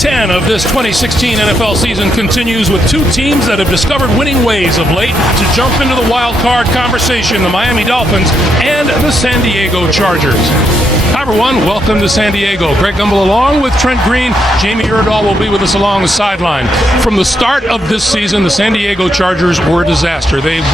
10 of this 2016 NFL season continues with two teams that have discovered winning ways of late to jump into the wild card conversation, the Miami Dolphins and the San Diego Chargers. Hi everyone, welcome to San Diego. Greg Gumbel along with Trent Green. Jamie Erdahl will be with us along the sideline. From the start of this season, the San Diego Chargers were a disaster. They've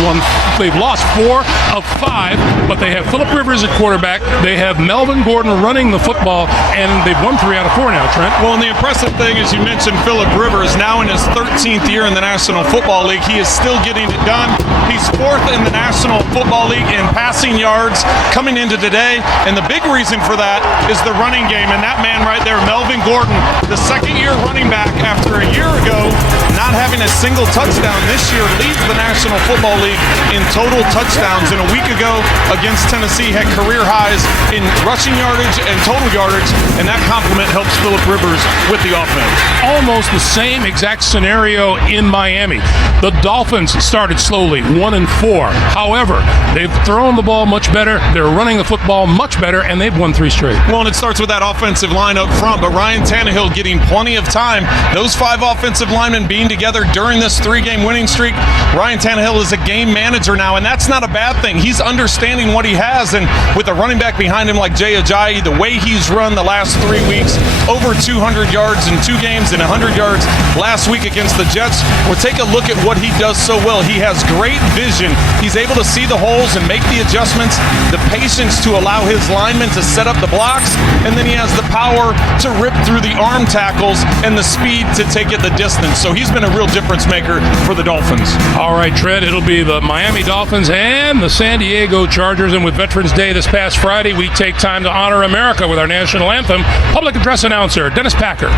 lost 4 of 5, but they have Phillip Rivers at quarterback. They have Melvin Gordon running the football, and they've won 3 out of 4 now, Trent. Well, and the impressive thing is you mentioned Phillip Rivers, now in his 13th year in the National Football League. He is still getting it done. He's 4th in the National Football League in passing yards coming into today, and the big reason for that is the running game, and that man right there, Melvin Gordon, the second-year running back after a year ago not having a single touchdown this year, leads the National Football League in total touchdowns, and a week ago against Tennessee had career highs in rushing yardage and total yardage, and that compliment helps Phillip Rivers with the offense. Almost the same exact scenario in Miami. The Dolphins started slowly, 1-4. However, they've thrown the ball much better, they're running the football much better, and they've won 3 straight. Well, and it starts with that offensive line up front, but Ryan Tannehill getting plenty of time. Those 5 offensive linemen being together during this 3-game winning streak. Ryan Tannehill is a game manager now, and that's not a bad thing. He's understanding what he has, and with a running back behind him like Jay Ajayi, the way he's run the last 3 weeks, over 200 yards in 2 games and 100 yards last week against the Jets. Well, take a look at what he does so well. He has great vision. He's able to see the holes and make the adjustments, the patience to allow his linemen to set up the blocks, and then he has the power to rip through the arm tackles and the speed to take it the distance. So he's been a real difference maker for the Dolphins. All right, Trent, it'll be the Miami Dolphins and the San Diego Chargers, and with Veterans Day this past Friday, we take time to honor America with our national anthem. Public address announcer, Dennis Packer.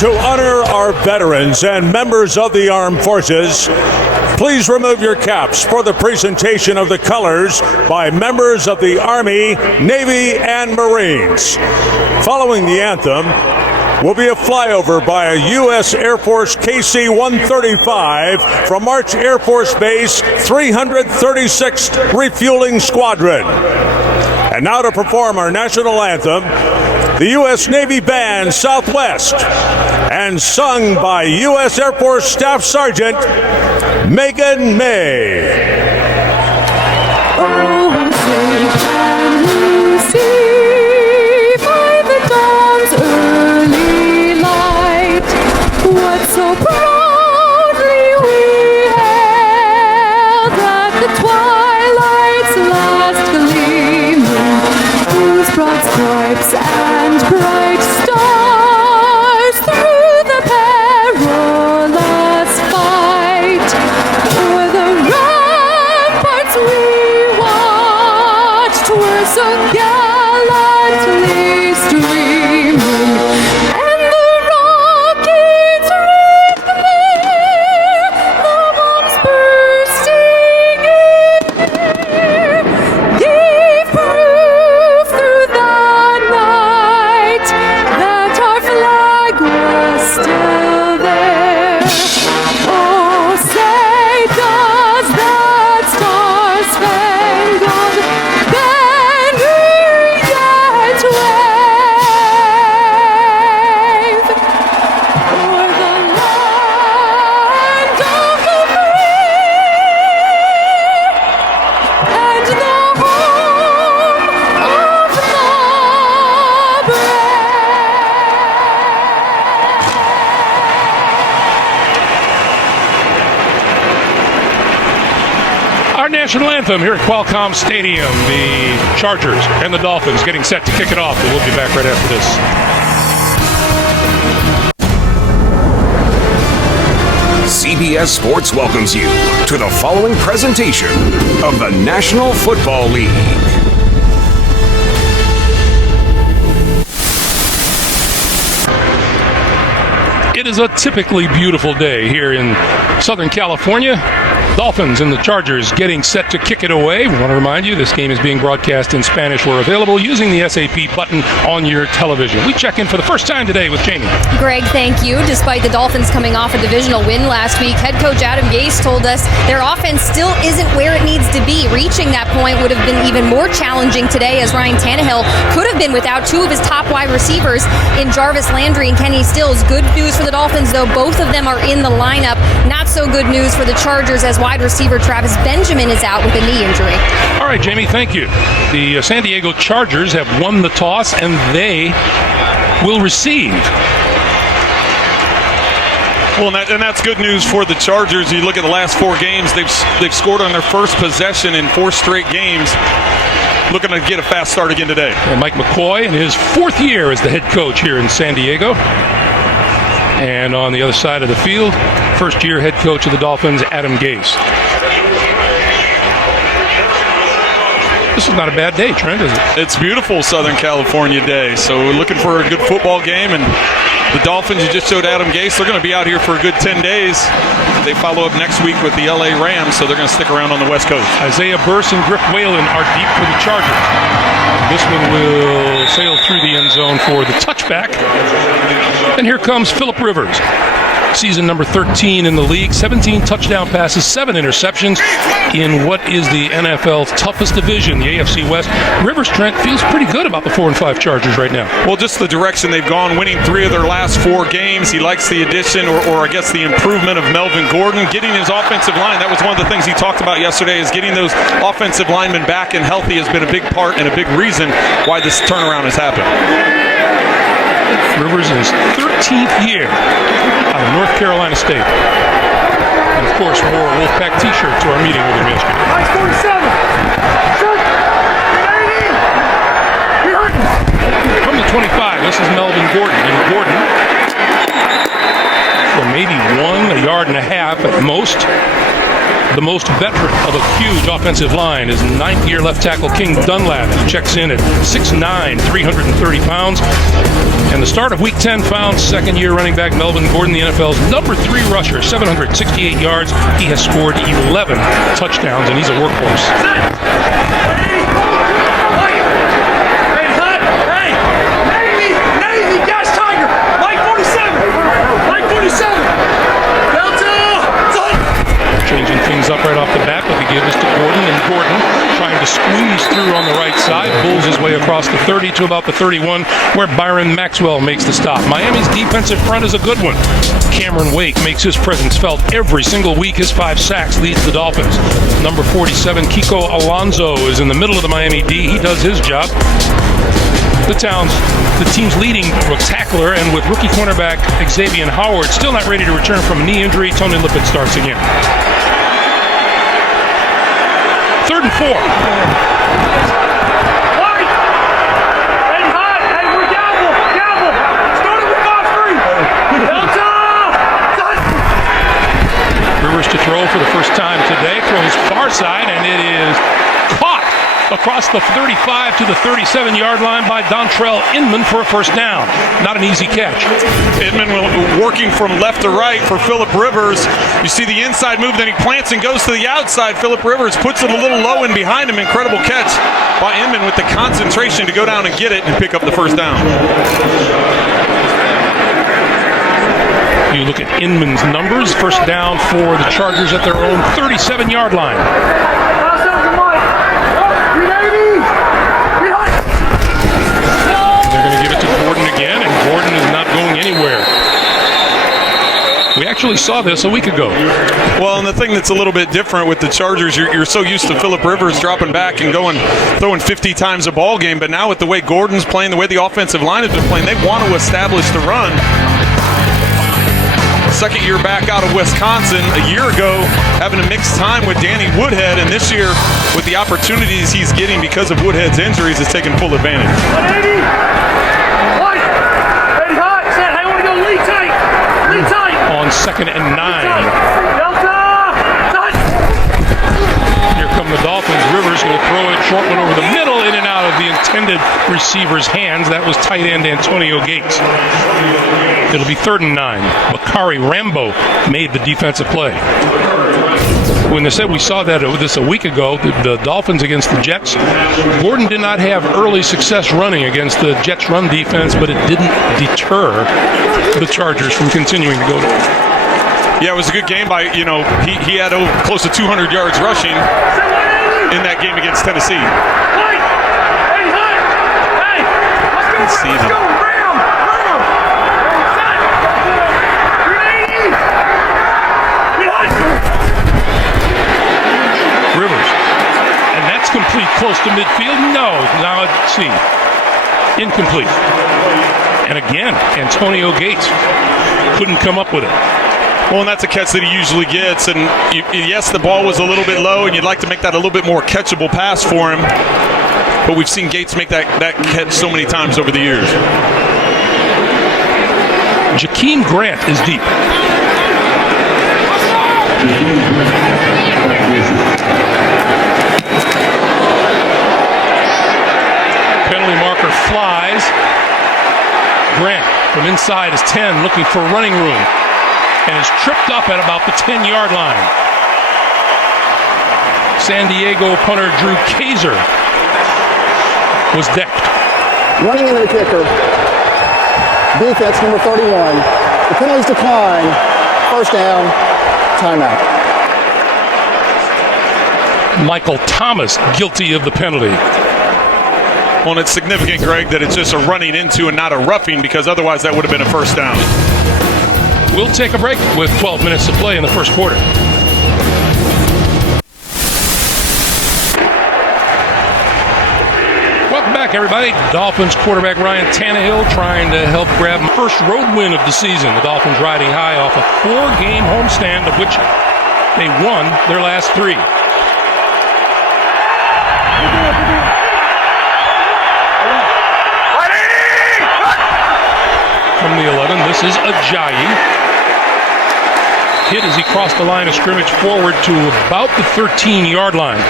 To honor our veterans and members of the armed forces, please remove your caps for the presentation of the colors by members of the Army, Navy, and Marines. Following the anthem will be a flyover by a U.S. Air Force KC-135 from March Air Force Base 336th Refueling Squadron. And now to perform our national anthem, the U.S. Navy Band Southwest, and sung by U.S. Air Force Staff Sergeant Megan May. Oh, say can you see by the dawn's early light what so proudly we hailed at the twilight's last gleaming, whose broad stripes and bright stars through the perilous fight o'er the ramparts we watched were so gallantly streaming, and the rockets red glare, the bombs bursting in air, gave proof through the night that our flag was still there. Oh, say does that star-spangled banner yet wave o'er the land of the free and the home of the brave? Our national anthem here at Qualcomm Stadium, the Chargers and the Dolphins getting set to kick it off, and we'll be back right after this. CBS Sports welcomes you to the following presentation of the National Football League. It is a typically beautiful day here in Southern California. Dolphins and the Chargers getting set to kick it away. We want to remind you this game is being broadcast in Spanish. We're available using the SAP button on your television. We check in for the first time today with Jamie. Greg, thank you. Despite the Dolphins coming off a divisional win last week, head coach Adam Gase told us their offense still isn't where it needs to be. Reaching that point would have been even more challenging today, as Ryan Tannehill could have been without two of his top wide receivers in Jarvis Landry and Kenny Stills. Good news for the Dolphins, though. Both of them are in the lineup. Not so good news for the Chargers, as wide receiver Travis Benjamin is out with a knee injury. All right, Jamie, thank you. The San Diego Chargers have won the toss, and they will receive. Well, and that's good news for the Chargers. You look at the last 4 games, they've scored on their first possession in 4 straight games. Looking to get a fast start again today. And Mike McCoy in his 4th year as the head coach here in San Diego. And on the other side of the field, first-year head coach of the Dolphins, Adam Gase. This is not a bad day, Trent, is it? It's beautiful Southern California day, so we're looking for a good football game. And the Dolphins, you just showed Adam Gase, they're going to be out here for a good 10 days. They follow up next week with the LA Rams, so they're going to stick around on the West Coast. Isaiah Burse and Griff Whalen are deep for the Chargers. This one will sail through the end zone for the touchback. And here comes Phillip Rivers. Season number 13 in the league, 17 touchdown passes, 7 interceptions in what is the NFL's toughest division, the AFC West. Rivers, Trent, feels pretty good about the 4-5 Chargers right now. Well, just the direction they've gone, winning 3 of their last 4 games. He likes the addition, or I guess the improvement of Melvin Gordon, getting his offensive line. That was one of the things he talked about yesterday, is getting those offensive linemen back and healthy has been a big part and a big reason why this turnaround has happened. Rivers in his 13th year out of North Carolina State. And, of course, wore a Wolfpack t-shirt to our meeting with him yesterday. From the 25, this is Melvin Gordon. And Gordon, for maybe 1 yard and a half at most, the most veteran of a huge offensive line is 9th-year left tackle King Dunlap, who checks in at 6'9", 330 pounds. And the start of Week 10 found 2nd-year running back Melvin Gordon, the NFL's number 3 rusher, 768 yards. He has scored 11 touchdowns, and he's a workhorse. Changing things up right off the bat, but they give this to Gordon, and Gordon trying to squeeze through on the right side, pulls his way across the 30 to about the 31, where Byron Maxwell makes the stop. Miami's defensive front is a good one. Cameron Wake makes his presence felt every single week. His 5 sacks leads the Dolphins. Number 47, Kiko Alonso, is in the middle of the Miami D. He does his job. The team's leading tackler, and with rookie cornerback Xavier Howard still not ready to return from a knee injury, Tony Lippett starts again. 3rd and 4. Rivers to throw for the first time today, throws far side, and it is caught across the 35 to the 37-yard line by Dontrell Inman for a first down. Not an easy catch. Inman working from left to right for Phillip Rivers. You see the inside move, then he plants and goes to the outside. Phillip Rivers puts it a little low and behind him. Incredible catch by Inman with the concentration to go down and get it and pick up the first down. You look at Inman's numbers. First down for the Chargers at their own 37-yard line. Gordon again, and Gordon is not going anywhere. We actually saw this a week ago. Well, and the thing that's a little bit different with the Chargers, you're so used to Phillip Rivers dropping back and throwing 50 times a ball game, but now with the way Gordon's playing, the way the offensive line has been playing, they want to establish the run. 2nd year back out of Wisconsin, a year ago having a mixed time with Danny Woodhead, and this year with the opportunities he's getting because of Woodhead's injuries is taking full advantage. 180! On 2nd and 9. Here come the Dolphins. Rivers will throw it, short one over the middle, in and out of the intended receiver's hands. That was tight end Antonio Gates. It'll be 3rd and 9. Bakari Rambo made the defensive play. When they said we saw that this a week ago, the Dolphins against the Jets, Gordon did not have early success running against the Jets' run defense, but it didn't deter the Chargers from continuing to go to him. Yeah, it was a good game by, he had close to 200 yards rushing in that game against Tennessee. Let's see them. Rivers. And that's complete close to midfield. No. Now let's see. Incomplete. And again, Antonio Gates couldn't come up with it. Well, and that's a catch that he usually gets. And yes, the ball was a little bit low, and you'd like to make that a little bit more catchable pass for him. But we've seen Gates make that catch so many times over the years. Jakeem Grant is deep. Penalty marker flies. Grant from inside his 10 looking for running room and is tripped up at about the 10-yard line. San Diego punter Drew Kaiser was decked. Running into the kicker. Defense number 31. The penalties decline. First down. Timeout. Michael Thomas guilty of the penalty. Well, and it's significant, Greg, that it's just a running into and not a roughing, because otherwise that would have been a first down. We'll take a break with 12 minutes to play in the first quarter. Welcome back, everybody. Dolphins quarterback Ryan Tannehill trying to help grab the first road win of the season. The Dolphins riding high off a 4-game homestand, of which they won their last 3. From the 11, this is Ajayi. Hit as he crossed the line of scrimmage forward to about the 13-yard line.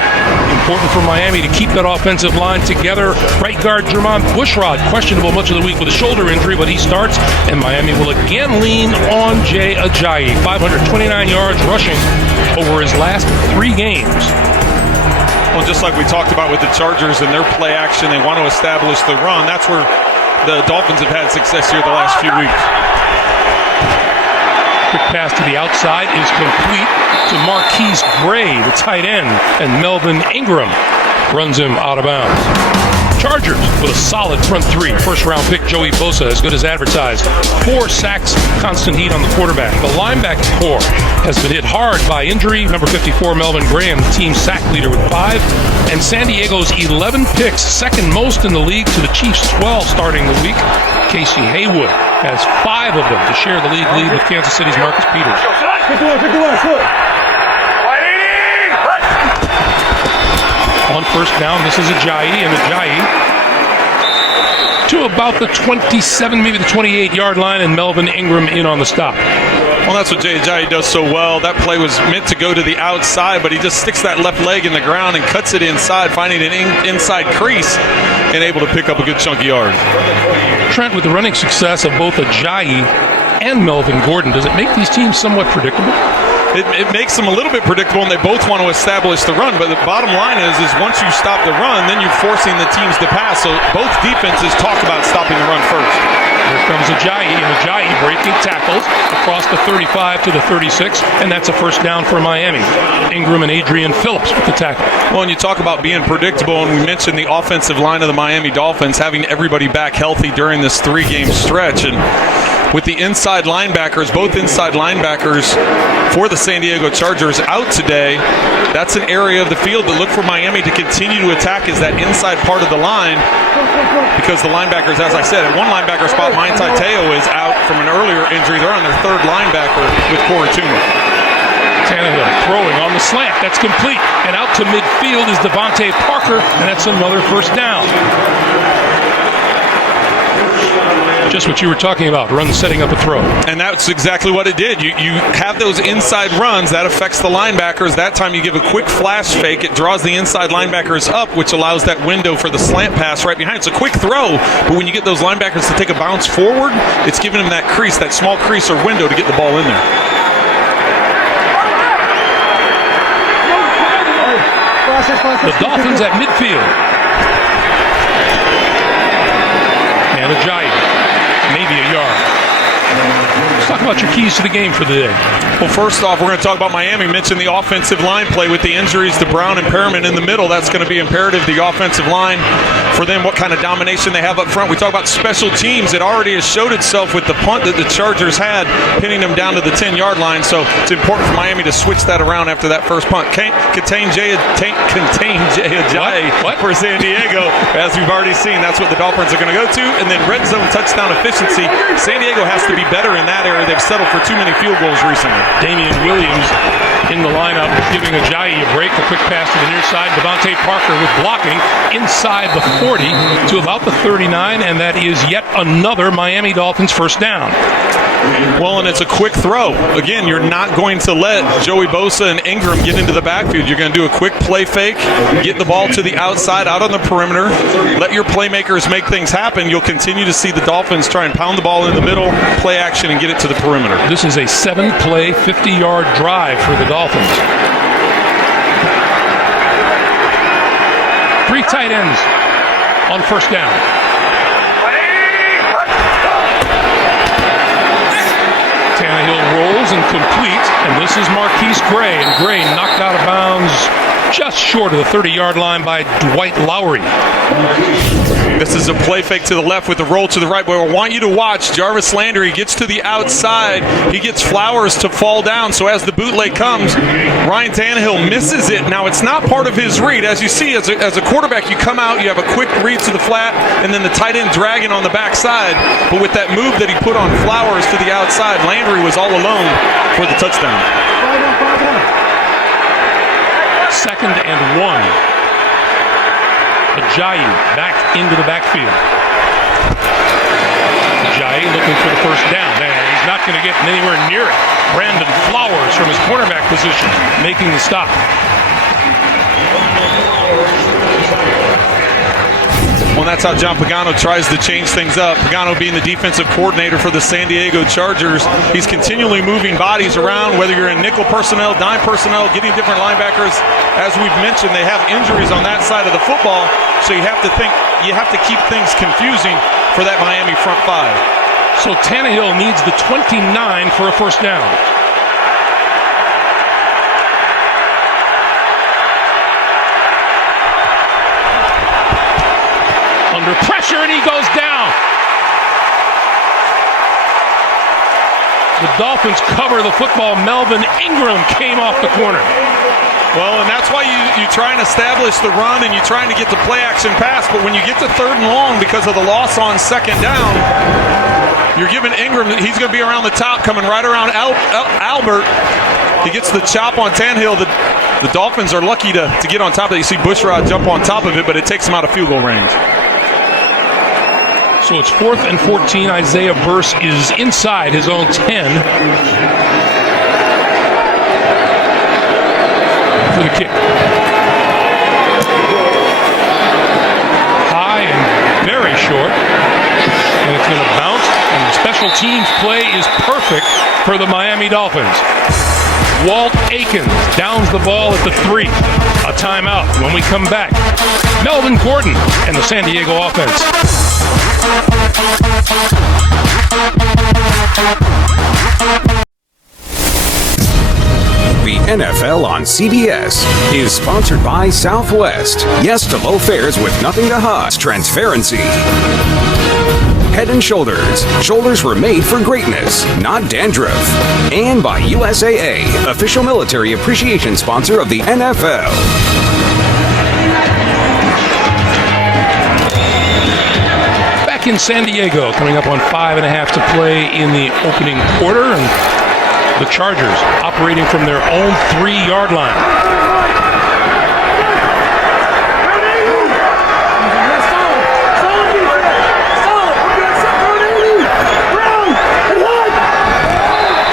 Important for Miami to keep that offensive line together. Right guard Jermon Bushrod, questionable much of the week with a shoulder injury, but he starts, and Miami will again lean on Jay Ajayi. 529 yards rushing over his last 3 games. Well, just like we talked about with the Chargers and their play action, they want to establish the run. That's where the Dolphins have had success here the last few weeks. Quick pass to the outside is complete to Marquise Gray, the tight end, and Melvin Ingram runs him out of bounds. Chargers with a solid front 3. First-round pick Joey Bosa, as good as advertised. 4 sacks, constant heat on the quarterback. The linebacker core has been hit hard by injury. Number 54, Melvin Graham, the team sack leader with 5. And San Diego's 11 picks, second most in the league to the Chiefs' 12 starting the week. Casey Haywood has 5 of them to share the league lead with Kansas City's Marcus Peters. On first down, this is Ajayi, and Ajayi to about the 27, maybe the 28-yard line, and Melvin Ingram in on the stop. Well, that's what Jay Ajayi does so well. That play was meant to go to the outside, but he just sticks that left leg in the ground and cuts it inside, finding an inside crease and able to pick up a good chunk of yards. Trent, with the running success of both Ajayi and Melvin Gordon, does it make these teams somewhat predictable? It makes them a little bit predictable, and they both want to establish the run. But the bottom line is once you stop the run, then you're forcing the teams to pass. So both defenses talk about stopping the run first. Here comes Ajayi, and Ajayi breaking tackles across the 35 to the 36, and that's a first down for Miami. Ingram and Adrian Phillips with the tackle. Well, and you talk about being predictable, and we mentioned the offensive line of the Miami Dolphins having everybody back healthy during this 3-game stretch. And with the inside linebackers, both inside linebackers for the San Diego Chargers out today, that's an area of the field to look for Miami to continue to attack, is that inside part of the line, because the linebackers, as I said, at one linebacker spot, Manti Te'o is out from an earlier injury. They're on their 3rd linebacker with Corey Tuma. Tannehill throwing on the slant. That's complete. And out to midfield is Devontae Parker, and that's another first down. Just what you were talking about, run setting up a throw. And that's exactly what it did. You have those inside runs, that affects the linebackers. That time you give a quick flash fake, it draws the inside linebackers up, which allows that window for the slant pass right behind. It's a quick throw, but when you get those linebackers to take a bounce forward, it's giving them that crease, that small crease or window to get the ball in there. The Dolphins at midfield. And Ajayi, maybe a yard. Let's talk about your keys to the game for the day. Well, first off, we're going to talk about Miami. Mentioned the offensive line play with the injuries to Brown and Perriman in the middle. That's going to be imperative, the offensive line, for them, what kind of domination they have up front. We talk about special teams. It already has showed itself with the punt that the Chargers had, pinning them down to the 10-yard line. So it's important for Miami to switch that around after that first punt. Contain Jay Ajayi for San Diego. As we've already seen, that's what the Dolphins are going to go to. And then red zone touchdown efficiency. San Diego has to be better in that area. They've settled for too many field goals recently. Damian Williams in the lineup, giving Ajayi a break. A quick pass to the near side. Devontae Parker with blocking inside the 40 to about the 39, and that is yet another Miami Dolphins first down. Well, and it's a quick throw. Again, you're not going to let Joey Bosa and Ingram get into the backfield. You're going to do a quick play fake, get the ball to the outside, out on the perimeter, let your playmakers make things happen. You'll continue to see the Dolphins try and pound the ball in the middle, play action, and get it to the perimeter. This is a 7-play, 50-yard drive for the Dolphins. 3 tight ends on first down. Tannehill rolls and complete, and this is Marquise Gray, and Gray knocked out of bounds just short of the 30-yard line by Dwight Lowry. This is a play fake to the left with the roll to the right. But I want you to watch Jarvis Landry gets to the outside. He gets Flowers to fall down. So as the bootleg comes, Ryan Tannehill misses it. Now, it's not part of his read. As you see, as a quarterback, you come out, you have a quick read to the flat, and then the tight end dragging on the backside. But with that move that he put on Flowers to the outside, Landry was all alone for the touchdown. 2nd and 1. Ajayi back into the backfield. Ajayi looking for the first down. And he's not going to get anywhere near it. Brandon Flowers from his cornerback position making the stop. Well, that's how John Pagano tries to change things up. Pagano being the defensive coordinator for the San Diego Chargers. He's continually moving bodies around, whether you're in nickel personnel, dime personnel, getting different linebackers. As we've mentioned, they have injuries on that side of the football, so you have to keep things confusing for that Miami front 5. So Tannehill needs the 29 for a first down. Under pressure, and he goes down. The Dolphins cover the football. Melvin Ingram came off the corner. Well, and that's why you try and establish the run and you're trying to get the play action pass. But when you get to 3rd and long because of the loss on 2nd down, you're giving Ingram, he's going to be around the top, coming right around Albert. He gets the chop on Tannehill. The Dolphins are lucky to get on top of it. You see Bushrod jump on top of it, but it takes him out of field goal range. So it's 4th and 14. Isaiah Burse is inside his own 10 for the kick. High and very short. And it's going to bounce. And the special teams play is perfect for the Miami Dolphins. Walt Aikens downs the ball at the 3. A timeout. When we come back, Melvin Gordon and the San Diego offense. The NFL on CBS is sponsored by Southwest. Yes to low fares with nothing to hide. Transparency. Head and Shoulders. Shoulders were made for greatness, not dandruff. And by USAA, official military appreciation sponsor of the NFL. Back in San Diego, coming up on 5.5 to play in the opening quarter, and the Chargers operating from their own 3-yard line.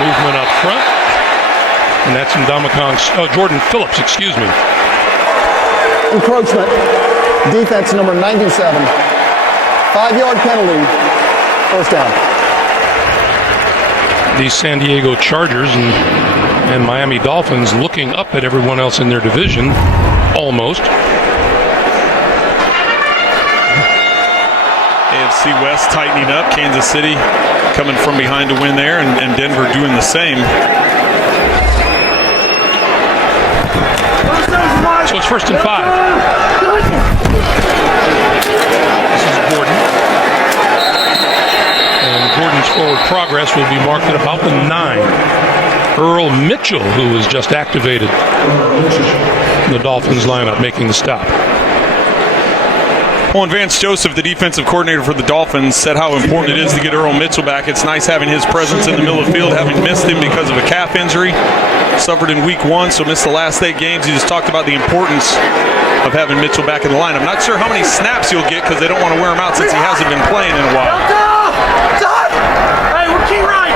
Movement up front, and that's from Jordan Phillips, excuse me. Encroachment. Defense number 97. 5-yard penalty. First down. The San Diego Chargers and Miami Dolphins looking up at everyone else in their division. almost. AFC West tightening up. Kansas City coming from behind to win there, and Denver doing the same. So it's 1st and 5. This is Gordon. And Gordon's forward progress will be marked at about the 9. Earl Mitchell, who was just activated in the Dolphins lineup, making the stop. Well, and Vance Joseph, the defensive coordinator for the Dolphins, said how important it is to get Earl Mitchell back. It's nice having his presence in the middle of the field, having missed him because of a calf injury. Suffered in week 1, so missed the last 8 games. He just talked about the importance of having Mitchell back in the line. I'm not sure how many snaps he'll get because they don't want to wear him out since he hasn't been playing in a while. Hey, we're key right.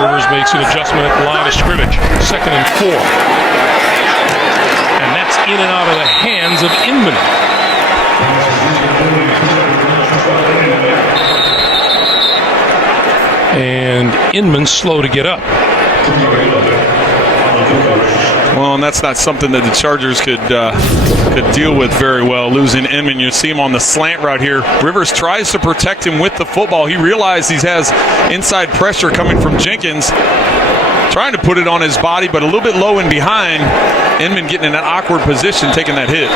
Rivers makes an adjustment at the line of scrimmage. 2nd and 4. And that's in and out of the hands of Inman. And Inman's slow to get up. Well, and that's not something that the Chargers could deal with very well, losing Inman. You see him on the slant route here. Rivers tries to protect him with the football. He realizes he has inside pressure coming from Jenkins, trying to put it on his body, but a little bit low and behind. Inman getting in an awkward position, taking that hit.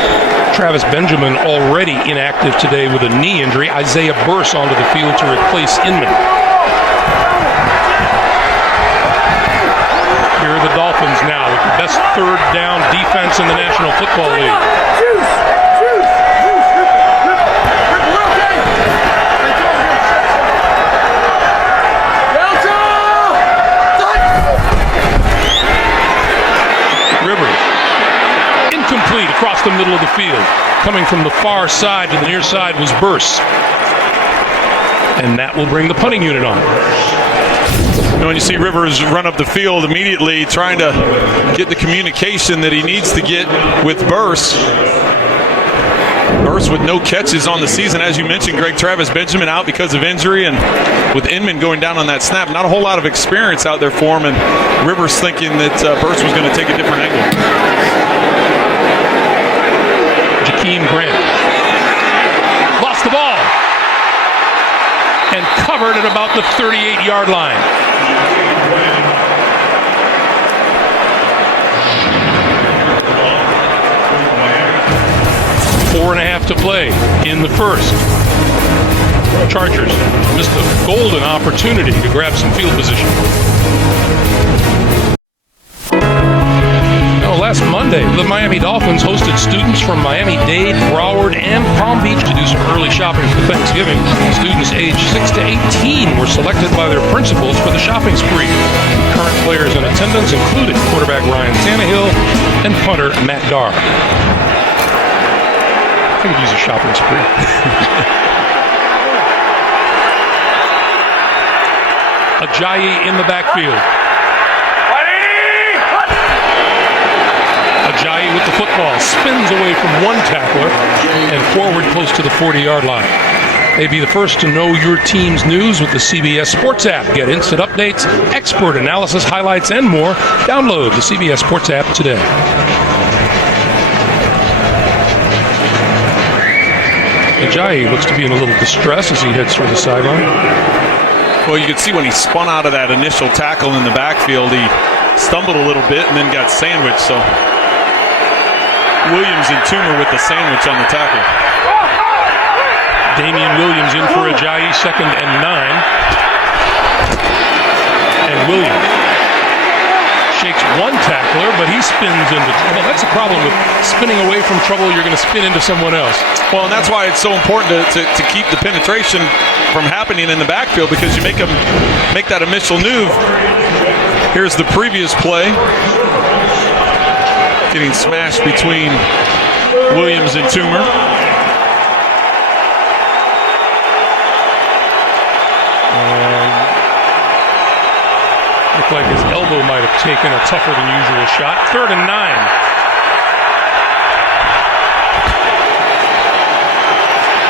Travis Benjamin already inactive today with a knee injury. Isaiah Burse onto the field to replace Inman. Here are the Dolphins now with the best 3rd down defense in the National Football League. Rivers, incomplete across the middle of the field. Coming from the far side to the near side was Burse. And that will bring the punting unit on. When you see Rivers run up the field immediately trying to get the communication that he needs to get with Burse. Burse with no catches on the season. As you mentioned, Greg, Travis Benjamin out because of injury, and with Inman going down on that snap, not a whole lot of experience out there for him, and Rivers thinking that Burse was going to take a different angle. Jakeem Grant lost the ball and covered at about the 38-yard line. Four and a half to play in the first. Chargers missed a golden opportunity to grab some field position. Last Monday, the Miami Dolphins hosted students from Miami-Dade, Broward, and Palm Beach to do some early shopping for Thanksgiving. Students aged 6 to 18 were selected by their principals for the shopping spree. Current players in attendance included quarterback Ryan Tannehill and punter Matt Garr. I could use a shopping spree. Ajayi in the backfield. Ajayi with the football, spins away from one tackler and forward close to the 40-yard line. May be the first to know your team's news with the CBS Sports app. Get instant updates, expert analysis, highlights, and more. Download the CBS Sports app today. Ajayi looks to be in a little distress as he heads for the sideline. Well, you could see when he spun out of that initial tackle in the backfield, he stumbled a little bit and then got sandwiched. So Williams and Toomer with the sandwich on the tackle. Damian Williams in for Ajayi, 2nd and 9. And Williams shakes one tackler, but he spins into trouble. That's the problem with spinning away from trouble. You're going to spin into someone else. Well, and that's why it's so important to keep the penetration from happening in the backfield, because you make them make that initial move. Here's the previous play. Getting smashed between Williams and Toomer. Looked like his elbow might have taken a tougher than usual shot. 3rd and 9.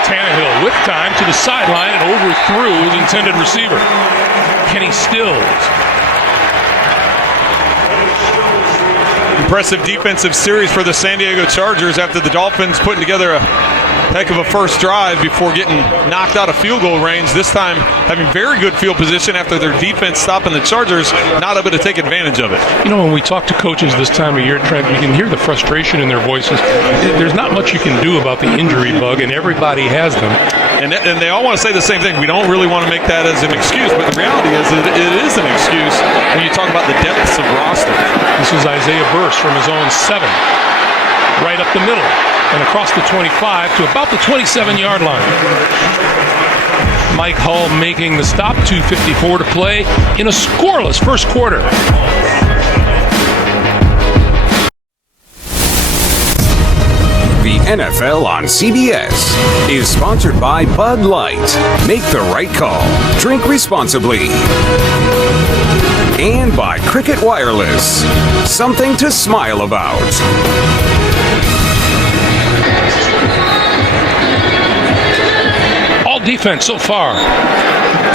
Tannehill with time to the sideline and overthrew his intended receiver, Kenny Stills. Impressive defensive series for the San Diego Chargers after the Dolphins putting together a heck of a first drive before getting knocked out of field goal range. This time having very good field position after their defense stopping the Chargers, not able to take advantage of it. You know, when we talk to coaches this time of year, Trent, you can hear the frustration in their voices. There's not much you can do about the injury bug, and everybody has them. And they all want to say the same thing. We don't really want to make that as an excuse, but the reality is it is an excuse when you talk about the depths of roster. This is Isaiah Burst from his own 7, right up the middle and across the 25 to about the 27-yard line. Mike Hull making the stop, 2:54 to play in a scoreless first quarter. The NFL on CBS is sponsored by Bud Light. Make the right call. Drink responsibly. And by Cricket Wireless. Something to smile about. All defense so far.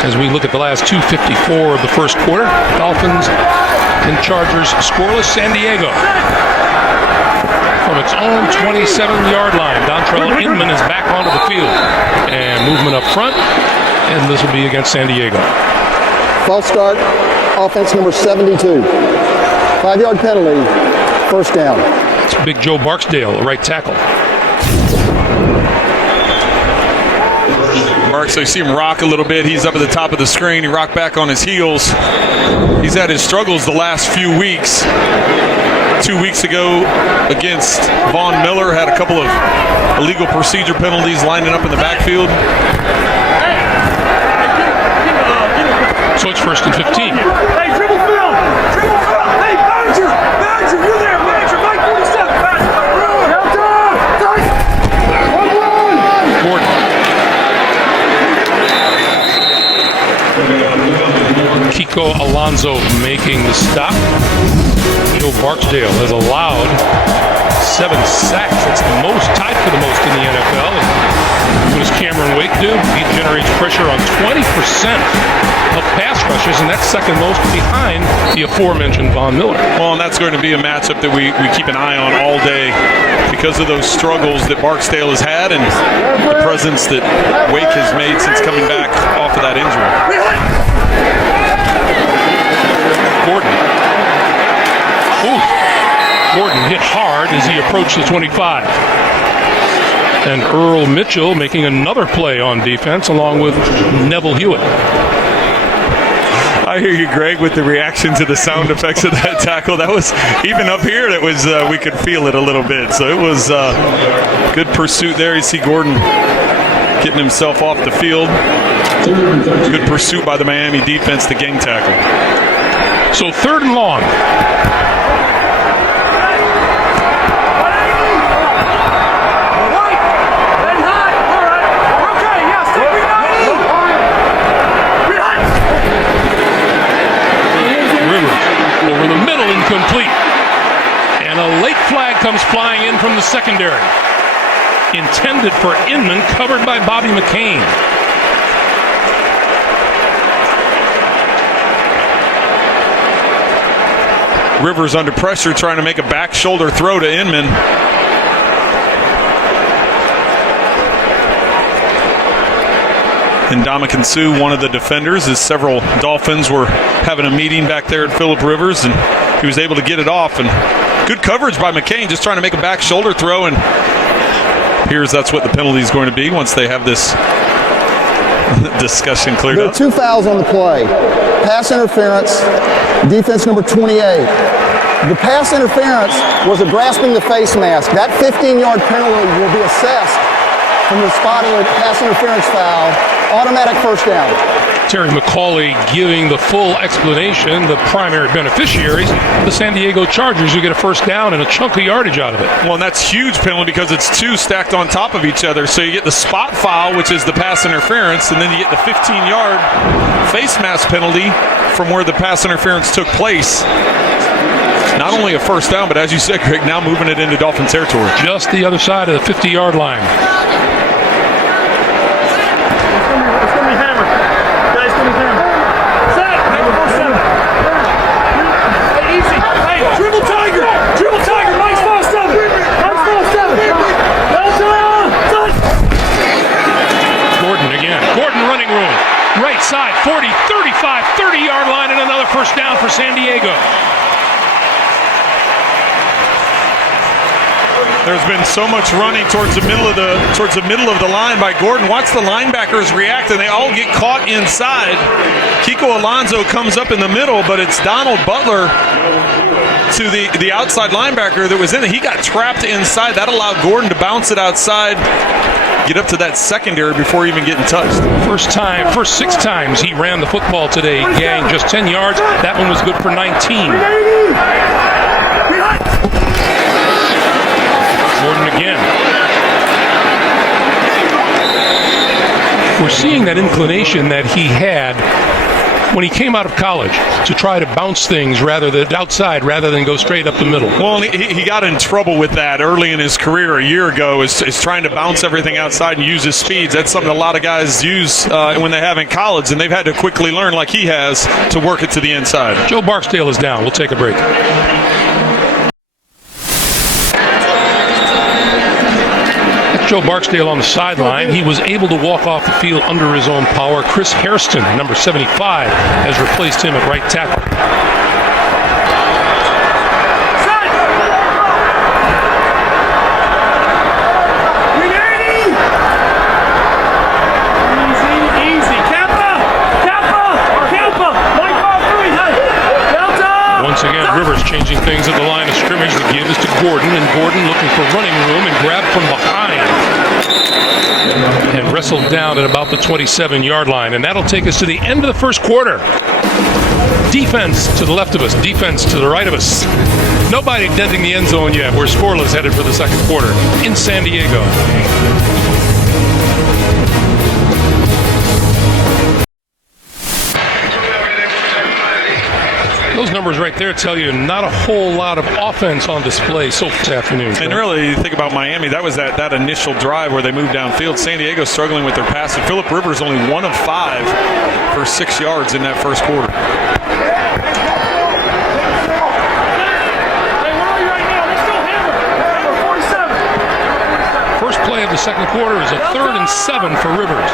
As we look at the last 2:54 of the first quarter, Dolphins and Chargers scoreless. San Diego from its own 27-yard line. Dontrell Inman is back onto the field. And movement up front, and this will be against San Diego. False start, offense number 72. 5-yard penalty, first down. It's Big Joe Barksdale, right tackle. Mark, so you see him rock a little bit. He's up at the top of the screen. He rocked back on his heels. He's had his struggles the last few weeks. 2 weeks ago against Von Miller, had a couple of illegal procedure penalties lining up in the backfield. So it's 1st and 15. Hey, dribble film! Dribble film! Hey, manager! Manager, you there, manager! Mike 47! Gordon. Kiko Alonso making the stop. Joe Barksdale has allowed 7 sacks. That's the most, tied for the most in the NFL. And what does Cameron Wake do? He generates pressure on 20% of pass rushes, and that's second most behind the aforementioned Von Miller. Well, and that's going to be a matchup that we keep an eye on all day because of those struggles that Barksdale has had and the presence that Wake has made since coming back off of that injury. Gordon. Ooh. Gordon hit hard as he approached the 25. And Earl Mitchell making another play on defense along with Neville Hewitt. I hear you, Greg, with the reaction to the sound effects of that tackle. That was, even up here, that was we could feel it a little bit. So it was good pursuit there. You see Gordon getting himself off the field. Good pursuit by the Miami defense to gang tackle. So 3rd and long. Over the middle, incomplete. And a late flag comes flying in from the secondary. Intended for Inman, covered by Bobby McCain. Rivers under pressure trying to make a back shoulder throw to Inman. And Ndamukong Suh, one of the defenders, as several Dolphins were having a meeting back there at Phillip Rivers, and he was able to get it off. And good coverage by McCain, just trying to make a back shoulder throw, and appears that's what the penalty is going to be once they have this discussion cleared There up. are 2 fouls on the play. Pass interference, defense number 28. The pass interference was a grasping the face mask. That 15-yard penalty will be assessed from the spot of the pass interference foul. Automatic first down. Terry McCauley giving the full explanation. The primary beneficiaries, the San Diego Chargers, who get a first down and a chunk of yardage out of it. Well, and that's huge penalty because it's 2 stacked on top of each other. So you get the spot foul, which is the pass interference, and then you get the 15-yard face mask penalty from where the pass interference took place. Not only a first down, but as you said, Greg, now moving it into Dolphin territory. Just the other side of the 50-yard line. It's going to be hammered. Guys, going to be hammered. Set! Hey, we're going 7. Hey, easy. Hey, dribble tiger! Dribble room. Right side, 40, 35, 30-yard line, and another first down for San Diego. There's been so much running towards the middle of the line by Gordon. Watch the linebackers react, and they all get caught inside. Kiko Alonso comes up in the middle, but it's Donald Butler to the outside linebacker that was in it. He got trapped inside. That allowed Gordon to bounce it outside, get up to that secondary before even getting touched. First 6 times he ran the football today, gang, just 10 yards. That one was good for 19. Gordon again. We're seeing that inclination that he had when he came out of college to try to bounce things outside rather than go straight up the middle. Well, he got in trouble with that early in his career a year ago, is trying to bounce everything outside and use his speeds. That's something a lot of guys use when they have in college, and they've had to quickly learn, like he has, to work it to the inside. Joe Barksdale is down. We'll take a break. Joe Barksdale on the sideline. He was able to walk off the field under his own power. Chris Hairston, number 75, has replaced him at right tackle. Easy. Kappa. Mike ball 3. Delta. Once again, Rivers changing things at the line of scrimmage. The give is to Gordon, and Gordon looking for running room and grabbed from behind. And wrestled down at about the 27-yard line. And that'll take us to the end of the first quarter. Defense to the left of us, defense to the right of us. Nobody denting the end zone yet. We're scoreless headed for the second quarter in San Diego. Those numbers right there tell you not a whole lot of offense on display so this afternoon. And really, you think about Miami, that was that initial drive where they moved downfield. San Diego struggling with their pass, and Phillip Rivers only 1 of 5 for 6 yards in that first quarter. First play of the second quarter is a 3rd and 7 for Rivers.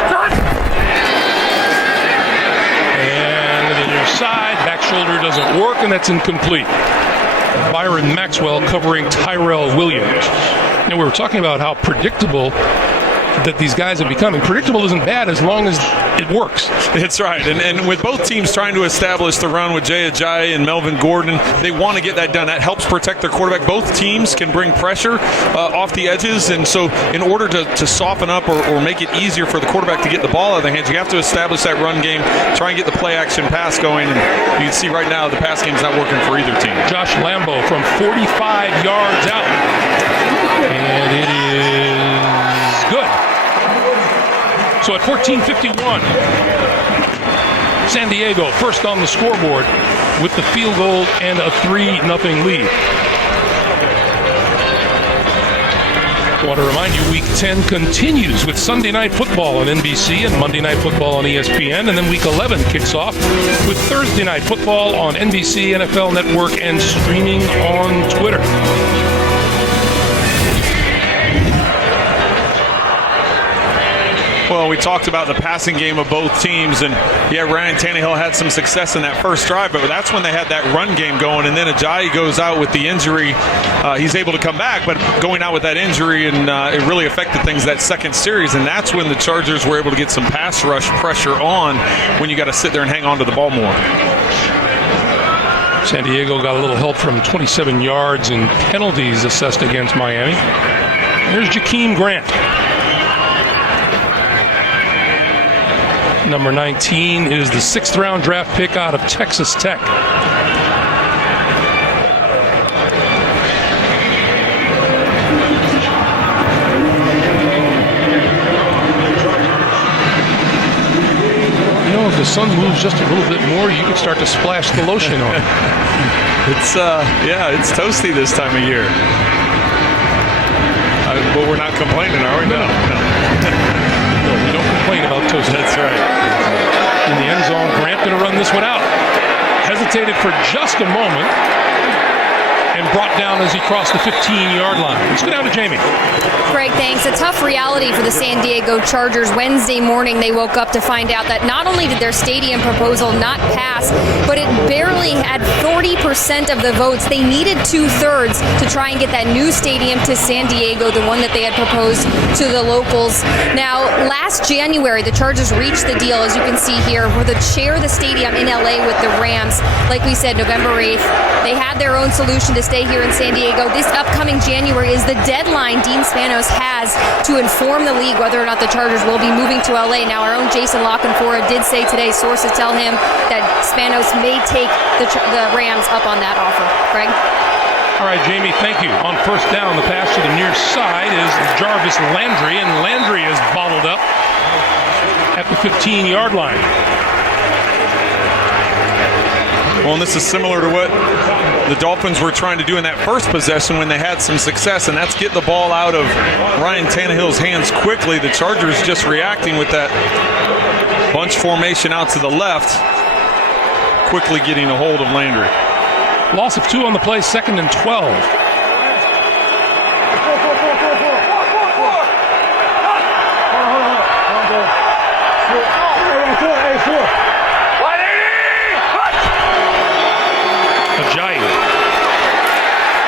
Side, back shoulder doesn't work, and that's incomplete. Byron Maxwell covering Tyrell Williams. And we were talking about how predictable that these guys are becoming. Predictable isn't bad as long as it works. That's right. And with both teams trying to establish the run with Jay Ajayi and Melvin Gordon, they want to get that done. That helps protect their quarterback. Both teams can bring pressure off the edges, and so in order to soften up or make it easier for the quarterback to get the ball out of their hands, you have to establish that run game, try and get the play action pass going. And you can see right now the pass game's not working for either team. Josh Lambo from 45 yards out. And it is good. So at 14:51, San Diego first on the scoreboard with the field goal and a 3-0 lead. I want to remind you, Week 10 continues with Sunday Night Football on NBC and Monday Night Football on ESPN, and then Week 11 kicks off with Thursday Night Football on NBC, NFL Network, and streaming on Twitter. Well, we talked about the passing game of both teams, and Ryan Tannehill had some success in that first drive, but that's when they had that run game going, and then Ajayi goes out with the injury. He's able to come back, but going out with that injury, and it really affected things that second series, and that's when the Chargers were able to get some pass rush pressure on when you got to sit there and hang on to the ball more. San Diego got a little help from 27 yards in penalties assessed against Miami. Here's Jakeem Grant. Number 19 is the 6th-round draft pick out of Texas Tech. You know, if the sun moves just a little bit more, you could start to splash the lotion on it. It's toasty this time of year. But we're not complaining, are we? No. No, we don't complain about toast. That's right. In the end zone, Grant going to run this one out. Hesitated for just a moment. and brought down as he crossed the 15-yard line. Let's go down to Jamie. Greg, thanks. A tough reality for the San Diego Chargers. Wednesday morning, they woke up to find out that not only did their stadium proposal not pass, but it barely had 40% of the votes. They needed 2/3 to try and get that new stadium to San Diego, the one that they had proposed to the locals. Now, last January, the Chargers reached the deal, as you can see here, where they share the stadium in LA with the Rams. Like we said, November 8th, they had their own solution to stay here in San Diego. This upcoming January is the deadline Dean Spanos has to inform the league whether or not the Chargers will be moving to LA. Now, our own Jason Lockenfora did say today, sources tell him that Spanos may take the Rams up on that offer. Greg? All right, Jamie, thank you. On first down, the pass to the near side is Jarvis Landry, and Landry is bottled up at the 15-yard line. Well, and this is similar to what the Dolphins were trying to do in that first possession when they had some success, and that's get the ball out of Ryan Tannehill's hands quickly. The Chargers just reacting with that bunch formation out to the left, quickly getting a hold of Landry. Loss of 2 on the play, 2nd and 12.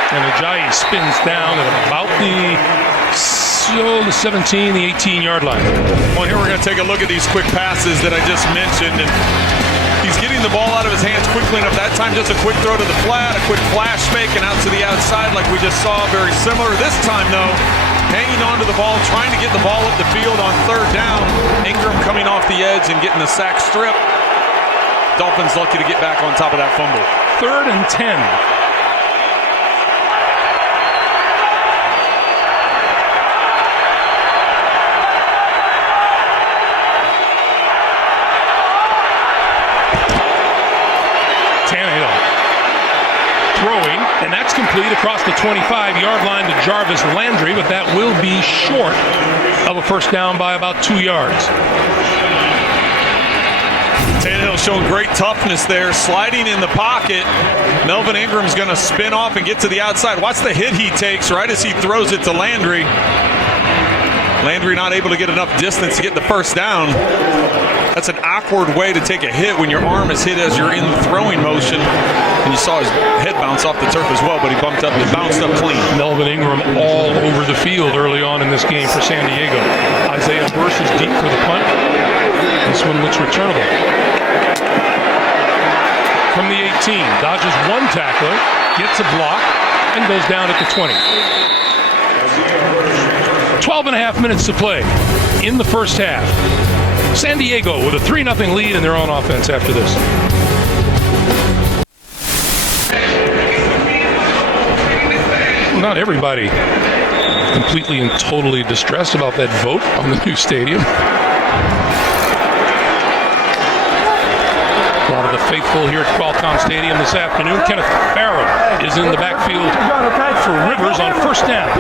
And Ajayi spins down at about the 17, the 18-yard line. Well, here we're going to take a look at these quick passes that I just mentioned, and he's getting the ball out of his hands quickly enough. That time just a quick throw to the flat, a quick flash fake, and out to the outside like we just saw. Very similar. This time, though, hanging on to the ball, trying to get the ball up the field on third down. Ingram coming off the edge and getting the sack strip. Dolphins lucky to get back on top of that fumble. 3rd and 10. Throwing, and that's complete across the 25-yard line to Jarvis Landry, but that will be short of a first down by about 2 yards. Tannehill showing great toughness there, sliding in the pocket. Melvin Ingram's going to spin off and get to the outside. Watch the hit he takes right as he throws it to Landry. Landry not able to get enough distance to get the first down. That's an awkward way to take a hit when your arm is hit as you're in the throwing motion. And you saw his head bounce off the turf as well, but he bounced up clean. Melvin Ingram all over the field early on in this game for San Diego. Isaiah Burse is deep for the punt. This one looks returnable. From the 18, dodges one tackler, gets a block, and goes down at the 20. 12 and a half minutes to play in the first half. San Diego with a 3-0 lead in their own offense after this. Not everybody completely and totally distressed about that vote on the new stadium. A lot of the faithful here at Qualcomm Stadium this afternoon. Kenneth Farrell is in the backfield for Rivers on first down.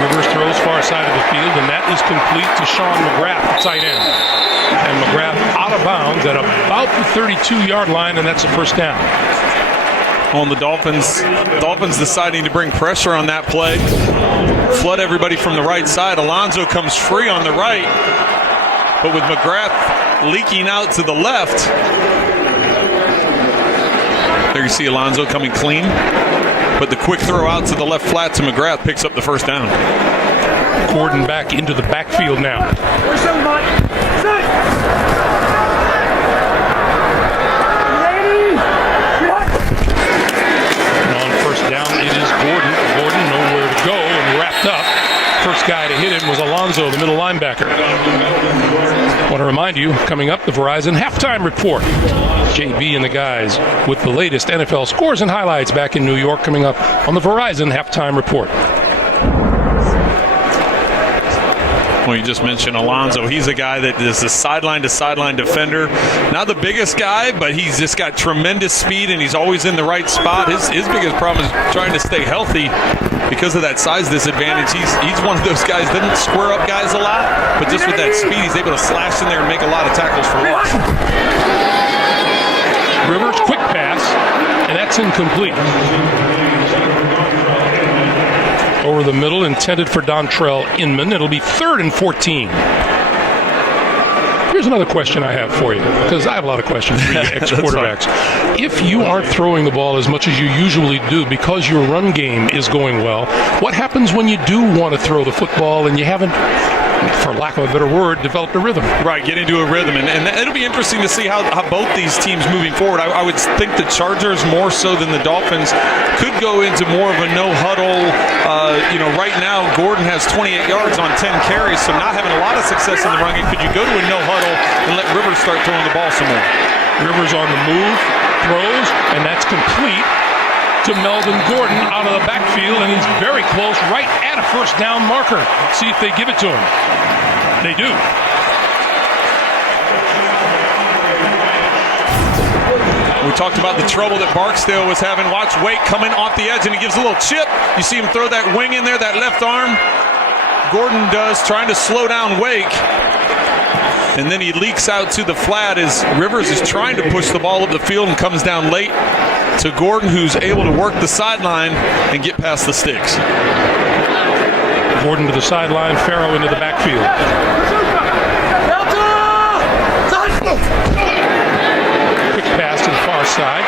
Rivers throws far side of the field, and that is complete to Sean McGrath, the tight end. And McGrath out of bounds at about the 32-yard line, and that's a first down. On the Dolphins deciding to bring pressure on that play. Flood everybody from the right side. Alonso comes free on the right, but with McGrath leaking out to the left. There you see Alonso coming clean, but the quick throw out to the left flat to McGrath picks up the first down. Gordon back into the backfield now. And on first down, it is Gordon. Gordon nowhere to go and wrapped up. First guy to hit him was Alonso, the middle linebacker. I want to remind you, coming up, the Verizon halftime report. JB and the guys with the latest NFL scores and highlights back in New York coming up on the Verizon halftime report. Well, you just mentioned Alonzo. He's a guy that is a sideline-to-sideline defender. Not the biggest guy, but he's just got tremendous speed, and he's always in the right spot. His biggest problem is trying to stay healthy because of that size disadvantage. He's one of those guys that doesn't square up guys a lot, but just with that speed, he's able to slash in there and make a lot of tackles for loss. Rivers, quick pass, and that's incomplete. Over the middle, intended for Dontrell Inman. It'll be 3rd and 14. Here's another question I have for you, because I have a lot of questions for you ex-quarterbacks. If you aren't throwing the ball as much as you usually do because your run game is going well, what happens when you do want to throw the football and you haven't, for lack of a better word, developed a rhythm? Right, get into a rhythm. And it'll be interesting to see how both these teams moving forward. I would think the Chargers, more so than the Dolphins, could go into more of a no-huddle. Right now, Gordon has 28 yards on 10 carries, so not having a lot of success in the run game. Could you go to a no-huddle and let Rivers start throwing the ball some more? Rivers on the move, throws, and that's complete to Melvin Gordon out of the backfield, and he's very close, right at a first down marker. See if they give it to him. They do. We talked about the trouble that Barksdale was having. Watch Wake coming off the edge, and he gives a little chip. You see him throw that wing in there, that left arm. Gordon does, trying to slow down Wake. And then he leaks out to the flat as Rivers is trying to push the ball up the field and comes down late to Gordon, who's able to work the sideline and get past the sticks. Gordon to the sideline, Farrow into the backfield. Quick pass to the far side,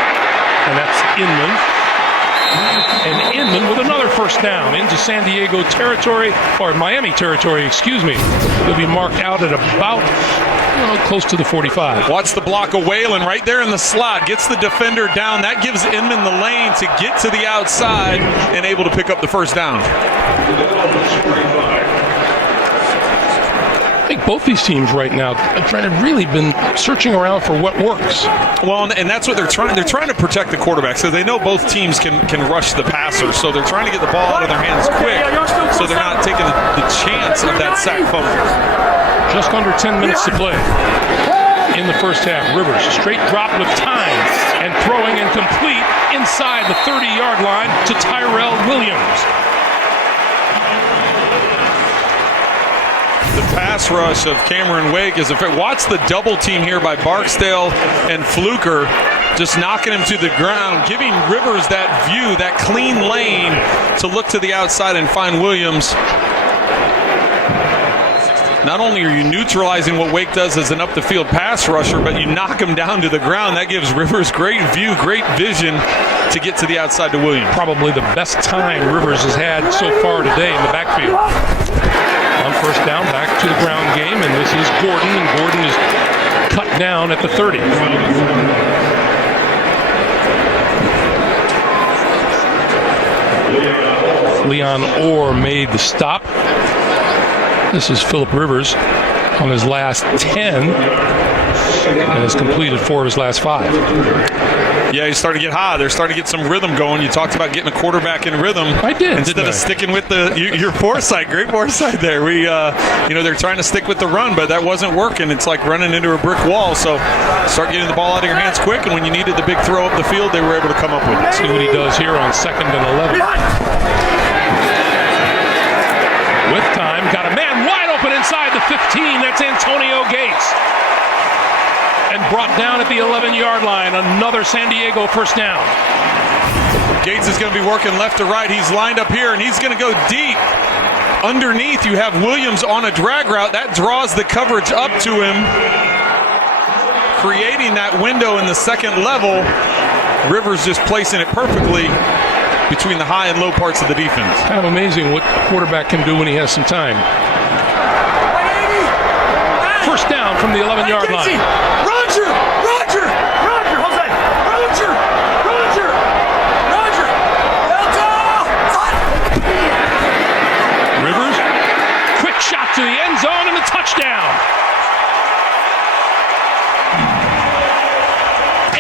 and that's Inman. And Inman with another first down into San Diego territory, or Miami territory, excuse me. He'll be marked out at about close to the 45. Watch the block of Whalen right there in the slot. Gets the defender down. That gives Inman the lane to get to the outside and able to pick up the first down. I think both these teams right now are trying to really been searching around for what works. Well, and that's what they're trying. They're trying to protect the quarterback, so they know both teams can rush the passer. So they're trying to get the ball out of their hands quick, so they're not taking the chance of that sack fumble. Just under 10 minutes to play in the first half. Rivers, straight drop with time and throwing incomplete inside the 30-yard line to Tyrell Williams. The pass rush of Cameron Wake is watch the double team here by Barksdale and Fluker, just knocking him to the ground, giving Rivers that view, that clean lane to look to the outside and find Williams. Not only are you neutralizing what Wake does as an up-the-field pass rusher, but you knock him down to the ground. That gives Rivers great view, great vision to get to the outside to Williams. Probably the best time Rivers has had so far today in the backfield. On first down, back to the ground game, and this is Gordon, and Gordon is cut down at the 30. Leon Orr made the stop. This is Phillip Rivers on his last 10 and has completed 4 of his last 5. Yeah, he's starting to get high. They're starting to get some rhythm going. You talked about getting a quarterback in rhythm. I did. Instead of sticking with your foresight. Great foresight there. They're trying to stick with the run, but that wasn't working. It's like running into a brick wall. So start getting the ball out of your hands quick, and when you needed the big throw up the field, they were able to come up with it. See what he does here on 2nd and 11. With time, got a man wide open inside the 15. That's Antonio Gates. And brought down at the 11-yard line. Another San Diego first down. Gates is going to be working left to right. He's lined up here, and he's going to go deep. Underneath, you have Williams on a drag route. That draws the coverage up to him, creating that window in the second level. Rivers just placing it perfectly between the high and low parts of the defense. Kind of amazing what the quarterback can do when he has some time. First down from the 11-yard line. Roger, Jose. Rivers, quick shot to the end zone and a touchdown.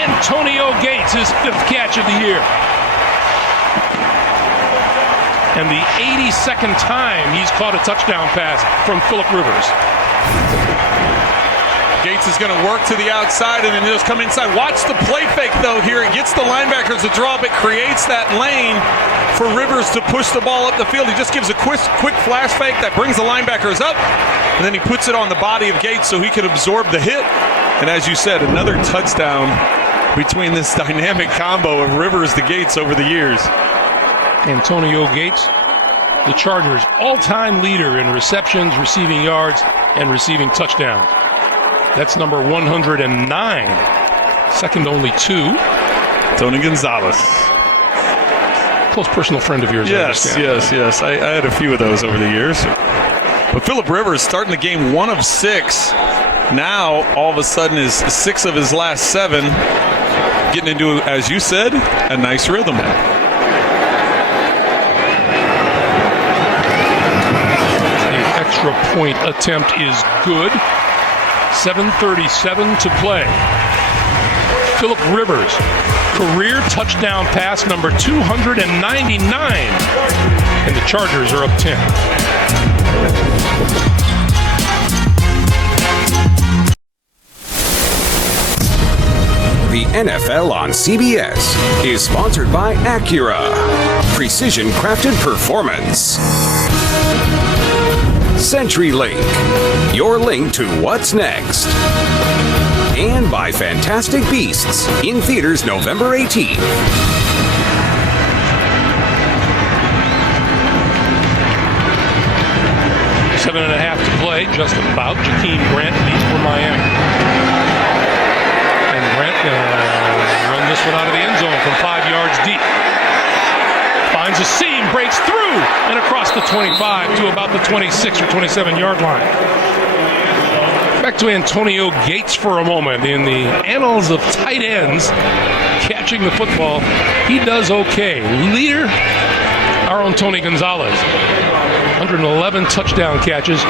Antonio Gates, his 5th catch of the year. and the 82nd time he's caught a touchdown pass from Phillip Rivers. Gates is going to work to the outside and then he'll just come inside. Watch the play fake, though, here. It gets the linebackers to draw up. It creates that lane for Rivers to push the ball up the field. He just gives a quick flash fake that brings the linebackers up, and then he puts it on the body of Gates so he can absorb the hit. And as you said, another touchdown between this dynamic combo of Rivers to Gates over the years. Antonio Gates, the Chargers' all-time leader in receptions, receiving yards, and receiving touchdowns. That's number 109, second only to Tony Gonzalez. Close personal friend of yours. Yes. I had a few of those over the years. But Phillip Rivers starting the game 1 of 6. Now, all of a sudden, is 6 of his last 7. Getting into, as you said, a nice rhythm. The extra point attempt is good. 7:37 to play. Phillip Rivers, career touchdown pass number 299. And the Chargers are up 10. The NFL on CBS is sponsored by Acura. Precision crafted performance. CenturyLink, your link to what's next. And by Fantastic Beasts, in theaters November 18th. Seven and a half to play, just about. Jakeem Grant leads for Miami. And Grant run this one out of the end zone from 5 yards deep. Finds a seam, breaks through, and across the 25 to about the 26 or 27-yard line. Back to Antonio Gates for a moment. In the annals of tight ends catching the football, he does okay. Leader, our own Tony Gonzalez. 111 touchdown catches.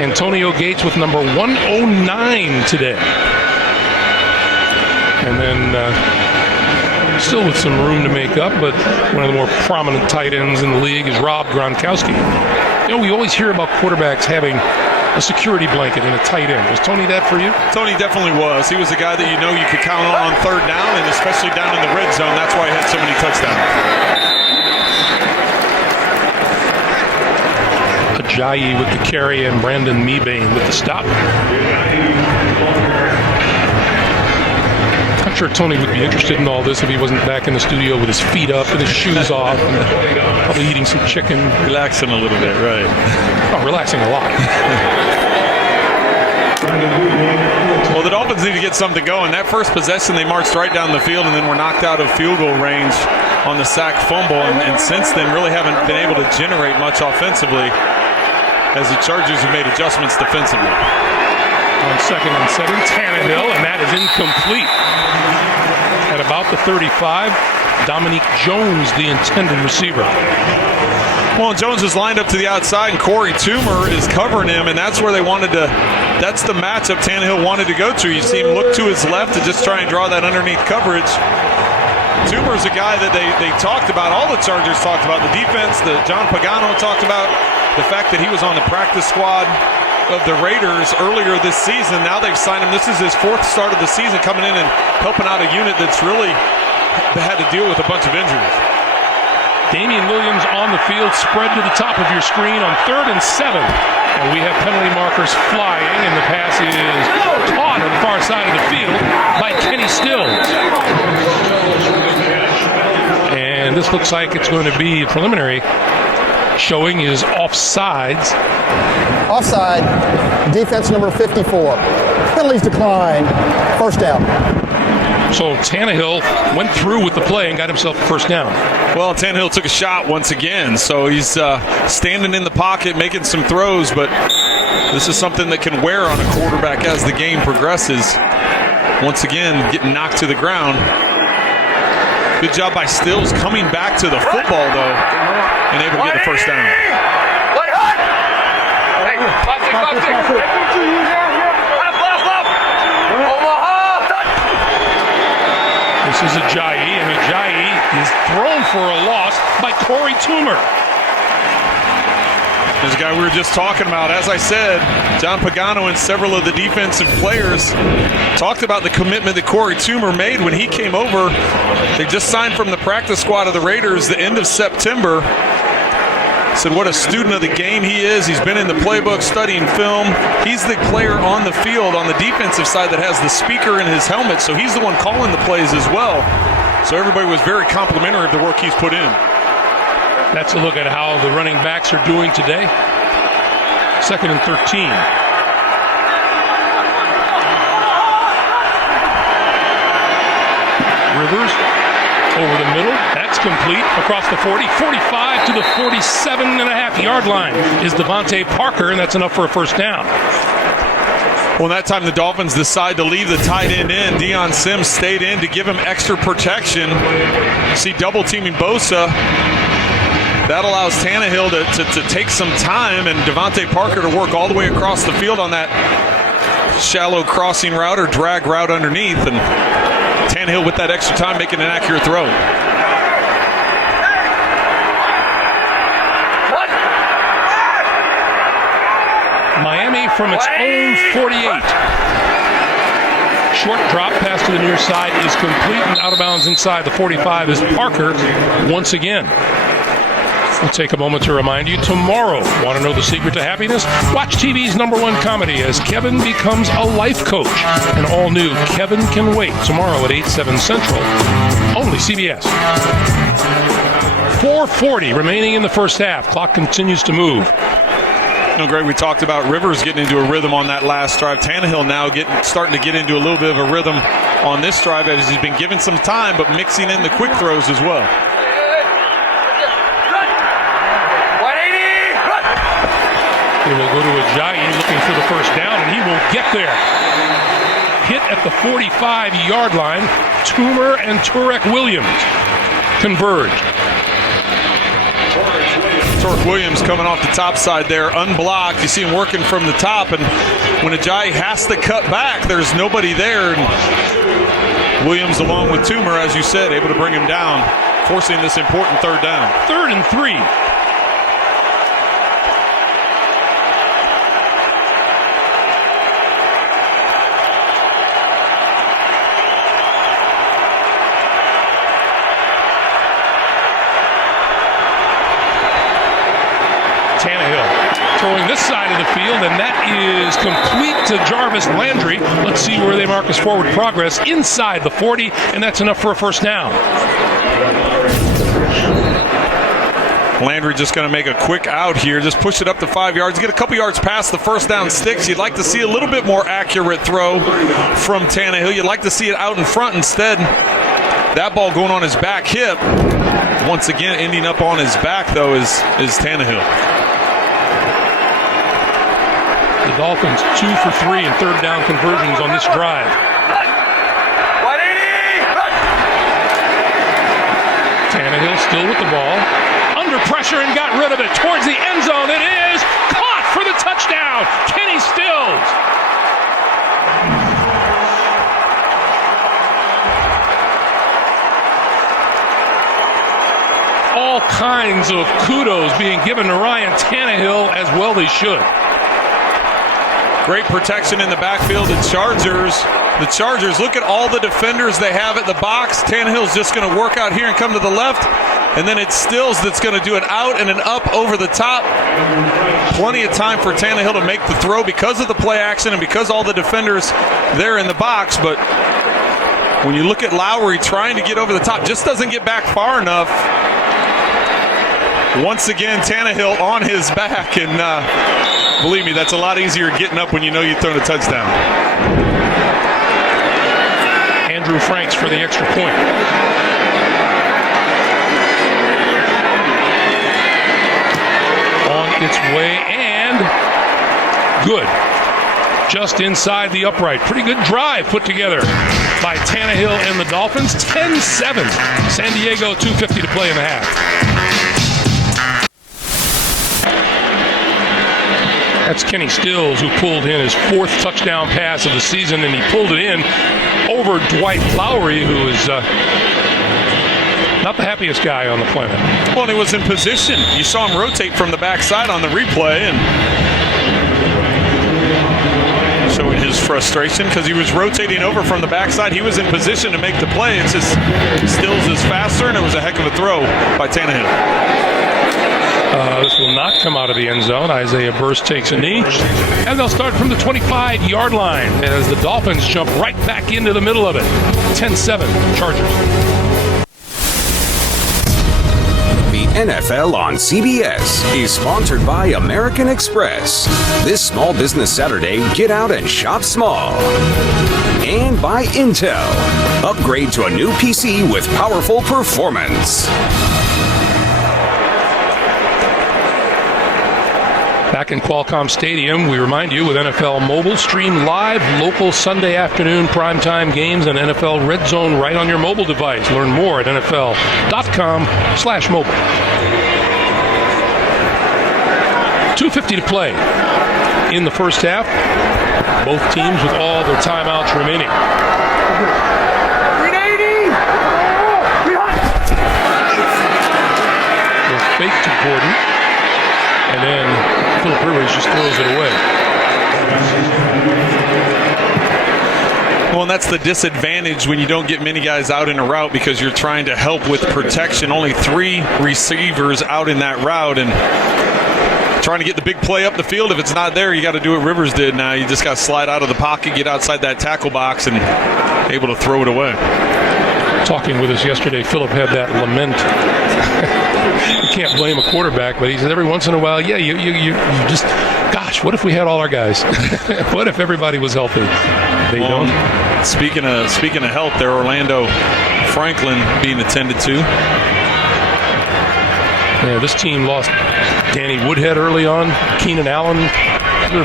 Antonio Gates with number 109 today. And then still with some room to make up, but one of the more prominent tight ends in the league is Rob Gronkowski. You know, we always hear about quarterbacks having a security blanket and a tight end. Was Tony that for you? Tony definitely was. He was a guy that you know you could count on third down, and especially down in the red zone. That's why he had so many touchdowns. Ajayi with the carry and Brandon Mebane with the stop. I'm sure Tony would be interested in all this if he wasn't back in the studio with his feet up and his shoes off and probably eating some chicken. Relaxing a little bit, right. Oh, relaxing a lot. Well, the Dolphins need to get something going. That first possession, they marched right down the field and then were knocked out of field goal range on the sack fumble. And since then, really haven't been able to generate much offensively as the Chargers have made adjustments defensively. On 2nd and 7, Tannehill, and that is incomplete. At about the 35, Dominique Jones, the intended receiver. Well, Jones is lined up to the outside, and Corey Toomer is covering him, and that's where they wanted to. That's the matchup Tannehill wanted to go to. You see him look to his left to just try and draw that underneath coverage. Toomer's a guy that they talked about. All the Chargers talked about the defense. John Pagano talked about the fact that he was on the practice squad of the Raiders earlier this season. Now they've signed him. This is his 4th start of the season, coming in and helping out a unit that's really had to deal with a bunch of injuries. Damian Williams on the field, spread to the top of your screen on 3rd and 7. And we have penalty markers flying, and the pass is caught on the far side of the field by Kenny Stills. And this looks like it's going to be preliminary. Showing is offsides. Offside, defense number 54. Penalties decline, first down. So Tannehill went through with the play and got himself a first down. Well, Tannehill took a shot once again, so he's standing in the pocket, making some throws, but this is something that can wear on a quarterback as the game progresses. Once again, getting knocked to the ground. Good job by Stills coming back to the football, though, and able to get the first down. This is Ajayi, and Ajayi is thrown for a loss by Corey Toomer. There's a guy we were just talking about. As I said, John Pagano and several of the defensive players talked about the commitment that Corey Toomer made when he came over. They just signed from the practice squad of the Raiders the end of September. Said what a student of the game he is. He's been in the playbook studying film. He's the player on the field on the defensive side that has the speaker in his helmet, so he's the one calling the plays as well. So everybody was very complimentary of the work he's put in. That's a look at how the running backs are doing today. 2nd and 13. Rivers over the middle. That's complete across the 40. 45 to the 47.5-yard line is Devontae Parker, and that's enough for a first down. Well, that time the Dolphins decide to leave the tight end in. Deion Sims stayed in to give him extra protection. See double teaming Bosa. That allows Tannehill to take some time and Devontae Parker to work all the way across the field on that shallow crossing route or drag route underneath. And Tannehill with that extra time making an accurate throw. Miami from its own 48. Short drop pass to the near side is complete and out of bounds inside the 45 is Parker once again. We'll take a moment to remind you, tomorrow, want to know the secret to happiness? Watch TV's #1 comedy as Kevin becomes a life coach. An all-new Kevin Can Wait, tomorrow at 8, 7 Central. Only CBS. 4:40 remaining in the first half. Clock continues to move. You know, Greg, we talked about Rivers getting into a rhythm on that last drive. Tannehill now starting to get into a little bit of a rhythm on this drive as he's been given some time, but mixing in the quick throws as well. He will go to Ajayi looking for the first down, and he will get there. Hit at the 45-yard line. Toomer and Turek Williams converge. Turek Williams coming off the top side there, unblocked. You see him working from the top, and when Ajayi has to cut back, there's nobody there. And Williams, along with Toomer, as you said, able to bring him down, forcing this important third down. 3rd and 3. Throwing this side of the field, and that is complete to Jarvis Landry. Let's see where they mark his forward progress inside the 40, and that's enough for a first down. Landry just going to make a quick out here, just push it up to 5 yards, get a couple yards past the first down sticks. You'd like to see a little bit more accurate throw from Tannehill. You'd like to see it out in front instead. That ball going on his back hip. Once again, ending up on his back, though, is Tannehill. The Dolphins 2 for 3 in third down conversions on this drive. Tannehill still with the ball. Under pressure and got rid of it. Towards the end zone. It is caught for the touchdown. Kenny Stills. All kinds of kudos being given to Ryan Tannehill, as well they should. Great protection in the backfield. The Chargers, look at all the defenders they have at the box. Tannehill's just going to work out here and come to the left. And then it's Stills that's going to do an out and an up over the top. Plenty of time for Tannehill to make the throw because of the play action and because all the defenders there in the box. But when you look at Lowry trying to get over the top, just doesn't get back far enough. Once again, Tannehill on his back, and believe me, that's a lot easier getting up when you know you've thrown a touchdown. Andrew Franks for the extra point. On its way, and good. Just inside the upright. Pretty good drive put together by Tannehill and the Dolphins. 10-7. San Diego, 2:50 to play in the half. That's Kenny Stills, who pulled in his 4th touchdown pass of the season, and he pulled it in over Dwight Lowry, who is Not the happiest guy on the planet. Well, and he was in position. You saw him rotate from the backside on the replay and showing his frustration because he was rotating over from the backside. He was in position to make the play. It's just Stills is faster, and it was a heck of a throw by Tannehill. This will not come out of the end zone. Isaiah Burst takes a knee. And they'll start from the 25-yard line as the Dolphins jump right back into the middle of it. 10-7 Chargers. The NFL on CBS is sponsored by American Express. This Small Business Saturday, get out and shop small. And by Intel. Upgrade to a new PC with powerful performance. Back in Qualcomm Stadium, we remind you with NFL Mobile, stream live local Sunday afternoon primetime games and NFL Red Zone right on your mobile device. Learn more at NFL.com/mobile. 2:50 to play in the first half. Both teams with all their timeouts remaining. 380! They'll fake to Gordon, and then Phillip Rivers just throws it away. Well, and that's the disadvantage when you don't get many guys out in a route because you're trying to help with protection. Only 3 receivers out in that route, and trying to get the big play up the field. If it's not there, you got to do what Rivers did now. You just got to slide out of the pocket, get outside that tackle box, and able to throw it away. Talking with us yesterday, Phillip had that lament. You can't blame a quarterback, but he said every once in a while, yeah, you just, gosh, what if we had all our guys? What if everybody was healthy? They don't. Speaking of health, there, Orlando Franklin being attended to. Yeah, this team lost Danny Woodhead early on, Keenan Allen. They're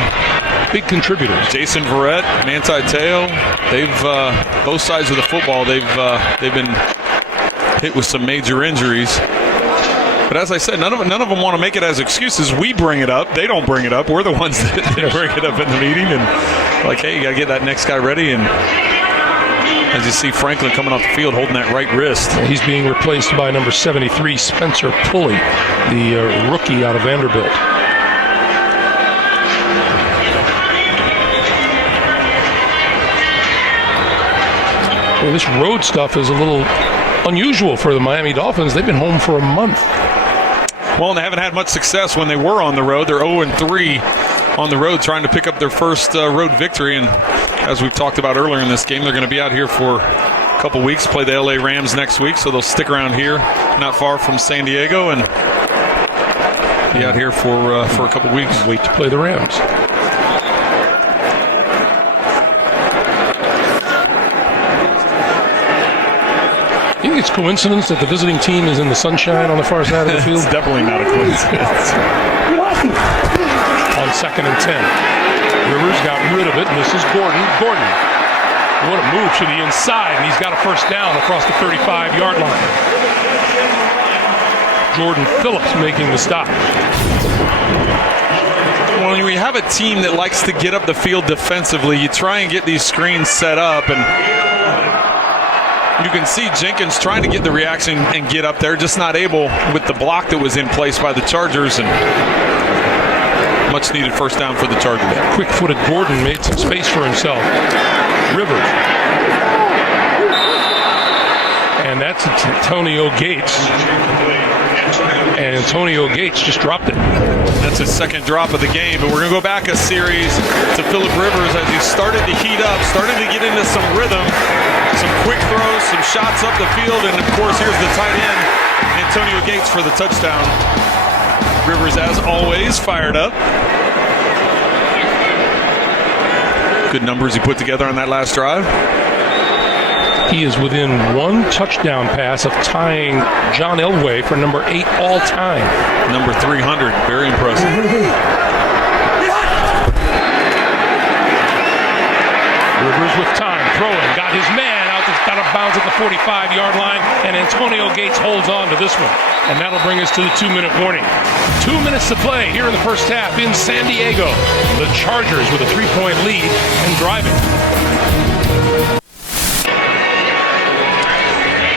big contributors. Jason Verrett, Manti Te'o, they've both sides of the football. They've been hit with some major injuries. But as I said, none of them want to make it as excuses. We bring it up. They don't bring it up. We're the ones that bring it up in the meeting and like, hey, you got to get that next guy ready. And as you see Franklin coming off the field holding that right wrist. He's being replaced by number 73, Spencer Pulley, the rookie out of Vanderbilt. Well, this road stuff is a little unusual for the Miami Dolphins. They've been home for a month. Well, and they haven't had much success when they were on the road. They're 0-3 on the road, trying to pick up their first road victory. And as we've talked about earlier in this game, they're going to be out here for a couple weeks, play the LA Rams next week, so they'll stick around here, not far from San Diego, and be out here for a couple weeks. Wait to play the Rams. You think it's coincidence that the visiting team is in the sunshine on the far side of the field? It's definitely not a coincidence. On 2nd and 10. Rivers got rid of it, and this is Gordon. Gordon, what a move to the inside, and he's got a first down across the 35-yard line. Jordan Phillips making the stop. Well, when you have a team that likes to get up the field defensively, you try and get these screens set up, and you can see Jenkins trying to get the reaction and get up there, just not able with the block that was in place by the Chargers, and much needed first down for the Chargers. Quick-footed Gordon made some space for himself. Rivers. And that's Antonio Gates. And Antonio Gates just dropped it. That's his second drop of the game, but we're going to go back a series to Phillip Rivers as he started to heat up, started to get into some rhythm, some quick throws, some shots up the field, and of course here's the tight end, Antonio Gates for the touchdown. Rivers, as always, fired up. Good numbers he put together on that last drive. He is within one touchdown pass of tying John Elway for number 8 all time. Number 300, very impressive. Rivers with time, throwing, got his man out of bounds at the 45-yard line, and Antonio Gates holds on to this one. And that'll bring us to the 2-minute warning. 2 minutes to play here in the first half in San Diego. The Chargers with a 3-point lead and driving.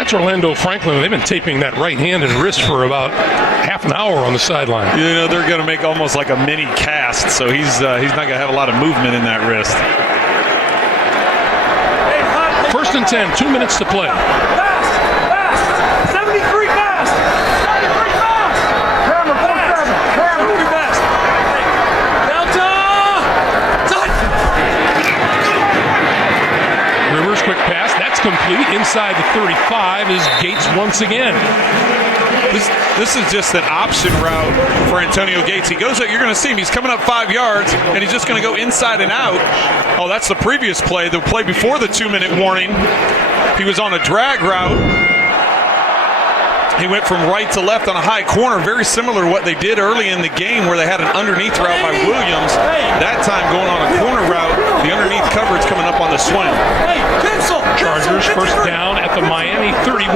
That's Orlando Franklin. They've been taping that right hand and wrist for about half an hour on the sideline. You know, they're going to make almost like a mini cast, so he's not going to have a lot of movement in that wrist. 1st and 10, 2 minutes to play. Fast! 73 fast! 73 fast! Hammer, 47! Hammer! 73 fast! Delta! Rivers, quick pass. That's complete. Inside the 35 is Gates once again. This is just an option route for Antonio Gates. He goes up, you're going to see him. He's coming up 5 yards, and he's just going to go inside and out. Oh, that's the previous play, the play before the 2-minute warning. He was on a drag route. He went from right to left on a high corner, very similar to what they did early in the game where they had an underneath route by Williams. That time going on a corner route, the underneath coverage coming up on the swing. Chargers first down at the Miami 31.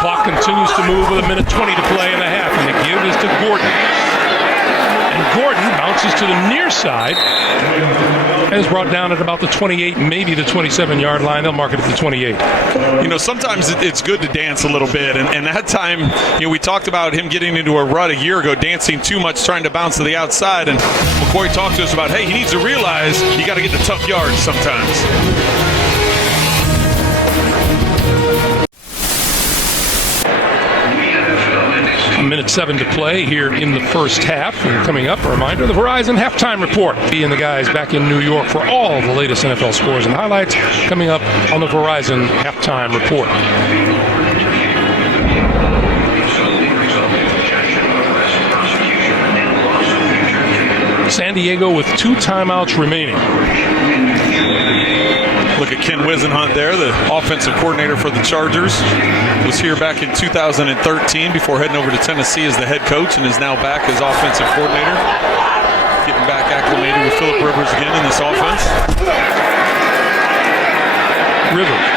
Clock continues to move with 1:20 to play and a half, and the give is to Gordon. And Gordon bounces to the near side and is brought down at about the 28, maybe the 27-yard line. They'll mark it at the 28. You know, sometimes it's good to dance a little bit, and that time, you know, we talked about him getting into a rut a year ago, dancing too much, trying to bounce to the outside, and McCoy talked to us about, hey, he needs to realize you got to get the tough yards sometimes. 1:07 to play here in the first half. And coming up, a reminder, the Verizon Halftime Report. He and the guys back in New York for all the latest NFL scores and highlights coming up on the Verizon Halftime Report. San Diego with 2 timeouts remaining. Look at Ken Wisenhunt there, the offensive coordinator for the Chargers. Was here back in 2013 before heading over to Tennessee as the head coach, and is now back as offensive coordinator. Getting back acclimated with Phillip Rivers again in this offense. Rivers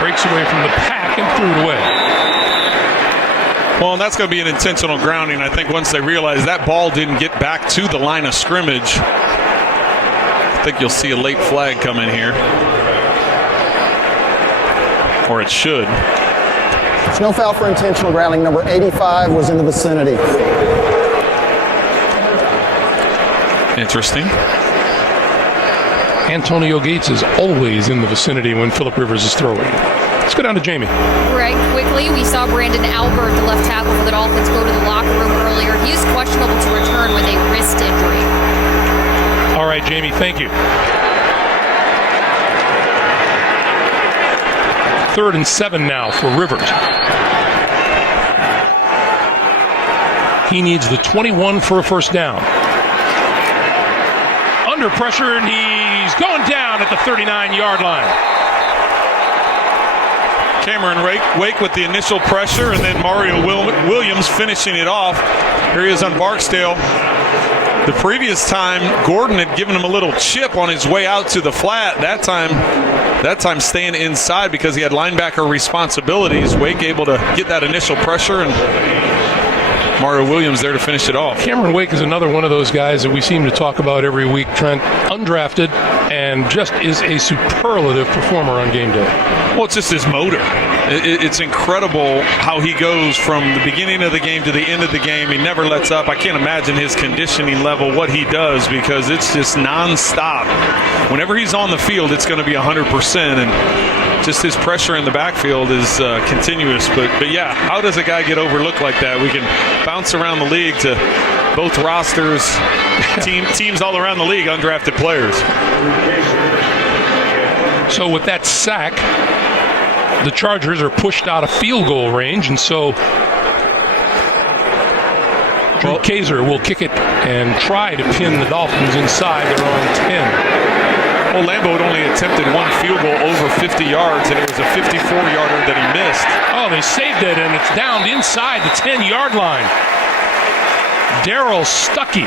breaks away from the pack and threw it away. Well, and that's going to be an intentional grounding. I think once they realize that ball didn't get back to the line of scrimmage, I think you'll see a late flag come in here. Or it should. No foul for intentional grounding. Number 85 was in the vicinity. Interesting. Antonio Gates is always in the vicinity when Phillip Rivers is throwing. Let's go down to Jamie. Right, quickly, we saw Brandon Albert, the left tackle for the Dolphins, go to the locker room earlier. He is questionable to return with a wrist injury. All right, Jamie, thank you. 3rd and 7 now for Rivers. He needs the 21 for a first down. Under pressure, and he's going down at the 39-yard line. Cameron Wake with the initial pressure, and then Mario Williams finishing it off. Here he is on Barksdale. The previous time, Gordon had given him a little chip on his way out to the flat. That time staying inside because he had linebacker responsibilities. Wake able to get that initial pressure, and Mario Williams there to finish it off. Cameron Wake is another one of those guys that we seem to talk about every week, Trent. Undrafted, and just is a superlative performer on game day. Well, it's just his motor. It's incredible how he goes from the beginning of the game to the end of the game. He never lets up. I can't imagine his conditioning level, what he does, because it's just nonstop. Whenever he's on the field, it's going to be 100%, and just his pressure in the backfield is continuous. But yeah, how does a guy get overlooked like that? We can bounce around the league to both rosters, teams all around the league, undrafted players. So with that sack, the Chargers are pushed out of field goal range, and so Drew Kaiser will kick it and try to pin the Dolphins inside their own 10. Well, Lambeau had only attempted one field goal over 50 yards, and it was a 54-yarder that he missed. Oh, they saved it, and it's down inside the 10-yard line. Darryl Stuckey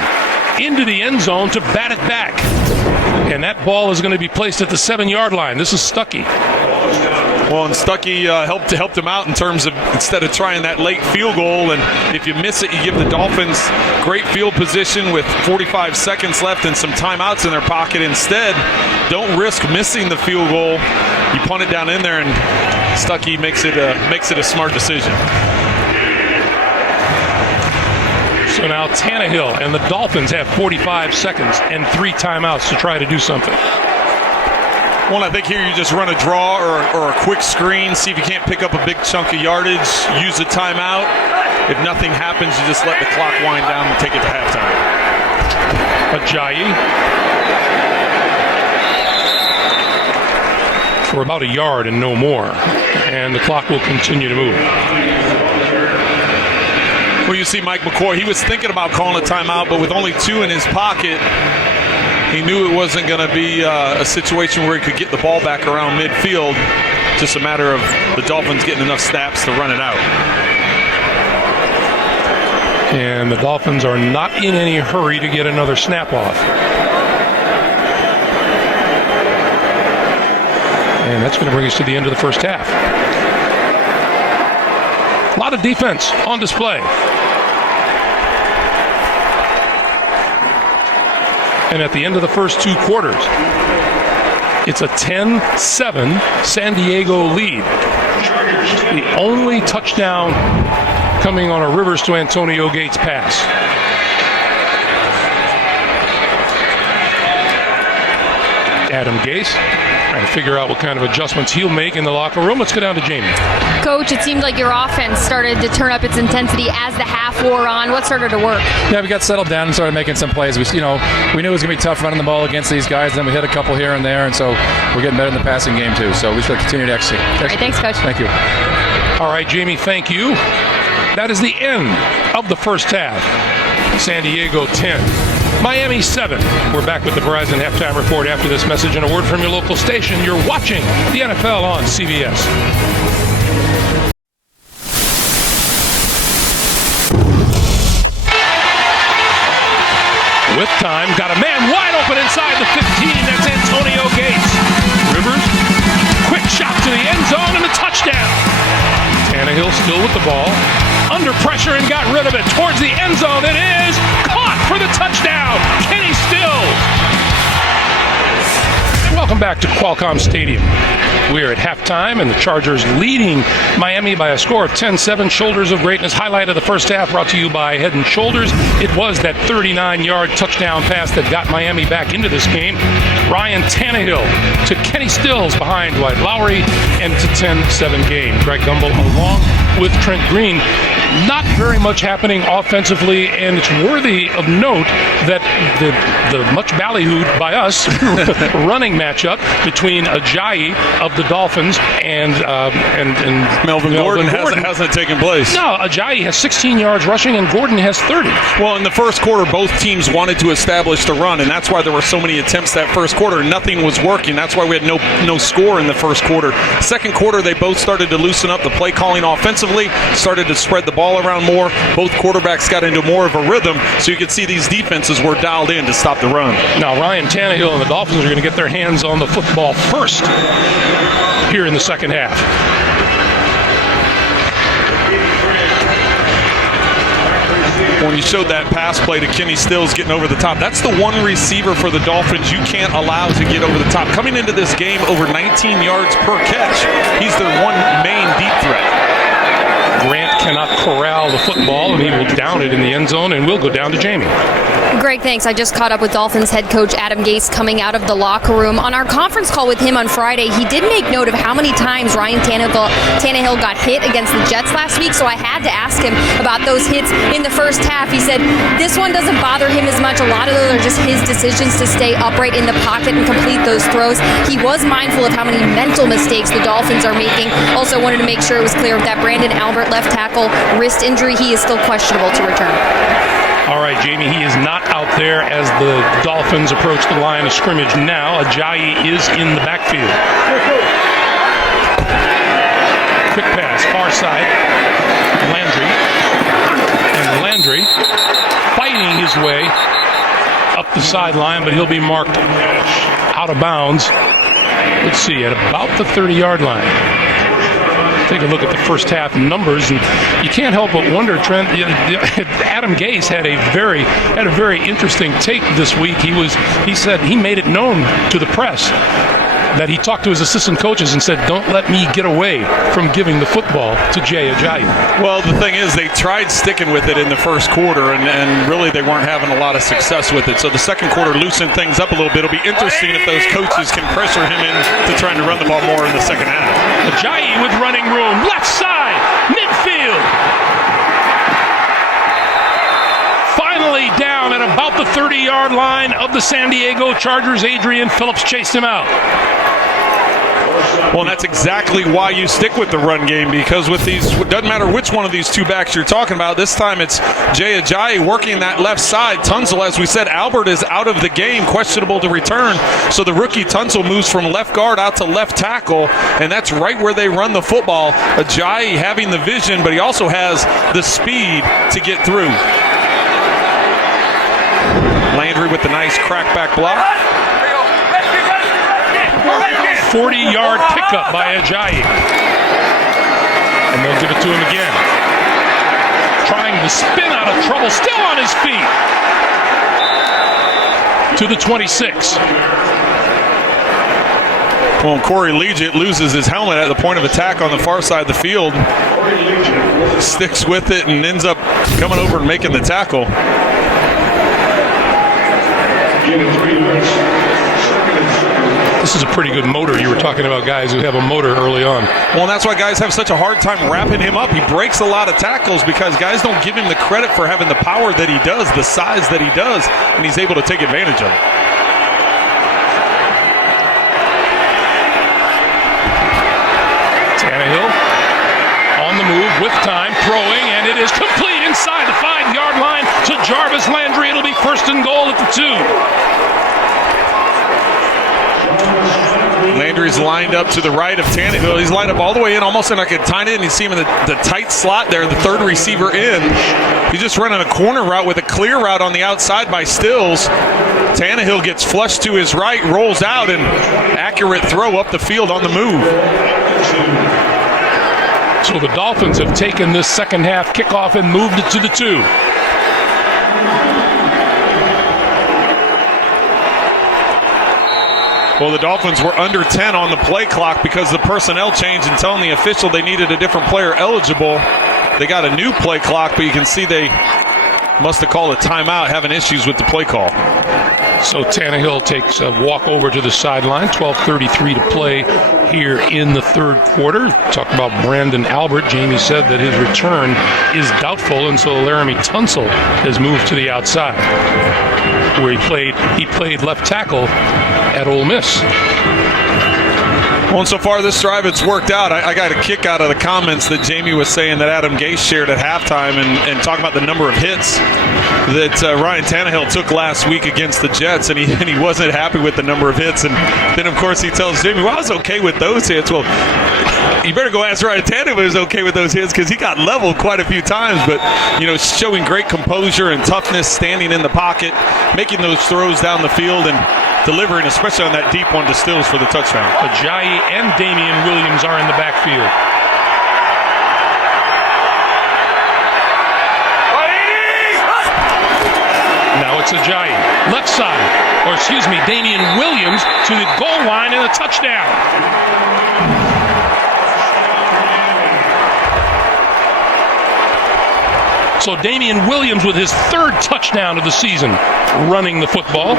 into the end zone to bat it back. And that ball is going to be placed at the 7-yard line. This is Stuckey. Well, and Stuckey helped him out in terms of instead of trying that late field goal, and if you miss it, you give the Dolphins great field position with 45 seconds left and some timeouts in their pocket. Instead, don't risk missing the field goal. You punt it down in there, and Stuckey makes it a smart decision. So now Tannehill and the Dolphins have 45 seconds and 3 timeouts to try to do something. Well, I think here you just run a draw or a quick screen, see if you can't pick up a big chunk of yardage, use a timeout. If nothing happens, you just let the clock wind down and take it to halftime. Ajayi for about a yard and no more, and the clock will continue to move. Well, you see Mike McCoy, he was thinking about calling a timeout, but with only 2 in his pocket, he knew it wasn't going to be a situation where he could get the ball back around midfield. Just a matter of the Dolphins getting enough snaps to run it out. And the Dolphins are not in any hurry to get another snap off. And that's going to bring us to the end of the first half. A lot of defense on display. And at the end of the first 2 quarters, it's a 10-7 San Diego lead. The only touchdown coming on a Rivers to Antonio Gates pass. Adam Gase trying to figure out what kind of adjustments he'll make in the locker room. Let's go down to Jamie. Coach, it seemed like your offense started to turn up its intensity as the half wore on. What started to work? Yeah, we got settled down and started making some plays. We knew it was going to be tough running the ball against these guys. Then we hit a couple here and there, and so we're getting better in the passing game too. So we should continue to execute. All right, thanks, Coach. Thank you. All right, Jamie, thank you. That is the end of the first half. San Diego 10, Miami 7. We're back with the Verizon Halftime Report after this message and a word from your local station. You're watching the NFL on CBS. With time, got a man wide open inside the 15. That's Antonio Gates. Rivers, quick shot to the end zone and a touchdown. Tannehill still with the ball. Under pressure and got rid of it. Towards the end zone. It is caught for the touchdown. Kenny Stills. Welcome back to Qualcomm Stadium. We're at halftime, and the Chargers leading Miami by a score of 10-7. Shoulders of Greatness, highlight of the first half, brought to you by Head & Shoulders. It was that 39-yard touchdown pass that got Miami back into this game. Ryan Tannehill to Kenny Stills behind Dwight Lowry, and it's a 10-7 game. Greg Gumbel along with Trent Green. Not very much happening offensively, and it's worthy of note that the much ballyhooed by us running matchup between Ajayi of the Dolphins and Melvin Gordon hasn't taken place. No, Ajayi has 16 yards rushing and Gordon has 30. Well, in the first quarter, both teams wanted to establish the run, and that's why there were so many attempts that first quarter. Nothing was working. That's why we had no score in the first quarter. Second quarter, they both started to loosen up the play calling offensively, started to spread the ball around more. Both quarterbacks got into more of a rhythm, so you could see these defenses were dialed in to stop the run. Now, Ryan Tannehill and the Dolphins are going to get their hands on the football first here in the second half. When you showed that pass play to Kenny Stills getting over the top, that's the one receiver for the Dolphins you can't allow to get over the top. Coming into this game, over 19 yards per catch. He's their one main deep threat. Grant cannot corral the football, and he will down it in the end zone, and we'll go down to Jamie. Greg, thanks. I just caught up with Dolphins head coach Adam Gase coming out of the locker room. On our conference call with him on Friday, he did make note of how many times Ryan Tannehill got hit against the Jets last week, so I had to ask him about those hits in the first half. He said this one doesn't bother him as much. A lot of those are just his decisions to stay upright in the pocket and complete those throws. He was mindful of how many mental mistakes the Dolphins are making. Also wanted to make sure it was clear with that Brandon Albert left tackle wrist injury, he is still questionable to return. All right, Jamie, he is not out there as the Dolphins approach the line of scrimmage now. Ajayi is in the backfield. Quick pass, far side. Landry. And Landry fighting his way up the sideline, but he'll be marked out of bounds. Let's see, at about the 30-yard line. take a look at the first half numbers, and you can't help but wonder, Trent. Adam Gase had a very interesting take this week. He said he made it known to the press that he talked to his assistant coaches and said, "Don't let me get away from giving the football to Jay Ajayi." Well, the thing is, they tried sticking with it in the first quarter, and really they weren't having a lot of success with it. So the second quarter loosened things up a little bit. It'll be interesting if those coaches can pressure him into trying to run the ball more in the second half. Ajayi with running room, left side, midfield. Finally down at about the 30-yard line of the San Diego Chargers. Adrian Phillips chased him out. Well, and that's exactly why you stick with the run game, because with these, it doesn't matter which one of these two backs you're talking about. This time it's Jay Ajayi working that left side. Tunsil, as we said, Albert is out of the game, questionable to return. So the rookie Tunsil moves from left guard out to left tackle, and that's right where they run the football. Ajayi having the vision, but he also has the speed to get through. Landry with the nice crackback block. 40-yard pickup by Ajayi. And they'll give it to him again. Trying to spin out of trouble, still on his feet. To the 26. Well, Corey Leggett loses his helmet at the point of attack on the far side of the field. Sticks with it and ends up coming over and making the tackle. This is a pretty good motor. You were talking about guys who have a motor early on. Well, and that's why guys have such a hard time wrapping him up. He breaks a lot of tackles because guys don't give him the credit for having the power that he does, the size that he does, and he's able to take advantage of it. Tannehill on the move with time, throwing, and it is complete inside the 5-yard line to Jarvis Landry. It'll be first and goal at the 2. Landry's lined up to the right of Tannehill. He's lined up all the way in, almost in like a tight end. You see him in the tight slot there, the third receiver in. He's just running a corner route with a clear route on the outside by Stills. Tannehill gets flushed to his right, rolls out, and accurate throw up the field on the move. So the Dolphins have taken this second half kickoff and moved it to the 2. Well, the Dolphins were under 10 on the play clock because the personnel change and telling the official they needed a different player eligible. They got a new play clock, but you can see they must have called a timeout, having issues with the play call. So Tannehill takes a walk over to the sideline. 12:33 to play here in the third quarter. Talk about Brandon Albert. Jamie said that his return is doubtful, and so Laramie Tunsil has moved to the outside, where he played left tackle at Ole Miss. Well, and so far this drive, it's worked out. I got a kick out of the comments that Jamie was saying that Adam Gase shared at halftime and talking about the number of hits that Ryan Tannehill took last week against the Jets, and he wasn't happy with the number of hits. And then, of course, he tells Jamie, well, I was okay with those hits. Well, you better go ask Ryan Tannehill if he was okay with those hits, because he got leveled quite a few times. But, showing great composure and toughness, standing in the pocket, making those throws down the field, and delivering, especially on that deep one to Stills for the touchdown. Ajayi and Damian Williams are in the backfield. Now it's Ajayi, left side, Damian Williams to the goal line and a touchdown. So Damian Williams with his third touchdown of the season, running the football.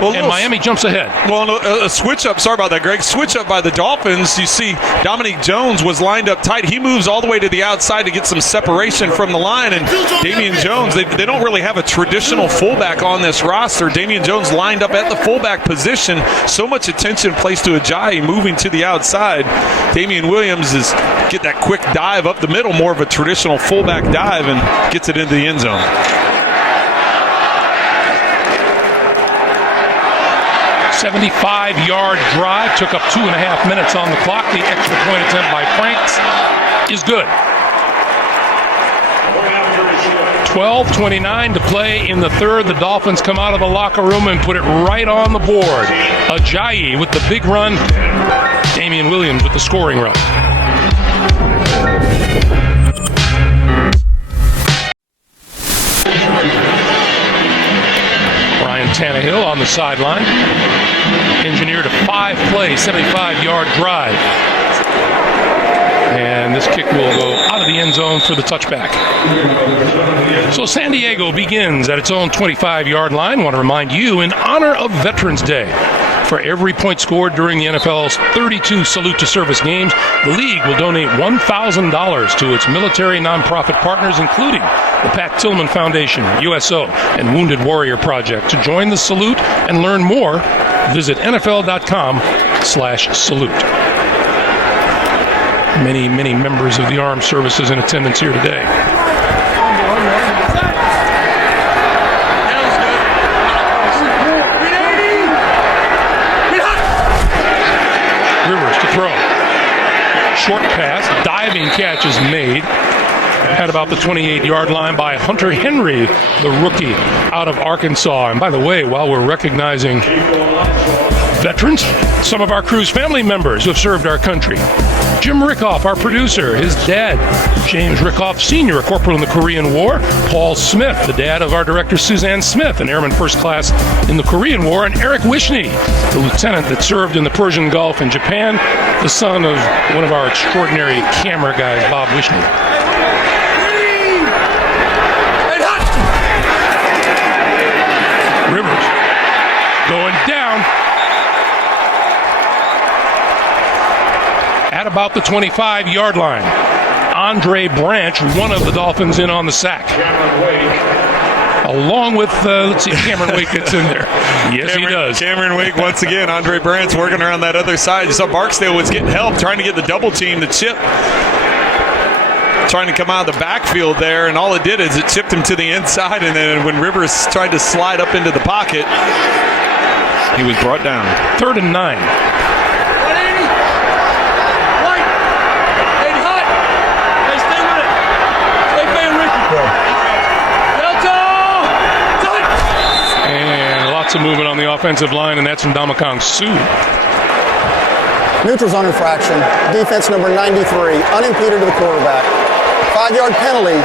Well, and Miami jumps ahead. Well, a switch up. Sorry about that, Greg. Switch up by the Dolphins. You see Dominique Jones was lined up tight. He moves all the way to the outside to get some separation from the line. And Damian Jones, they don't really have a traditional fullback on this roster. Damian Jones lined up at the fullback position. So much attention placed to Ajayi moving to the outside. Damian Williams is get that quick dive up the middle, more of a traditional fullback dive, and gets it into the end zone. 75-yard drive, took up 2.5 minutes on the clock. The extra point attempt by Franks is good. 12:29 to play in the third. The Dolphins come out of the locker room and put it right on the board. Ajayi with the big run. Damian Williams with the scoring run. Ryan Tannehill on the sideline. Engineered a 5-play, 75-yard drive. And this kick will go out of the end zone for the touchback. So San Diego begins at its own 25-yard line. I want to remind you, in honor of Veterans Day, for every point scored during the NFL's 32 Salute to Service games, the league will donate $1,000 to its military nonprofit partners, including the Pat Tillman Foundation, USO, and Wounded Warrior Project. To join the salute and learn more, visit NFL.com/salute. Many members of the armed services in attendance here today. Rivers to throw. Short pass, diving catch is made at about the 28-yard line by Hunter Henry, the rookie out of Arkansas. And by the way, while we're recognizing veterans, some of our crew's family members who have served our country. Jim Rickoff, our producer, his dad, James Rickoff Sr., a corporal in the Korean War. Paul Smith, the dad of our director, Suzanne Smith, an airman first class in the Korean War. And Eric Wishney, the lieutenant that served in the Persian Gulf in Japan, the son of one of our extraordinary camera guys, Bob Wishney. Rivers going down at about the 25-yard line. Andre Branch, one of the Dolphins, in on the sack. Along with, let's see if Cameron Wake gets in there. Yes, he does. Cameron Wake, once again, Andre Branch working around that other side. You saw Barksdale was getting help, trying to get the double team, the chip. Trying to come out of the backfield there, and all it did is it chipped him to the inside, and then when Rivers tried to slide up into the pocket, he was brought down. 3rd and 9. And lots of movement on the offensive line, and that's from Damakong Su. Neutral zone infraction. Defense number 93, unimpeded to the quarterback. 5-yard penalty,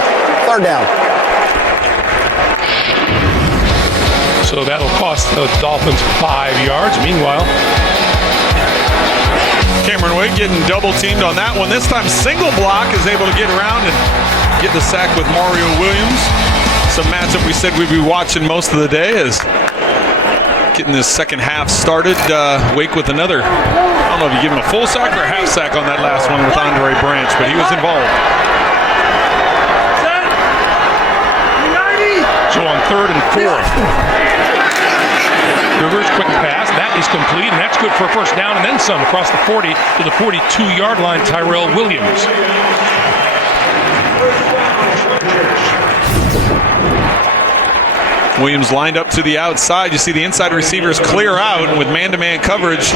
3rd down. So that'll cost the Dolphins 5 yards. Meanwhile, Cameron Wake getting double teamed on that one. This time single block is able to get around and get the sack with Mario Williams. Some matchup we said we'd be watching most of the day is getting this second half started. Wake with another, I don't know if you give him a full sack or a half sack on that last one with Andre Branch, but he was involved. so on 3rd and 4. Rivers, quick pass. That is complete, and that's good for a first down and then some across the 40 to the 42-yard line. Tyrell Williams. Williams lined up to the outside. You see the inside receivers clear out, and with man-to-man coverage,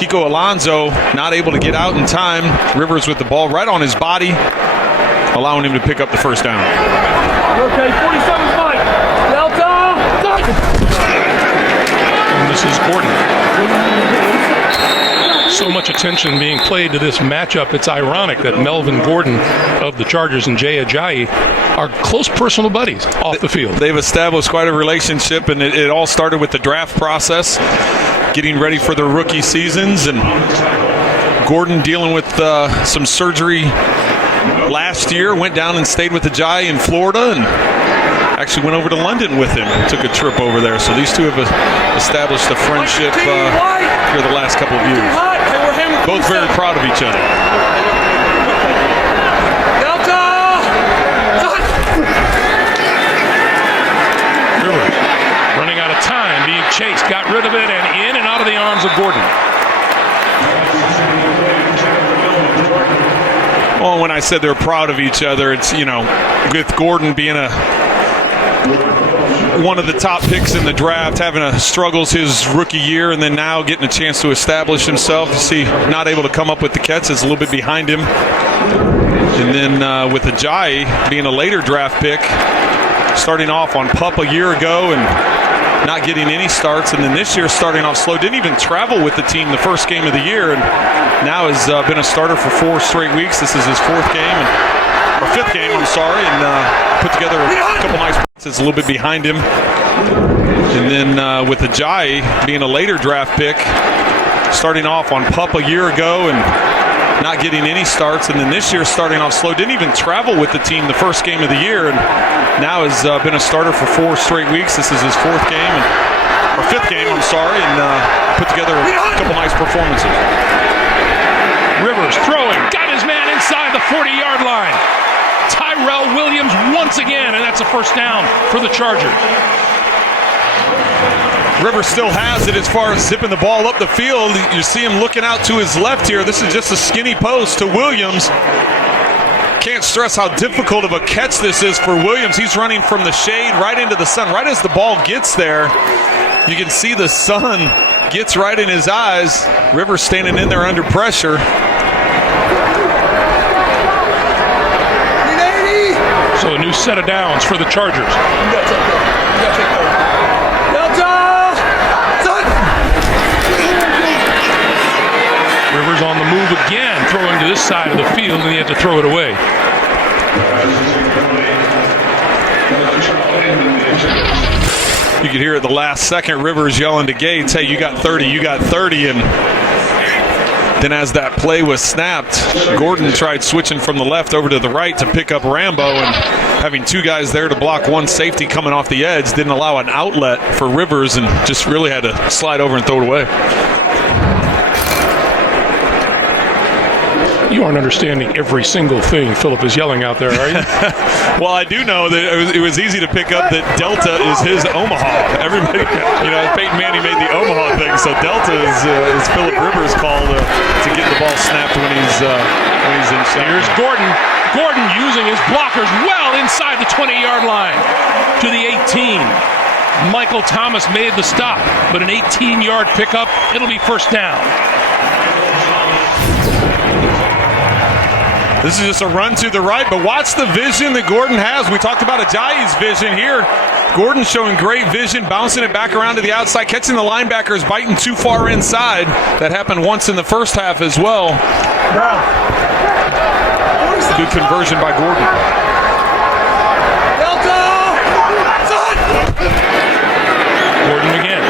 Kiko Alonso not able to get out in time. Rivers with the ball right on his body, allowing him to pick up the first down. Okay, 47 Mike. Delta. And this is Gordon. So much attention being played to this matchup. It's ironic that Melvin Gordon of the Chargers and Jay Ajayi are close personal buddies off the field. They've established quite a relationship, and it all started with the draft process, getting ready for their rookie seasons, and Gordon dealing with some surgery last year, went down and stayed with Ajayi in Florida, and actually went over to London with him, took a trip over there. So these two have established a friendship here the last couple of years. Both very proud of each other. Rivers running out of time, being chased, got rid of it, and in and out of the arms of Gordon. Well, when I said they're proud of each other, it's, you know, with Gordon being one of the top picks in the draft, having struggles his rookie year, and then now getting a chance to establish himself. You see, not able to come up with the catches, a little bit behind him. And then with Ajayi being a later draft pick, starting off on PUP a year ago and not getting any starts, and then this year starting off slow. Didn't even travel with the team the first game of the year, and now has been a starter for 4 straight weeks. This is his 4th game, or 5th game, I'm sorry, and put together a couple nice passes a little bit behind him. And then with Ajayi being a later draft pick, starting off on PUP a year ago and not getting any starts, and then this year starting off slow. Didn't even travel with the team the first game of the year, and now has been a starter for 4 straight weeks. This is his 4th game, or 5th game, I'm sorry, and put together a couple nice performances. Rivers throwing, got his man inside the 40-yard line. Tyrell Williams once again, and that's a first down for the Chargers. Rivers still has it as far as zipping the ball up the field. You see him looking out to his left here. This is just a skinny post to Williams. Can't stress how difficult of a catch this is for Williams. He's running from the shade right into the sun. Right as the ball gets there, you can see the sun gets right in his eyes. Rivers standing in there under pressure. So a new set of downs for the Chargers. Rivers on the move again, throwing to this side of the field, and he had to throw it away. You could hear at the last second Rivers yelling to Gates, hey, you got 30, you got 30. And then as that play was snapped, Gordon tried switching from the left over to the right to pick up Rambo, and having 2 guys there to block 1 safety coming off the edge didn't allow an outlet for Rivers, and just really had to slide over and throw it away. You aren't understanding every single thing Philip is yelling out there, are you? Well, I do know that it was easy to pick up that Delta is his Omaha. Everybody, Peyton Manning made the Omaha thing, so Delta is Philip Rivers' call to get the ball snapped when he's in shot. Here's Gordon. Gordon using his blockers well inside the 20-yard line to the 18. Michael Thomas made the stop, but an 18-yard pickup. It'll be first down. This is just a run to the right, but watch the vision that Gordon has. We talked about Ajayi's vision here. Gordon showing great vision, bouncing it back around to the outside, catching the linebackers, biting too far inside. That happened once in the first half as well. Good conversion by Gordon. Gordon again.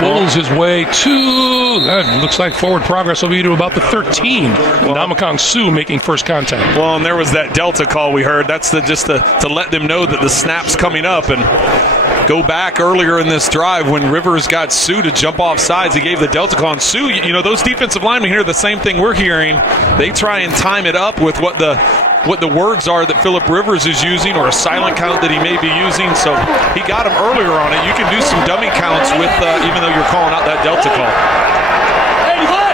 Pulls his way to, that looks like forward progress will be to about the 13. Ndamukong Suh making first contact. Well, and there was that Delta call we heard. That's to let them know that the snap's coming up. And go back earlier in this drive when Rivers got Suh to jump off sides. He gave the Delta call. And Suh, those defensive linemen hear the same thing we're hearing. They try and time it up with what the words are that Philip Rivers is using, or a silent count that he may be using. So he got him earlier on it. You can do some dummy counts with, even though you're calling out that Delta call. Hey, hot!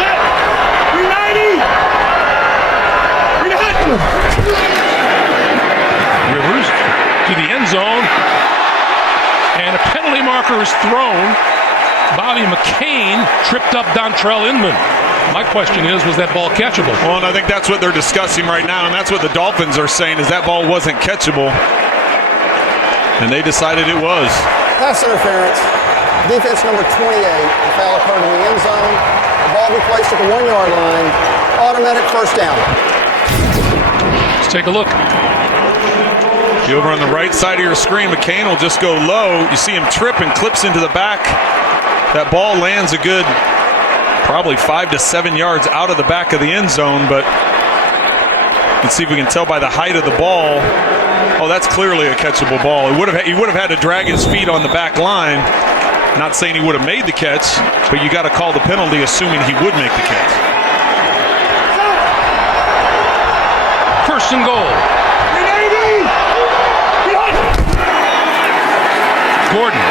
Set! 390! Rivers to the end zone, and a penalty marker is thrown. Bobby McCain tripped up Dontrell Inman. My question is, was that ball catchable? Well, and I think that's what they're discussing right now, and that's what the Dolphins are saying, is that ball wasn't catchable. And they decided it was. Pass interference. Defense number 28. The foul occurred in the end zone. The ball be placed at the 1-yard line. Automatic first down. Let's take a look. Over on the right side of your screen, McCain will just go low. You see him trip and clips into the back. That ball lands a good probably 5 to 7 yards out of the back of the end zone, but let's see if we can tell by the height of the ball. Oh, that's clearly a catchable ball. He would have had to drag his feet on the back line. Not saying he would have made the catch, but you got to call the penalty assuming he would make the catch. First and goal. Gordon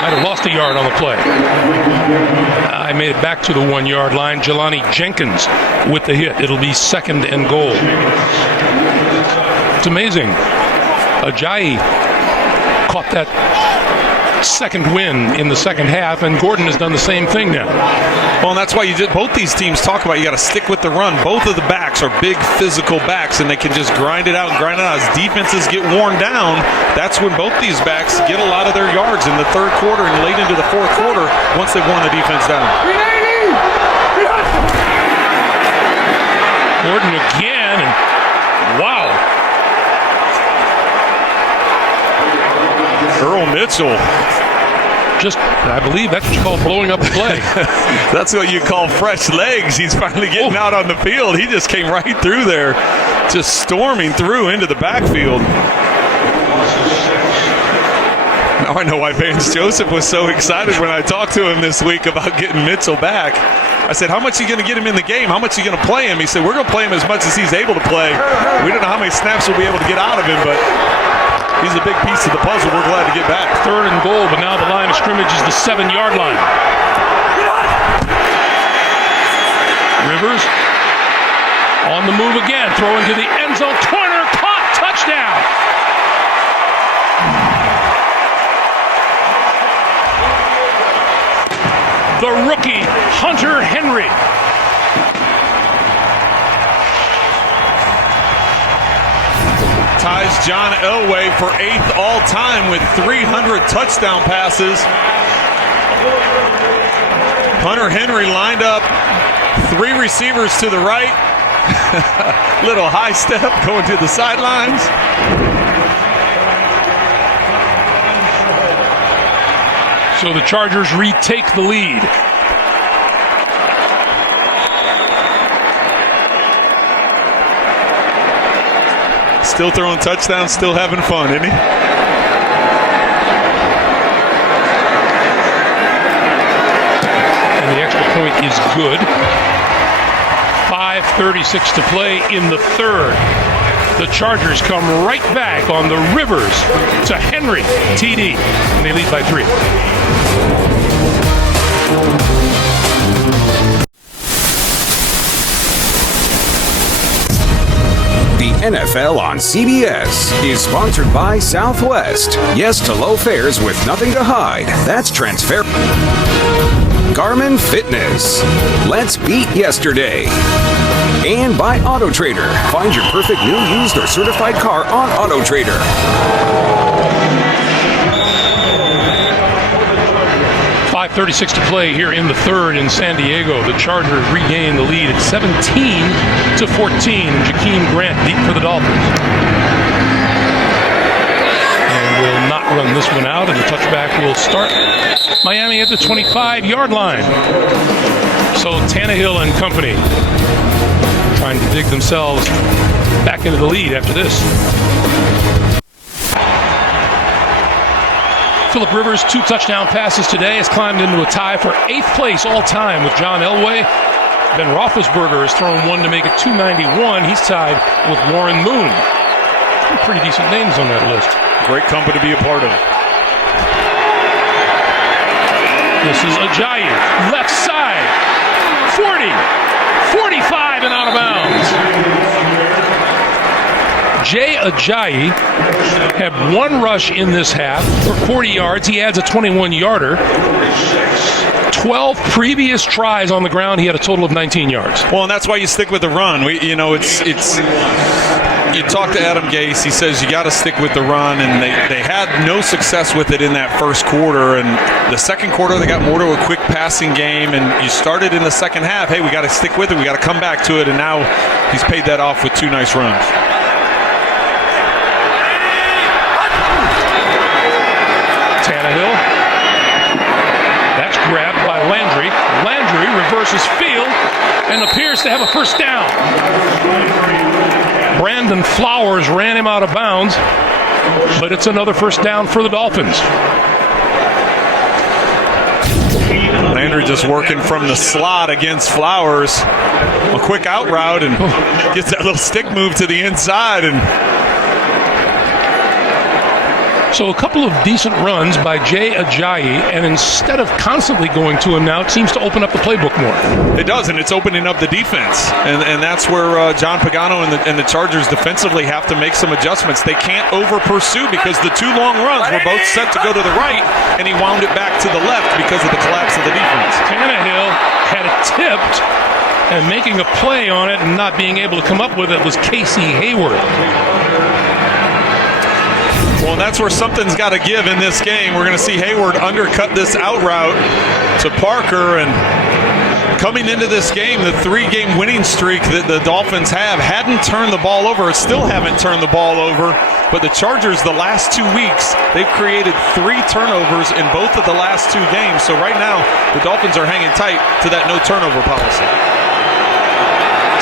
might have lost a yard on the play. I made it back to the 1-yard line. Jelani Jenkins with the hit. It'll be second and goal. It's amazing. Ajayi caught that second win in the second half, and Gordon has done the same thing now. Well, and that's why both these teams talk about you got to stick with the run. Both of the backs are big physical backs, and they can just grind it out and grind it out. As defenses get worn down, that's when both these backs get a lot of their yards in the third quarter and late into the fourth quarter once they've worn the defense down. Gordon again, and wow. Earl Mitchell. I believe that's what you call blowing up a play. That's what you call fresh legs. He's finally getting out on the field. He just came right through there, just storming through into the backfield. Now I know why Vance Joseph was so excited when I talked to him this week about getting Mitchell back. I said, how much are you going to get him in the game? How much are you going to play him? He said, we're going to play him as much as he's able to play. We don't know how many snaps we'll be able to get out of him, but he's a big piece of the puzzle. We're glad to get back. Third and goal, but now the line of scrimmage is the 7-yard line. Rivers on the move again, throwing to the end zone, corner, caught, touchdown. The rookie, Hunter Henry. Ties John Elway for 8th all-time with 300 touchdown passes. Hunter Henry lined up 3 receivers to the right. Little high step going to the sidelines. So the Chargers retake the lead. Still throwing touchdowns, still having fun, isn't he? And the extra point is good. 5:36 to play in the third. The Chargers come right back on the Rivers to Henry, TD, and they lead by 3. The NFL on CBS is sponsored by Southwest. Yes to low fares with nothing to hide. That's transfer. Garmin Fitness. Let's beat yesterday. And by AutoTrader. Find your perfect new, used, or certified car on AutoTrader. 5:36 to play here in the third in San Diego. The Chargers regain the lead at 17-14. Jakeem Grant deep for the Dolphins. And will not run this one out, and the touchback will start Miami at the 25-yard line. So Tannehill and company trying to dig themselves back into the lead after this. Phillip Rivers, 2 touchdown passes today, has climbed into a tie for 8th place all-time with John Elway. Ben Roethlisberger has thrown 1 to make it 291. He's tied with Warren Moon. Some pretty decent names on that list. Great company to be a part of. This is Ajayi, left side, 40, 45 and out of bounds. Jay Ajayi had 1 rush in this half for 40 yards. He adds a 21-yarder. 12 previous tries on the ground. He had a total of 19 yards. Well, and that's why you stick with the run. You talk to Adam Gase. He says you got to stick with the run, and they had no success with it in that first quarter. And the second quarter, they got more to a quick passing game. And you started in the second half. Hey, we got to stick with it. We got to come back to it. And now he's paid that off with 2 nice runs. Tannehill. That's grabbed by Landry. Landry reverses field and appears to have a first down. Brandon Flowers ran him out of bounds, but it's another first down for the Dolphins. Landry just working from the slot against Flowers. A quick out route and gets that little stick move to the inside and So a couple of decent runs by Jay Ajayi, and instead of constantly going to him now, it seems to open up the playbook more. It does, and it's opening up the defense. And that's where John Pagano and the Chargers defensively have to make some adjustments. They can't over-pursue because the two long runs were both set to go to the right, and he wound it back to the left because of the collapse of the defense. Tannehill had it tipped, and making a play on it and not being able to come up with it was Casey Hayward. Well, that's where something's got to give in this game. We're going to see Hayward undercut this out route to Parker, and coming into this game, the 3-game winning streak that the Dolphins hadn't turned the ball over, still haven't turned the ball over, but the Chargers the last 2 weeks, they've created 3 turnovers in both of the last 2 games. So right now, the Dolphins are hanging tight to that no turnover policy.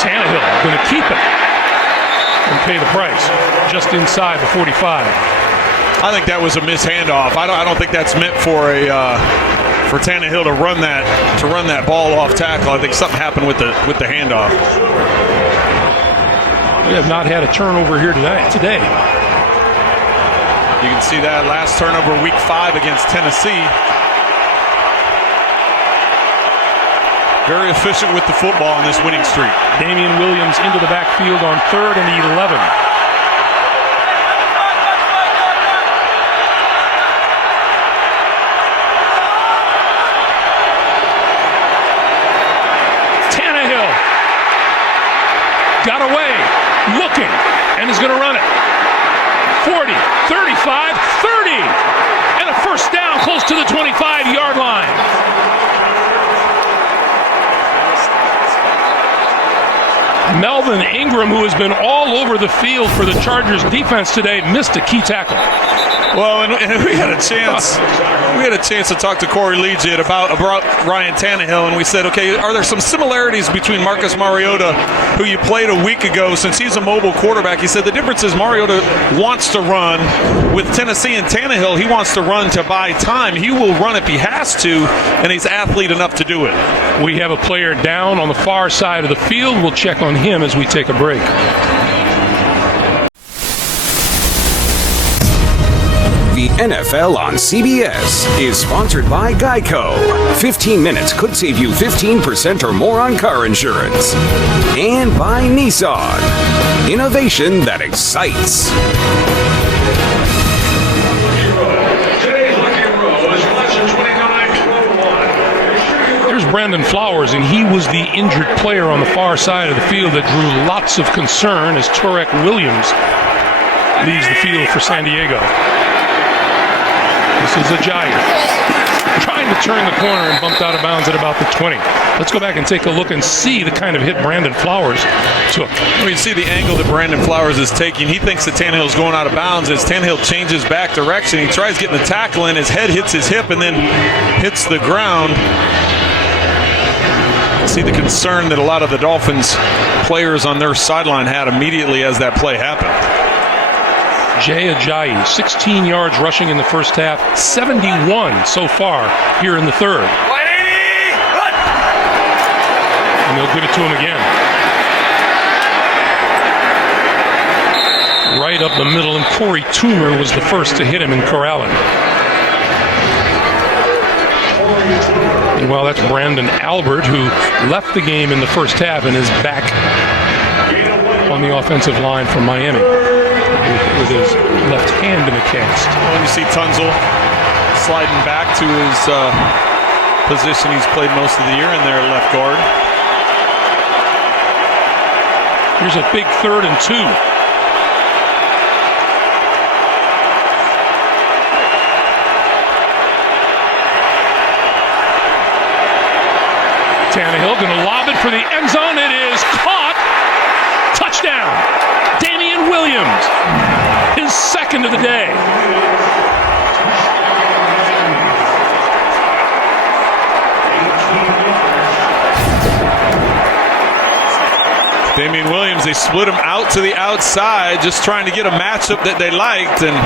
Tannehill going to keep it and pay the price just inside the 45. I think that was a missed handoff. I don't think that's meant for Tannehill to run that ball off tackle. I think something happened with the handoff. We have not had a turnover here today. You can see that last turnover week 5 against Tennessee. Very efficient with the football on this winning streak. Damian Williams into the backfield on 3rd and 11. Tannehill got away, looking, and is going to run it. 40, 35, 30, and a first down close to the 25-yard line. Melvin Ingram, who has been all over the field for the Chargers defense today, missed a key tackle. Well, and we had a chance. We had a chance to talk to Corey Leggett about Ryan Tannehill, and we said, okay, are there some similarities between Marcus Mariota, who you played a week ago, since he's a mobile quarterback? He said the difference is Mariota wants to run. With Tennessee and Tannehill, he wants to run to buy time. He will run if he has to, and he's athlete enough to do it. We have a player down on the far side of the field. We'll check on him as we take a break. The NFL on CBS is sponsored by Geico. 15 minutes could save you 15% or more on car insurance. And by Nissan. Innovation that excites. Here's Brandon Flowers, and he was the injured player on the far side of the field that drew lots of concern as Turek Williams leaves the field for San Diego. This is Ajayi trying to turn the corner and bumped out of bounds at about the 20. Let's go back and take a look and see the kind of hit Brandon Flowers took. Well, you see the angle that Brandon Flowers is taking. He thinks that Tannehill's going out of bounds. As Tannehill changes back direction, he tries getting the tackle in. His head hits his hip and then hits the ground. See the concern that a lot of the Dolphins players on their sideline had immediately as that play happened. Jay Ajayi, 16 yards rushing in the first half, 71 so far here in the third. And they'll give it to him again. Right up the middle, and Corey Toomer was the first to hit him and corral him. Meanwhile, that's Brandon Albert, who left the game in the first half and is back on the offensive line for Miami with his left hand in a cast. Well, you see Tunzel sliding back to his position he's played most of the year in there, left guard. Here's a big 3rd and 2. Tannehill going to lob it for the end zone. It is caught. Touchdown. Damian Williams. His second of the day. Damian Williams, they split him out to the outside, just trying to get a matchup that they liked, and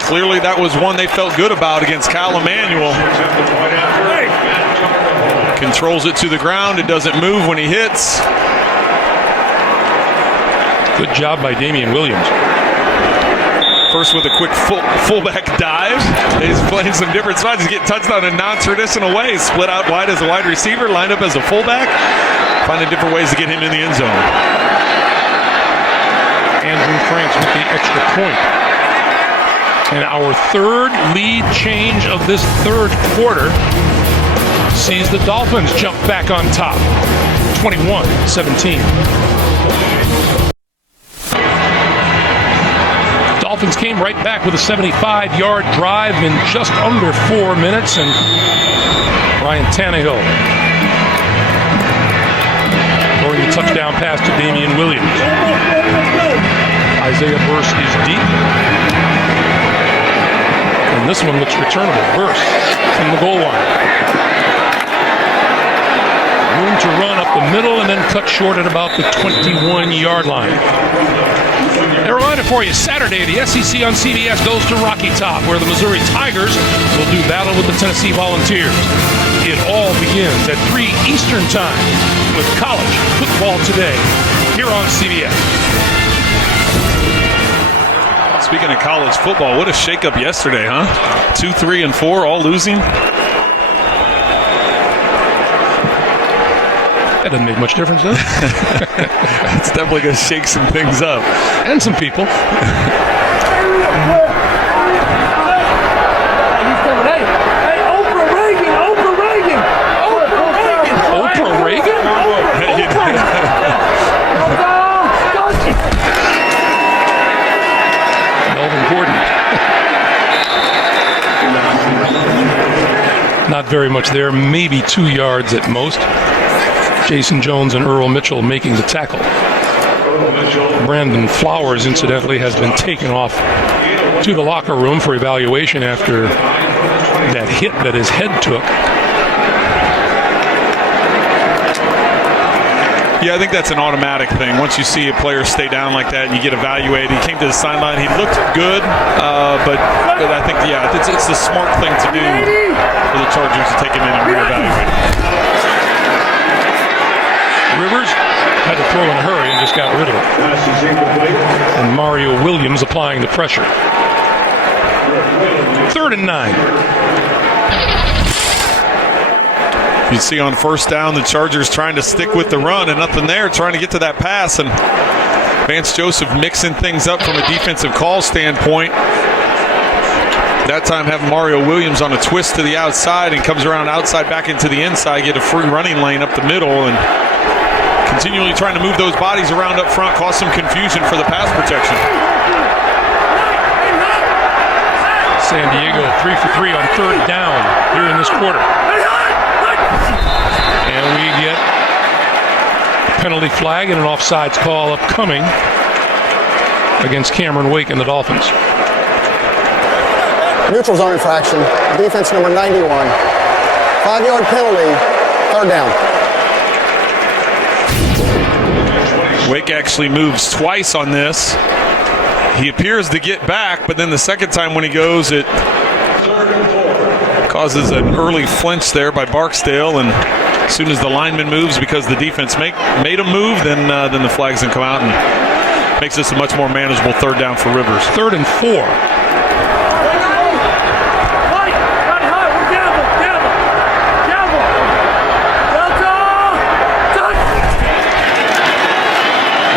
clearly that was one they felt good about against Kyle Emanuel. Controls it to the ground. It doesn't move when he hits. Good job by Damian Williams. First with a quick fullback dive. He's playing some different spots. He's getting touchdown in non-traditional ways. Split out wide as a wide receiver, lined up as a fullback. Finding different ways to get him in the end zone. Andrew Franks with the extra point. And our third lead change of this third quarter sees the Dolphins jump back on top. 21-17. Dolphins came right back with a 75-yard drive in just under 4 minutes, and Ryan Tannehill throwing the touchdown pass to Damian Williams. Isaiah Burst is deep, and this one looks returnable. Burst from the goal line. Room to run up the middle and then cut short at about the 21-yard line. A reminder for you, Saturday, the SEC on CBS goes to Rocky Top, where the Missouri Tigers will do battle with the Tennessee Volunteers. It all begins at 3 Eastern Time with College Football Today here on CBS. Speaking of college football, what a shakeup yesterday, huh? 2, 3, and 4 all losing. That doesn't make much difference, does it? It's definitely going to shake some things up. And some people. Hey, Oprah Reagan! Oprah Reagan? Melvin Gordon. Not very much there, maybe 2 yards at most. Jason Jones and Earl Mitchell making the tackle. Brandon Flowers, incidentally, has been taken off to the locker room for evaluation after that hit that his head took. Yeah, I think that's an automatic thing. Once you see a player stay down like that and you get evaluated, he came to the sideline. He looked good, but I think, yeah, it's the smart thing to do for the Chargers to take him in and reevaluate him. Rivers had to throw in a hurry and just got rid of it. And Mario Williams applying the pressure. 3rd and 9. You see on first down, the Chargers trying to stick with the run and nothing there, trying to get to that pass. And Vance Joseph mixing things up from a defensive call standpoint. That time having Mario Williams on a twist to the outside and comes around outside back into the inside, get a free running lane up the middle, and continually trying to move those bodies around up front, cause some confusion for the pass protection. San Diego 3 for 3 on 3rd down here in this quarter. And we get a penalty flag and an offsides call upcoming against Cameron Wake and the Dolphins. Neutral zone infraction. Defense number 91. 5-yard penalty. 3rd down. Wake actually moves twice on this. He appears to get back, but then the second time when he goes, it causes an early flinch there by Barksdale, and as soon as the lineman moves because the defense made him move, then the flag's gonna come out and makes this a much more manageable 3rd down for Rivers. 3rd and 4.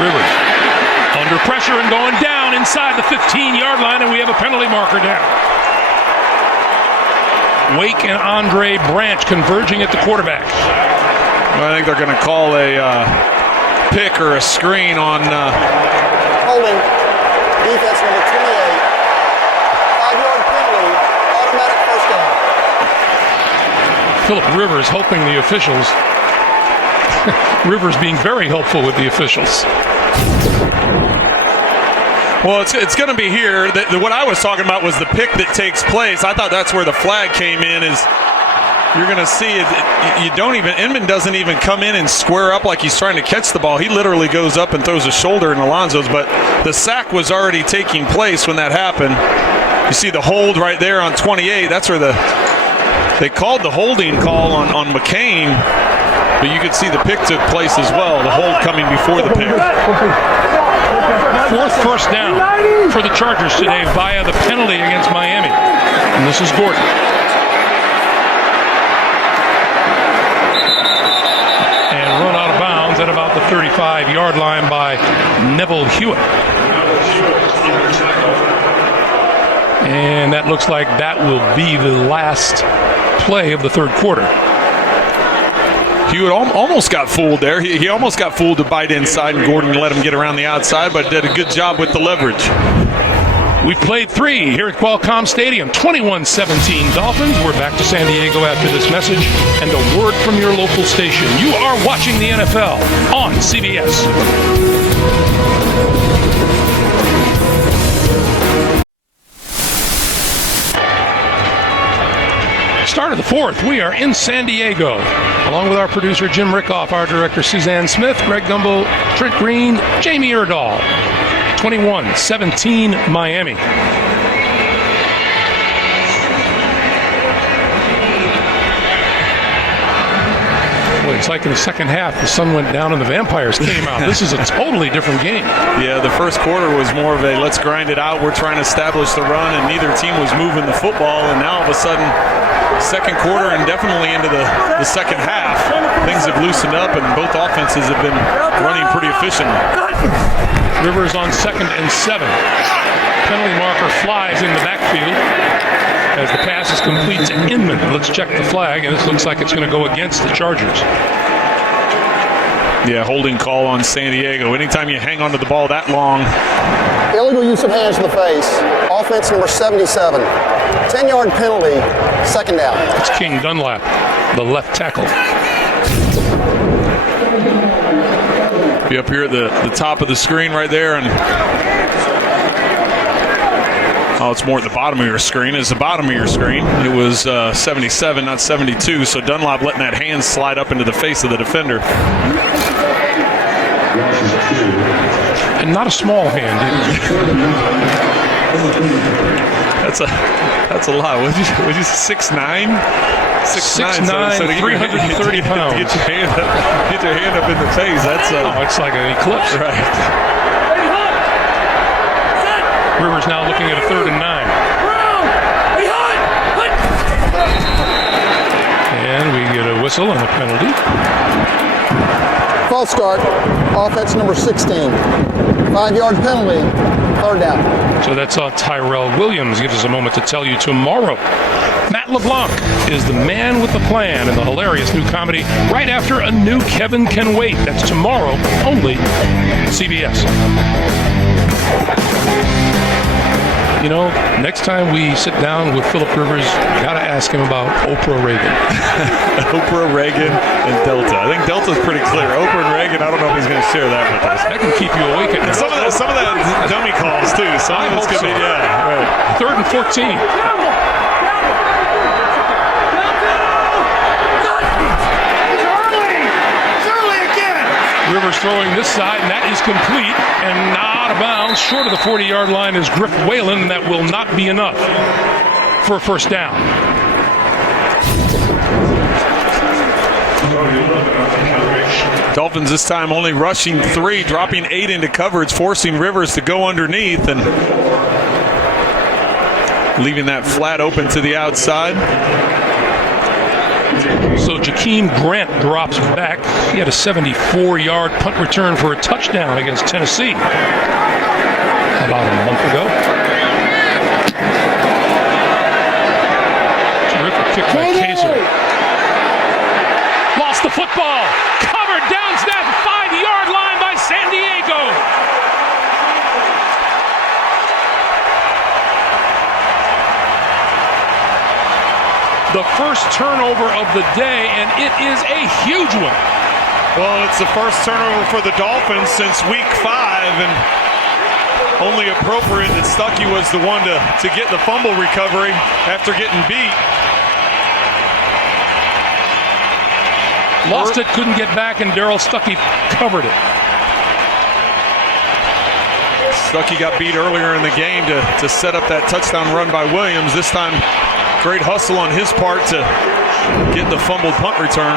Rivers under pressure and going down inside the 15-yard line, and we have a penalty marker down. Wake and Andre Branch converging at the quarterback. I think they're going to call a pick or a screen on... Holding. Defense number 28. 5-yard penalty. Automatic 1st down. Philip Rivers helping the officials. Rivers being very helpful with the officials. Well, it's going to be here. What I was talking about was the pick that takes place. I thought that's where the flag came in. Is you're going to see it. Inman doesn't even come in and square up like he's trying to catch the ball. He literally goes up and throws a shoulder in Alonzo's. But the sack was already taking place when that happened. You see the hold right there on 28. That's where they called the holding call on McCain. But you could see the pick took place as well. The hold coming before the pick. Fourth first down for the Chargers today via the penalty against Miami. And this is Gordon. And run out of bounds at about the 35-yard line by Neville Hewitt. And that looks like that will be the last play of the third quarter. Hewitt almost got fooled there. He almost got fooled to bite inside, and Gordon let him get around the outside, but did a good job with the leverage. We've played 3 here at Qualcomm Stadium, 21-17 Dolphins. We're back to San Diego after this message and a word from your local station. You are watching the NFL on CBS. Start of the fourth, we are in San Diego, along with our producer Jim Rickoff, our director Suzanne Smith, Greg Gumbel, Trent Green, Jamie Erdahl. 21-17 Miami. Well, it's like in the second half, the sun went down and the vampires came out. This is a totally different game. Yeah, the first quarter was more of a let's grind it out. We're trying to establish the run, and neither team was moving the football. And now all of a sudden, second quarter and definitely into the second half, things have loosened up, and both offenses have been running pretty efficiently. Rivers on 2nd and 7. Penalty marker flies in the backfield as the pass is complete to Inman. Let's check the flag, and it looks like it's going to go against the Chargers. Yeah, holding call on San Diego. Anytime you hang onto the ball that long. Illegal use of hands to the face. Offense number 77. 10-yard penalty, second down. It's King Dunlap, the left tackle. Be up here at the top of the screen right there, and it's more at the bottom of your screen. It's the bottom of your screen. It was 77, not 72, so Dunlap letting that hand slide up into the face of the defender. And not a small hand either. That's a lot. What did you say, 6'9"? 6'9", 330 pounds. Get your hand up in the face. It's like an eclipse. Right. Rivers now looking at a 3rd and 9. And we get a whistle and a penalty. False start. Offense number 16. 5-yard penalty, third down. So that's Tyrell Williams. Gives us a moment to tell you tomorrow. Matt LeBlanc is the man with the plan in the hilarious new comedy right after a new Kevin Can Wait. That's tomorrow, only CBS. You know, next time we sit down with Philip Rivers, gotta ask him about Oprah Reagan. Oprah, Reagan, and Delta. I think Delta's pretty clear. Oprah and Reagan, I don't know if he's going to share that with us. That can keep you awake at night. Some of that dummy calls, too. Some of it's going to be, yeah. Right. 3rd and 14. Rivers throwing this side, and that is complete and out of bounds. Short of the 40-yard line is Griff Whalen, and that will not be enough for a first down. Dolphins this time only rushing 3, dropping 8 into coverage, forcing Rivers to go underneath and leaving that flat open to the outside. So Jakeem Grant drops back. He had a 74-yard punt return for a touchdown against Tennessee about a month ago. Terrific kick by Kaiser. Lost the football. Covered down to that 5-yard line by San Diego. The first turnover of the day, and it is a huge one. Well, it's the first turnover for the Dolphins since week 5, and only appropriate that Stuckey was the one to get the fumble recovery after getting beat. Lost it, couldn't get back, and Darryl Stuckey covered it. Stuckey got beat earlier in the game to set up that touchdown run by Williams. This time, great hustle on his part to get the fumbled punt return.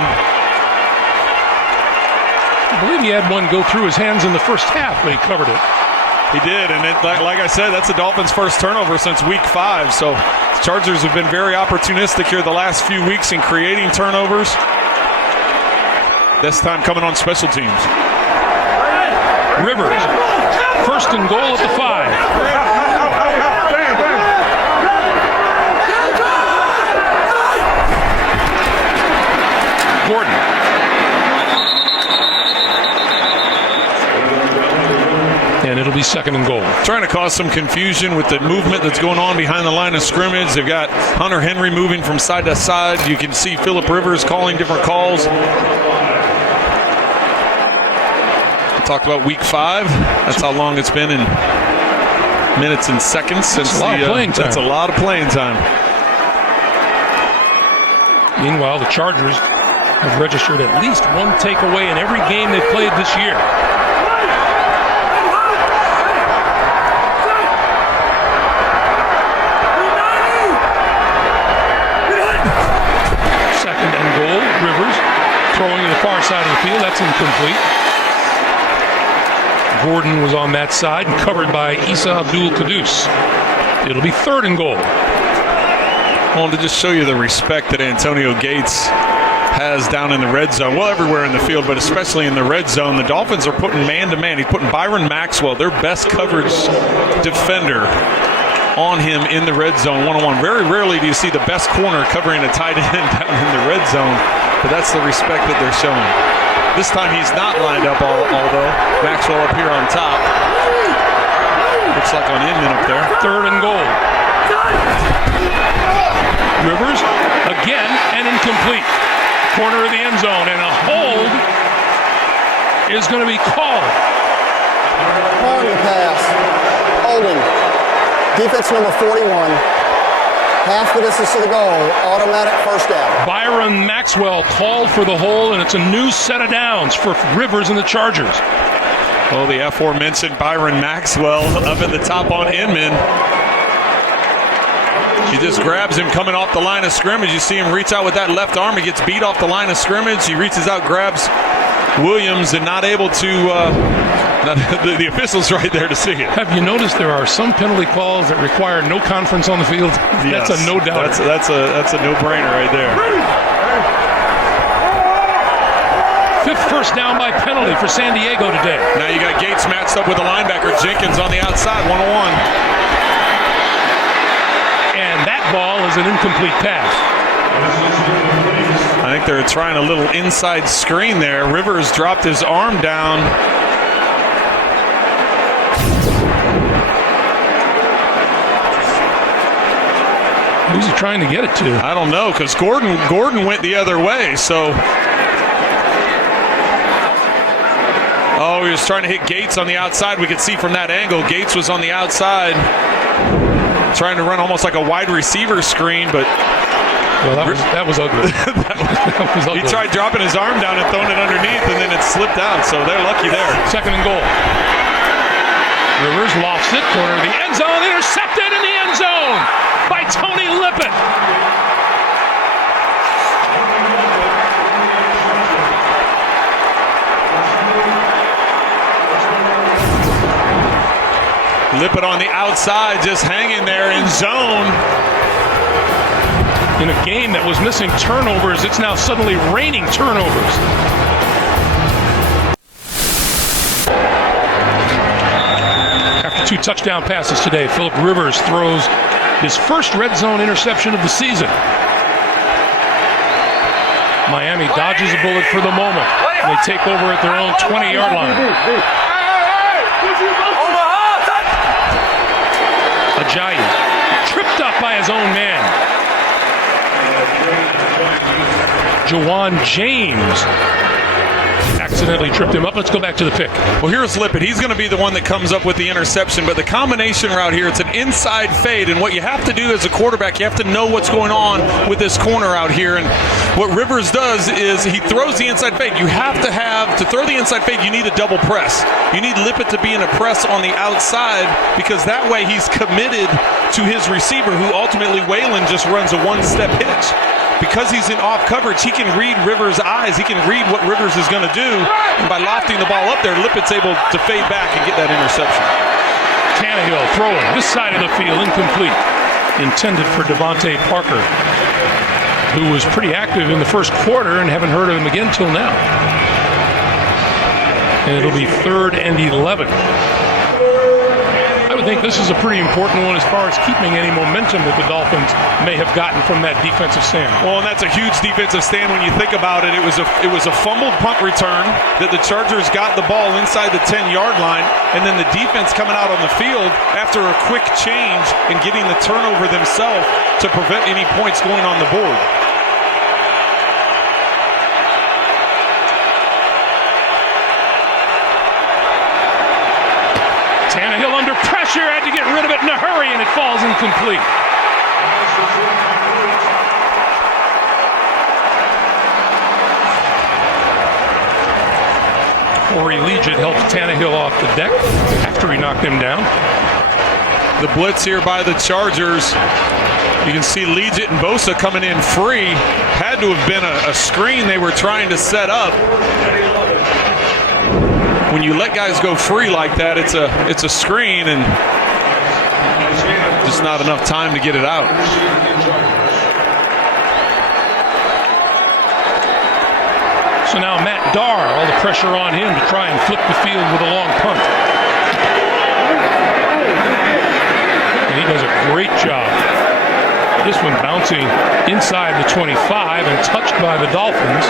I believe he had one go through his hands in the first half, but he covered it. He did, and like I said, that's the Dolphins' first turnover since week 5. So the Chargers have been very opportunistic here the last few weeks in creating turnovers. This time coming on special teams. Rivers, first and goal at the 5. Gordon. And it'll be second and goal. Trying to cause some confusion with the movement that's going on behind the line of scrimmage. They've got Hunter Henry moving from side to side. You can see Phillip Rivers calling different calls. We talked about week 5. That's how long it's been in minutes and seconds since that's a lot of playing time. That's a lot of playing time. Meanwhile, the Chargers have registered at least one takeaway in every game they've played this year. Second and goal. Rivers throwing to the far side of the field. That's incomplete. Gordon was on that side and covered by Isa Abdul-Quddus. It'll be third and goal. I wanted to just show you the respect that Antonio Gates has down in the red zone. Well, everywhere in the field, but especially in the red zone. The Dolphins are putting man-to-man. He's putting Byron Maxwell, their best coverage defender, on him in the red zone one-on-one. Very rarely do you see the best corner covering a tight end down in the red zone, but that's the respect that they're showing. This time he's not lined up, although Maxwell up here on top. Looks like on Inman up there. Third and goal. Rivers again and incomplete. Corner of the end zone, and a hold is going to be called. Calling the pass. Holding. Defense number 41. Half the distance to the goal. Automatic first down. Byron Maxwell called for the hold, and it's a new set of downs for Rivers and the Chargers. Oh, the aforementioned Byron Maxwell up at the top on Inman. He just grabs him coming off the line of scrimmage. You see him reach out with that left arm. He gets beat off the line of scrimmage. He reaches out, grabs Williams, and not able to, the official's right there to see it. Have you noticed there are some penalty calls that require no conference on the field? Yes, that's a no doubt. That's a no-brainer right there. Fifth first down by penalty for San Diego today. Now you got Gates matched up with the linebacker. Jenkins on the outside, 1-on-1. And that ball is an incomplete pass. I think they're trying a little inside screen there. Rivers dropped his arm down. Who's he trying to get it to? I don't know, because Gordon went the other way, so. Oh, he was trying to hit Gates on the outside. We could see from that angle, Gates was on the outside, trying to run almost like a wide receiver screen, but well, that was ugly. that was ugly. He tried dropping his arm down and throwing it underneath, and then it slipped out, so they're lucky there. Second and goal. Rivers lofts it, corner of the end zone, intercepted in the end zone by Tony Lippett. Lippett on the outside, just hanging there in zone. In a game that was missing turnovers, it's now suddenly raining turnovers. After 2 touchdown passes today, Phillip Rivers throws his first red zone interception of the season. Miami dodges a bullet for the moment. They take over at their own 20-yard line. Ajayi tripped up by his own man. Jawan James accidentally tripped him up. Let's go back to the pick. Well, here's Lippett. He's going to be the one that comes up with the interception, but the combination route here, it's an inside fade, and what you have to do as a quarterback, you have to know what's going on with this corner out here, and what Rivers does is he throws the inside fade. You have to throw the inside fade, you need a double press. You need Lippett to be in a press on the outside, because that way he's committed to his receiver, who ultimately Whalen just runs a one-step hitch. Because he's in off coverage, he can read Rivers' eyes. He can read what Rivers is going to do. And by lofting the ball up there, Lippett's able to fade back and get that interception. Tannehill throwing this side of the field, incomplete. Intended for Devontae Parker, who was pretty active in the first quarter and haven't heard of him again till now. And it'll be 3rd and 11. I would think this is a pretty important one as far as keeping any momentum that the Dolphins may have gotten from that defensive stand. Well, and that's a huge defensive stand when you think about it. It was a fumbled punt return that the Chargers got the ball inside the 10-yard line, and then the defense coming out on the field after a quick change and getting the turnover themselves to prevent any points going on the board. Tannehill under pressure, had to get rid of it in a hurry, and it falls incomplete. Corey Legit helps Tannehill off the deck after he knocked him down. The blitz here by the Chargers. You can see Legit and Bosa coming in free. Had to have been a screen they were trying to set up. When you let guys go free like that, it's a screen and just not enough time to get it out. So now Matt Darr, all the pressure on him to try and flip the field with a long punt. And he does a great job. This one bouncing inside the 25 and touched by the Dolphins.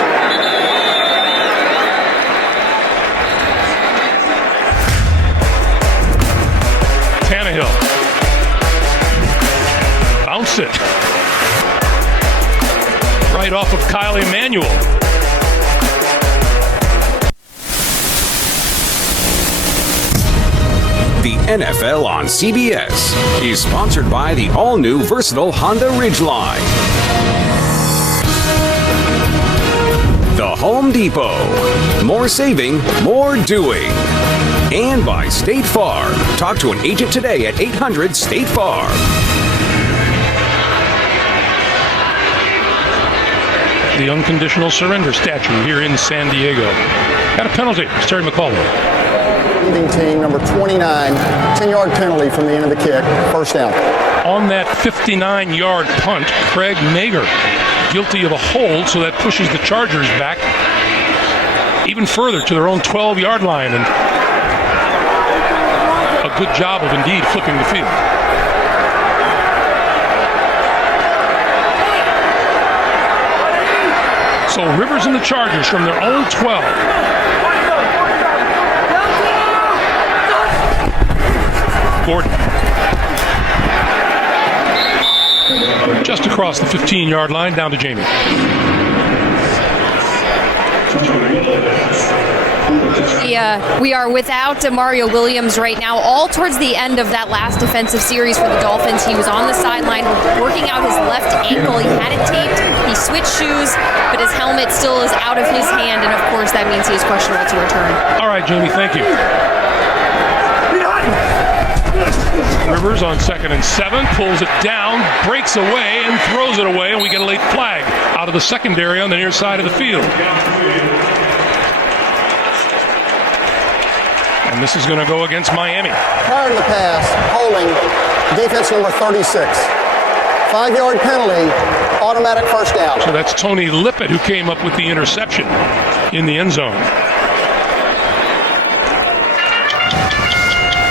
Tannehill. Bounce it. Right off of Kyle Emanuel. The NFL on CBS is sponsored by the all-new versatile Honda Ridgeline. The Home Depot. More saving, more doing. And by State Farm. Talk to an agent today at 800-STATE-FARM. The unconditional surrender statue here in San Diego. Got a penalty. It's Terry McAuliffe. Team number 29, 10-yard penalty from the end of the kick, first down. On that 59-yard punt, Craig Mager guilty of a hold, so that pushes the Chargers back even further to their own 12-yard line, and a good job of indeed flipping the field. So Rivers and the Chargers from their own 12. Gordon. Just across the 15-yard line, down to Jamie. We are without Mario Williams right now, all towards the end of that last defensive series for the Dolphins. He was on the sideline working out his left ankle. He had it taped. He switched shoes, but his helmet still is out of his hand, and of course that means he is questionable to return. All right, Jamie, thank you. Rivers on 2nd and 7, pulls it down, breaks away, and throws it away, and we get a late flag out of the secondary on the near side of the field. And this is going to go against Miami. Prior to the pass, holding defense number 36. 5-yard penalty, automatic first down. So that's Tony Lippett who came up with the interception in the end zone.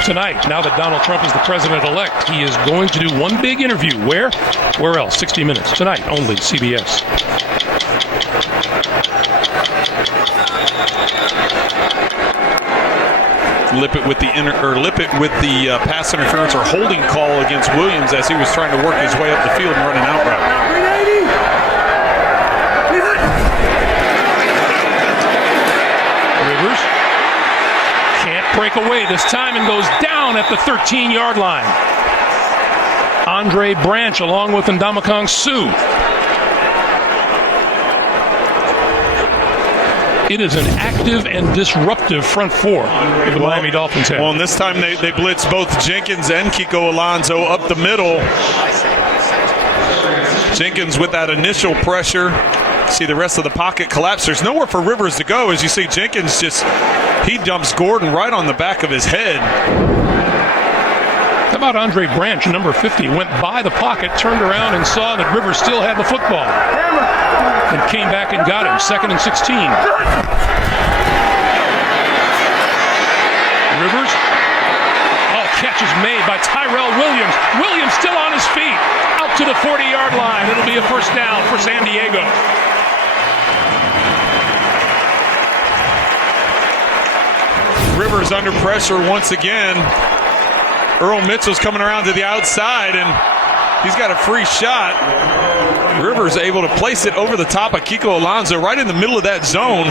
Tonight, now that Donald Trump is the president-elect, he is going to do one big interview. Where? Where else? 60 Minutes. Tonight, only CBS. Lippett with the pass interference or holding call against Williams as he was trying to work his way up the field and run an out route. Rivers can't break away this time and goes down at the 13-yard line. Andre Branch along with Ndamukong Suh. It is an active and disruptive front four that the Miami Dolphins have. Well, and this time they blitz both Jenkins and Kiko Alonso up the middle. Jenkins with that initial pressure. See the rest of the pocket collapse. There's nowhere for Rivers to go. As you see, Jenkins he dumps Gordon right on the back of his head. How about Andre Branch, number 50, went by the pocket, turned around and saw that Rivers still had the football, and came back and got him. 2nd and 16. Rivers. Oh, catch is made by Tyrell Williams. Williams still on his feet, out to the 40-yard line. It'll be a first down for San Diego. Rivers under pressure once again. Earl Mitchell's coming around to the outside, and he's got a free shot. Rivers able to place it over the top of Kiko Alonso right in the middle of that zone.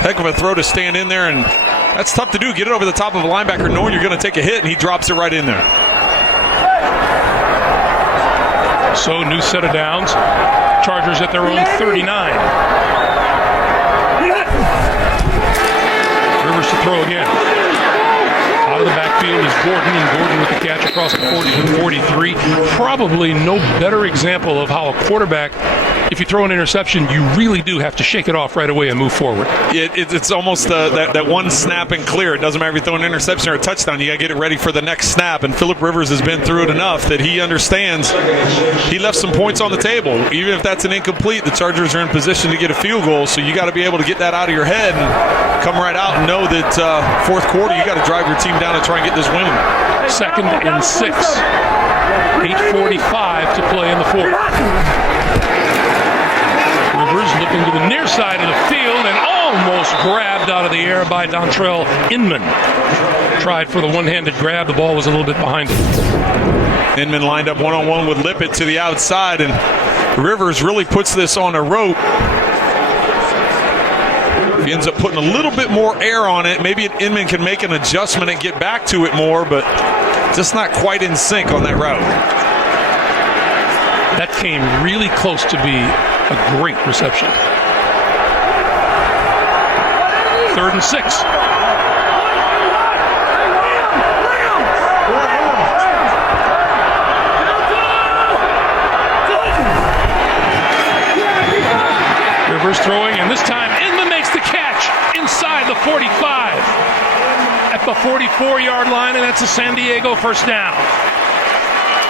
Heck of a throw to stand in there, and that's tough to do. Get it over the top of a linebacker knowing you're going to take a hit, and he drops it right in there. So, new set of downs. Chargers at their own 39. Rivers to throw again. Out of the backfield is Gordon, and Gordon with the catch across the 40 to 43. Probably no better example of how a quarterback, if you throw an interception, you really do have to shake it off right away and move forward. It's almost that one snap and clear. It doesn't matter if you throw an interception or a touchdown. You got to get it ready for the next snap. And Phillip Rivers has been through it enough that he understands he left some points on the table. Even if that's an incomplete, the Chargers are in position to get a field goal. So you got to be able to get that out of your head and come right out and know that fourth quarter you got to drive your team down and try and get this win. 2nd and 6. 8:45 to play in the fourth. Rivers looking to the near side of the field and almost grabbed out of the air by Dontrell Inman. Tried for the one-handed grab. The ball was a little bit behind him. Inman lined up one-on-one with Lippett to the outside, and Rivers really puts this on a rope. He ends up putting a little bit more air on it. Maybe Inman can make an adjustment and get back to it more, but just not quite in sync on that route. That came really close to be a great reception. 3rd and 6. Rivers throwing, and this time Inman makes the catch inside the 45 at the 44-yard line, and that's a San Diego first down.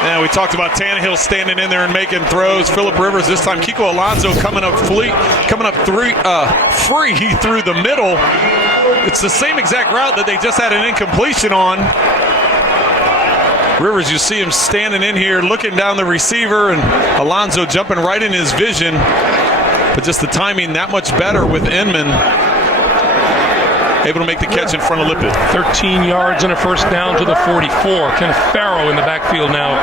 Yeah, we talked about Tannehill standing in there and making throws. Phillip Rivers this time. Kiko Alonso coming up free through the middle. It's the same exact route that they just had an incompletion on. Rivers, you see him standing in here looking down the receiver, and Alonso jumping right in his vision. But just the timing that much better with Inman. Able to make the catch in front of Lippett. 13 yards and a first down to the 44. Kenneth Farrow in the backfield now,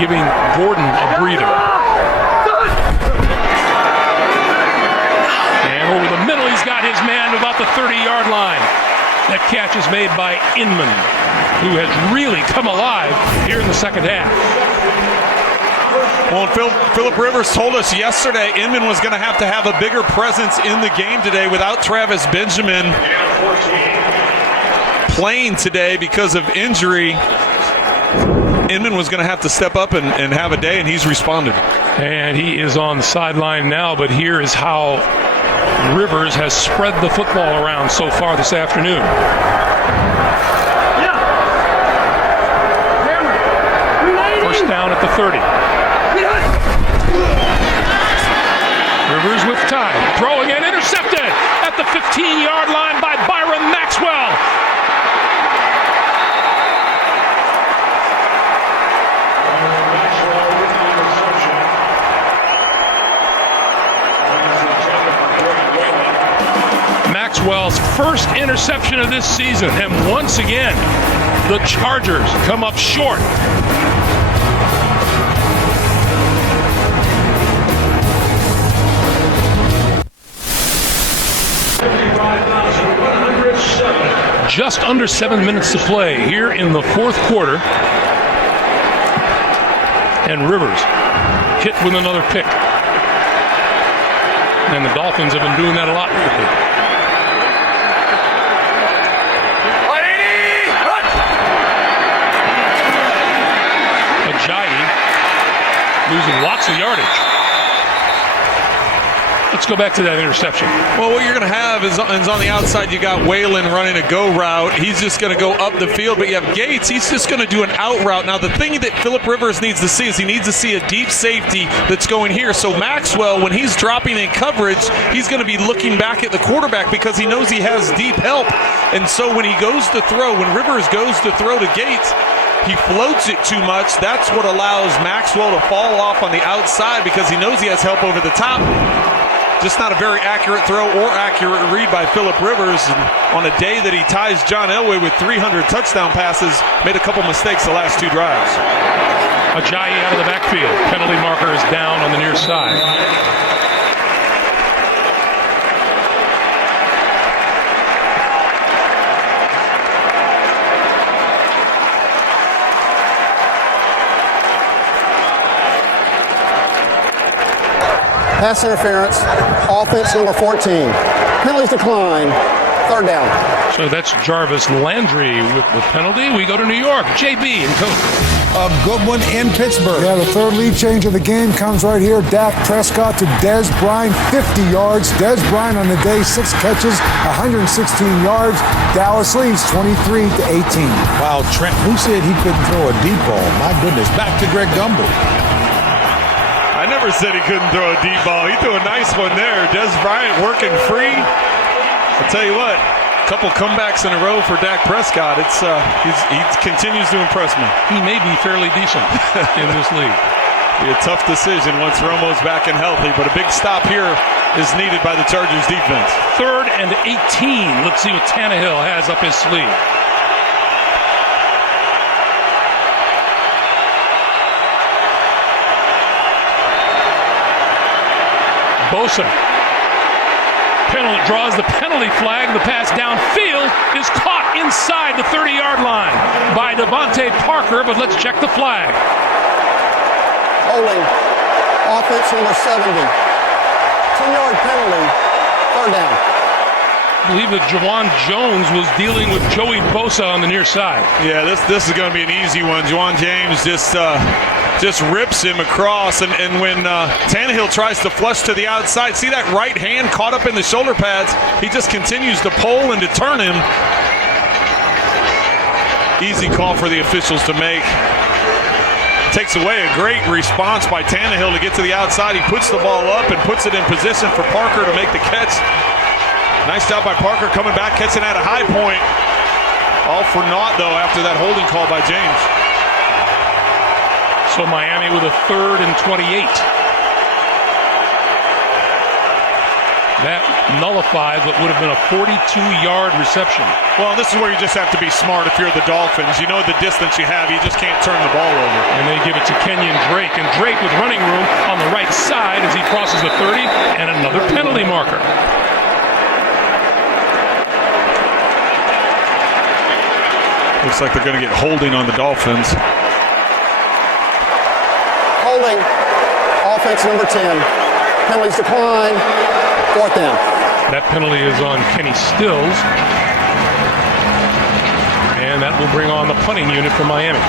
giving Gordon a breather. And over the middle, he's got his man to about the 30-yard line. That catch is made by Inman, who has really come alive here in the second half. Well, Phillip Rivers told us yesterday Inman was going to have a bigger presence in the game today without Travis Benjamin playing today because of injury. Inman was going to have to step up and have a day, and he's responded. And he is on the sideline now, but here is how Rivers has spread the football around so far this afternoon. First down at the 30. Rivers with time, throwing and intercepted at the 15-yard line by Byron Maxwell. Maxwell's first interception of this season, and once again, the Chargers come up short. Just under 7 minutes to play here in the fourth quarter. And Rivers hit with another pick. And the Dolphins have been doing that a lot lately. Ajayi losing lots of yardage. Let's go back to that interception. Well, what you're going to have is on the outside, you got Whalen running a go route. He's just going to go up the field, but you have Gates. He's just going to do an out route. Now, the thing that Phillip Rivers needs to see is he needs to see a deep safety that's going here. So Maxwell, when he's dropping in coverage, he's going to be looking back at the quarterback because he knows he has deep help. And so when he goes to throw, when Rivers goes to throw to Gates, he floats it too much. That's what allows Maxwell to fall off on the outside because he knows he has help over the top. Just not a very accurate throw or accurate read by Phillip Rivers. And on a day that he ties John Elway with 300 touchdown passes, made a couple mistakes the last 2 drives. Ajayi out of the backfield. Penalty marker is down on the near side. Pass interference, offense number 14. Penalties decline, 3rd down. So that's Jarvis Landry with the penalty. We go to New York. JB and coach. A good one in Pittsburgh. Yeah, the 3rd lead change of the game comes right here. Dak Prescott to Dez Bryant, 50 yards. Dez Bryant on the day, 6 catches, 116 yards. Dallas leads 23-18. Wow, Trent, who said he couldn't throw a deep ball? My goodness, back to Greg Gumbel. I never said he couldn't throw a deep ball. He threw a nice one there. Dez Bryant working free. I'll tell you what, a couple comebacks in a row for Dak Prescott. He continues to impress me. He may be fairly decent in this league. Be a tough decision once Romo's back and healthy, but a big stop here is needed by the Chargers defense. 3rd and 18. Let's see what Tannehill has up his sleeve. Bosa draws the penalty flag. The pass downfield is caught inside the 30-yard line by Devontae Parker, but let's check the flag. Holding, offense number 70. 10-yard penalty, 3rd down. I believe that Juwan Jones was dealing with Joey Bosa on the near side. Yeah, this is going to be an easy one. Juwan James just rips him across, and when Tannehill tries to flush to the outside, see that right hand caught up in the shoulder pads? He just continues to pull and to turn him. Easy call for the officials to make. Takes away a great response by Tannehill to get to the outside. He puts the ball up and puts it in position for Parker to make the catch. Nice job by Parker coming back, catching at a high point. All for naught, though, after that holding call by James. So Miami with a 3rd and 28. That nullifies what would have been a 42-yard reception. Well, this is where you just have to be smart if you're the Dolphins. You know the distance you have. You just can't turn the ball over. And they give it to Kenyon Drake. And Drake with running room on the right side as he crosses the 30. And another penalty marker. Looks like they're going to get holding on the Dolphins. Holding, offense number 10. Penalties decline, 4th down. That penalty is on Kenny Stills. And that will bring on the punting unit for Miami.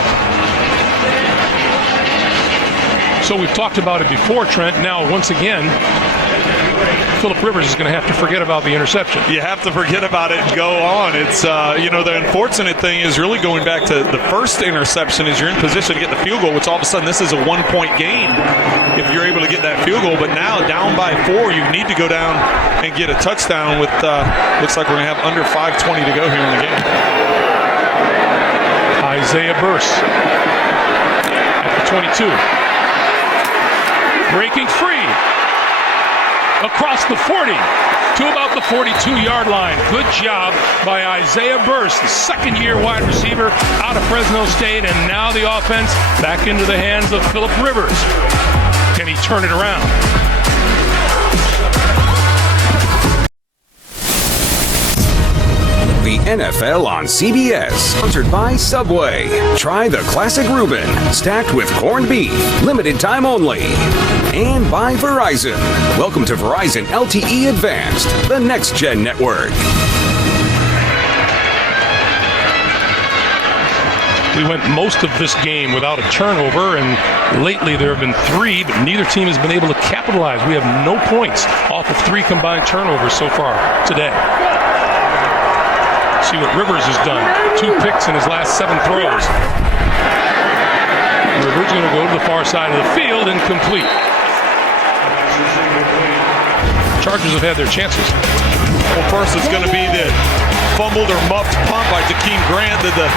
So we've talked about it before, Trent. Now, once again, Phillip Rivers is going to have to forget about the interception. You have to forget about it and go on. It's, the unfortunate thing is really going back to the first interception is you're in position to get the field goal, which all of a sudden this is a 1-point game if you're able to get that field goal. But now down by 4, you need to go down and get a touchdown with, looks like we're going to have under 5:20 to go here in the game. Isaiah Burse at the 22. Breaking free. Across the 40 to about the 42-yard line. Good job by Isaiah Burse, the 2nd-year wide receiver out of Fresno State, and now the offense back into the hands of Phillip Rivers. Can he turn it around? The NFL on CBS, sponsored by Subway. Try the classic Reuben, stacked with corned beef, limited time only. And by Verizon. Welcome to Verizon LTE Advanced, the next-gen network. We went most of this game without a turnover, and lately there have been 3, but neither team has been able to capitalize. We have no points off of 3 combined turnovers so far today. See what Rivers has done. 2 picks in his last 7 throws. Rivers going to go to the far side of the field, incomplete. Chargers have had their chances. Well, first it's going to be the fumbled or muffed punt by Jakeem Grant that the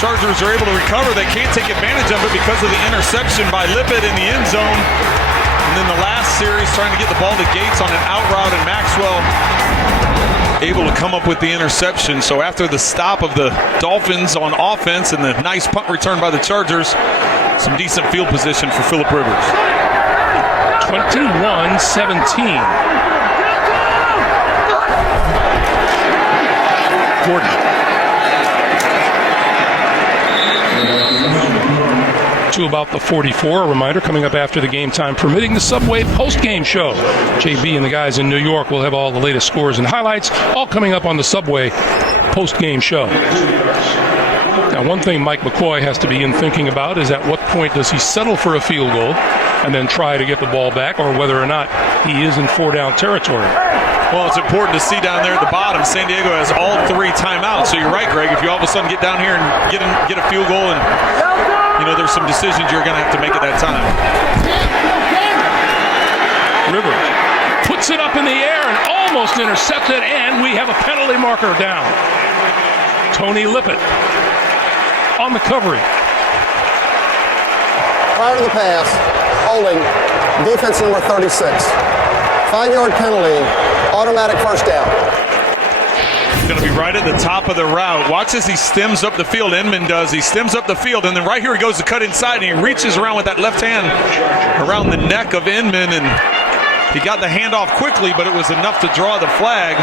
Chargers are able to recover. They can't take advantage of it because of the interception by Lippett in the end zone. And then the last series trying to get the ball to Gates on an out route, and Maxwell able to come up with the interception. So after the stop of the Dolphins on offense and the nice punt return by the Chargers, some decent field position for Phillip Rivers. 21-17. Gordon. To about the 44. A reminder, coming up after the game time permitting, the Subway post-game show. JB and the guys in New York will have all the latest scores and highlights, all coming up on the Subway post-game show. Now, one thing Mike McCoy has to begin thinking about is at what point does he settle for a field goal and then try to get the ball back, or whether or not he is in 4-down territory. Well, it's important to see down there at the bottom, San Diego has all 3 timeouts. So you're right, Greg. If you all of a sudden get down here and get a field goal, and there's some decisions you're going to have to make at that time. Rivers puts it up in the air and almost intercepted, and we have a penalty marker down. Tony Lippett on the coverage. Prior to the pass, holding, defense number 36. 5-yard penalty, automatic first down. He's going to be right at the top of the route. Watch as he stems up the field. Inman does. He stems up the field, and then right here he goes to cut inside, and he reaches around with that left hand around the neck of Inman, and he got the handoff quickly, but it was enough to draw the flag,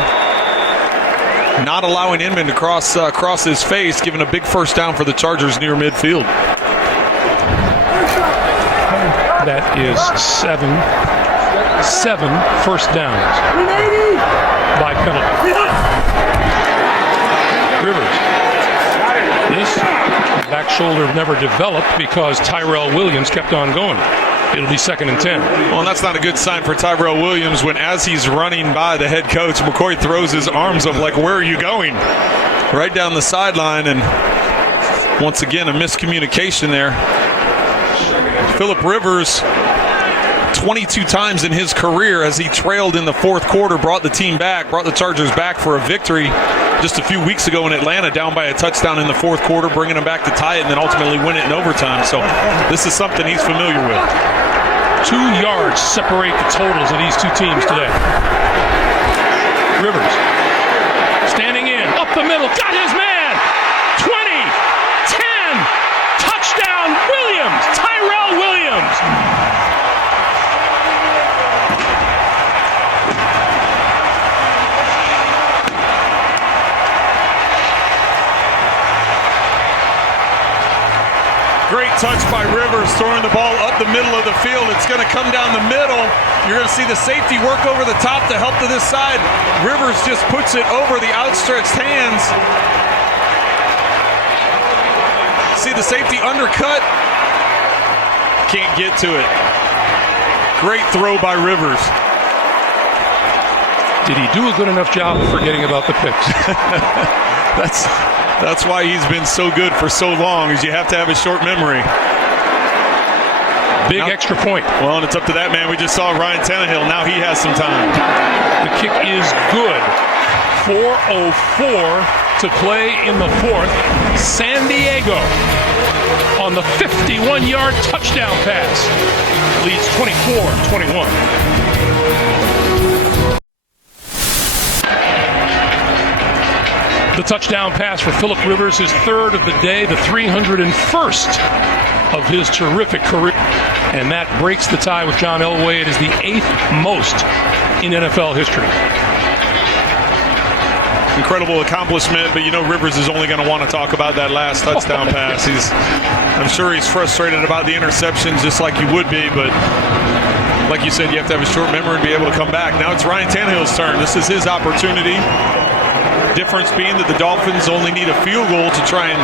not allowing Inman to cross his face, giving a big first down for the Chargers near midfield. That is 7 first downs by penalty. Rivers. This back shoulder never developed because Tyrell Williams kept on going. It'll be 2nd and 10. Well, that's not a good sign for Tyrell Williams when, as he's running by the head coach, McCoy throws his arms up like, where are you going? Right down the sideline, and once again, a miscommunication there. Phillip Rivers, 22 times in his career as he trailed in the 4th quarter, brought the Chargers back for a victory just a few weeks ago in Atlanta, down by a touchdown in the 4th quarter, bringing them back to tie it and then ultimately win it in overtime. So this is something he's familiar with. 2 yards separate the totals of these 2 teams today. Rivers standing in, up the middle, got his man! 20, 10, touchdown Williams, Tyrell Williams! Great touch by Rivers, throwing the ball up the middle of the field. It's going to come down the middle. You're going to see the safety work over the top to help to this side. Rivers just puts it over the outstretched hands. See the safety undercut. Can't get to it. Great throw by Rivers. Did he do a good enough job of forgetting about the picks? That's why he's been so good for so long, is you have to have a short memory. Big extra point. Well, and it's up to that man. We just saw Ryan Tannehill. Now he has some time. The kick is good. 4:04 to play in the 4th. San Diego on the 51-yard touchdown pass leads 24-21. The touchdown pass for Phillip Rivers, his 3rd of the day, the 301st of his terrific career. And that breaks the tie with John Elway. It is the 8th most in NFL history. Incredible accomplishment, but Rivers is only going to want to talk about that last touchdown pass. I'm sure he's frustrated about the interceptions, just like you would be, but like you said, you have to have a short memory and be able to come back. Now it's Ryan Tannehill's turn. This is his opportunity. Difference being that the Dolphins only need a field goal to try and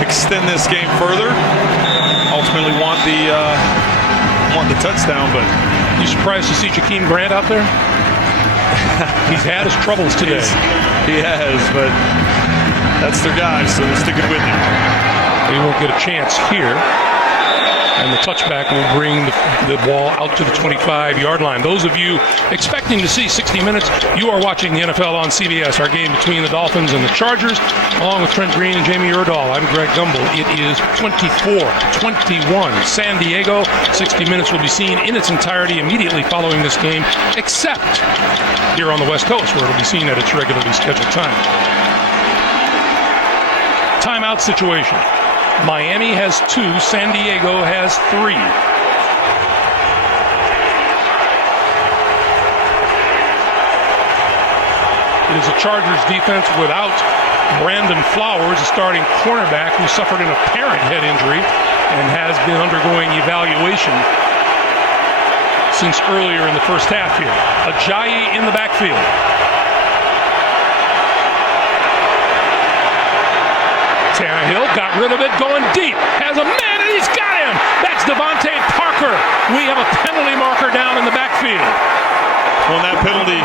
extend this game further. Ultimately want the touchdown, but you surprised to see Jakeem Grant out there? He's had his troubles today. He has, but that's their guy, so they're sticking with him. He won't get a chance here. And the touchback will bring the ball out to the 25-yard line. Those of you expecting to see 60 minutes, you are watching the NFL on CBS, our game between the Dolphins and the Chargers, along with Trent Green and Jamie Erdahl. I'm Greg Gumbel. It is 24-21 San Diego. 60 minutes will be seen in its entirety immediately following this game, except here on the West Coast, where it will be seen at its regularly scheduled time. Timeout situation. Miami has 2, San Diego has 3. It is a Chargers defense without Brandon Flowers, a starting cornerback who suffered an apparent head injury and has been undergoing evaluation since earlier in the first half here. Ajayi in the backfield. Tannehill got rid of it, going deep, has a man, and he's got him! That's Devontae Parker. We have a penalty marker down in the backfield. Well, that penalty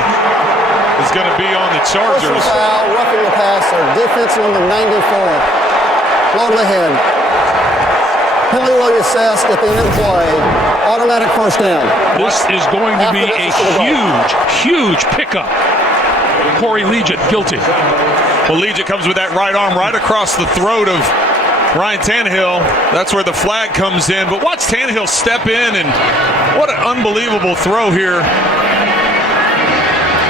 is going to be on the Chargers. Personal foul, roughing the passer, defense number 94. Low to the head. Penalty will be assessed at the end of the play. Automatic first down. This is going to be a huge pickup. Corey Liuget guilty. Well, Liuget comes with that right arm right across the throat of Ryan Tannehill. That's where the flag comes in. But watch Tannehill step in, and what an unbelievable throw here.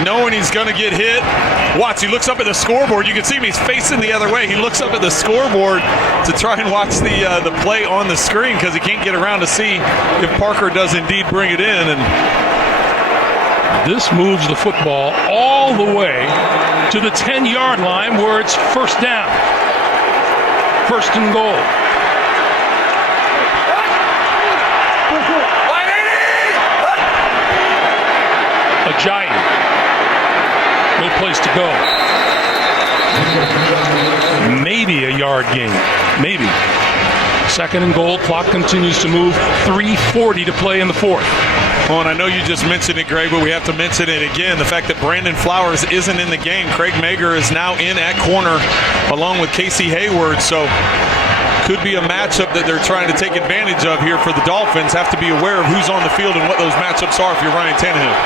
Knowing he's going to get hit. Watch, he looks up at the scoreboard. You can see him, he's facing the other way. He looks up at the scoreboard to try and watch the play on the screen because he can't get around to see if Parker does indeed bring it in. And this moves the football all the way to the 10-yard line where it's first down. First and goal. Ajayi. No place to go. Maybe a yard gain. Maybe. Second and goal. Clock continues to move. 3:40 to play in the fourth. Oh, and I know you just mentioned it, Greg, but we have to mention it again. The fact that Brandon Flowers isn't in the game. Craig Mager is now in at corner along with Casey Hayward. So could be a matchup that they're trying to take advantage of here for the Dolphins. Have to be aware of who's on the field and what those matchups are if you're Ryan Tannehill.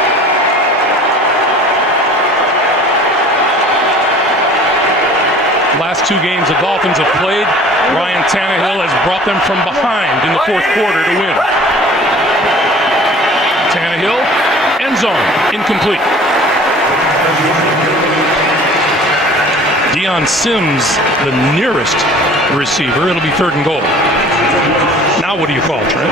Last 2 games the Dolphins have played, Ryan Tannehill has brought them from behind in the fourth quarter to win. Tannehill, end zone, incomplete. Deion Sims, the nearest receiver. It'll be third and goal. Now what do you call, Trent?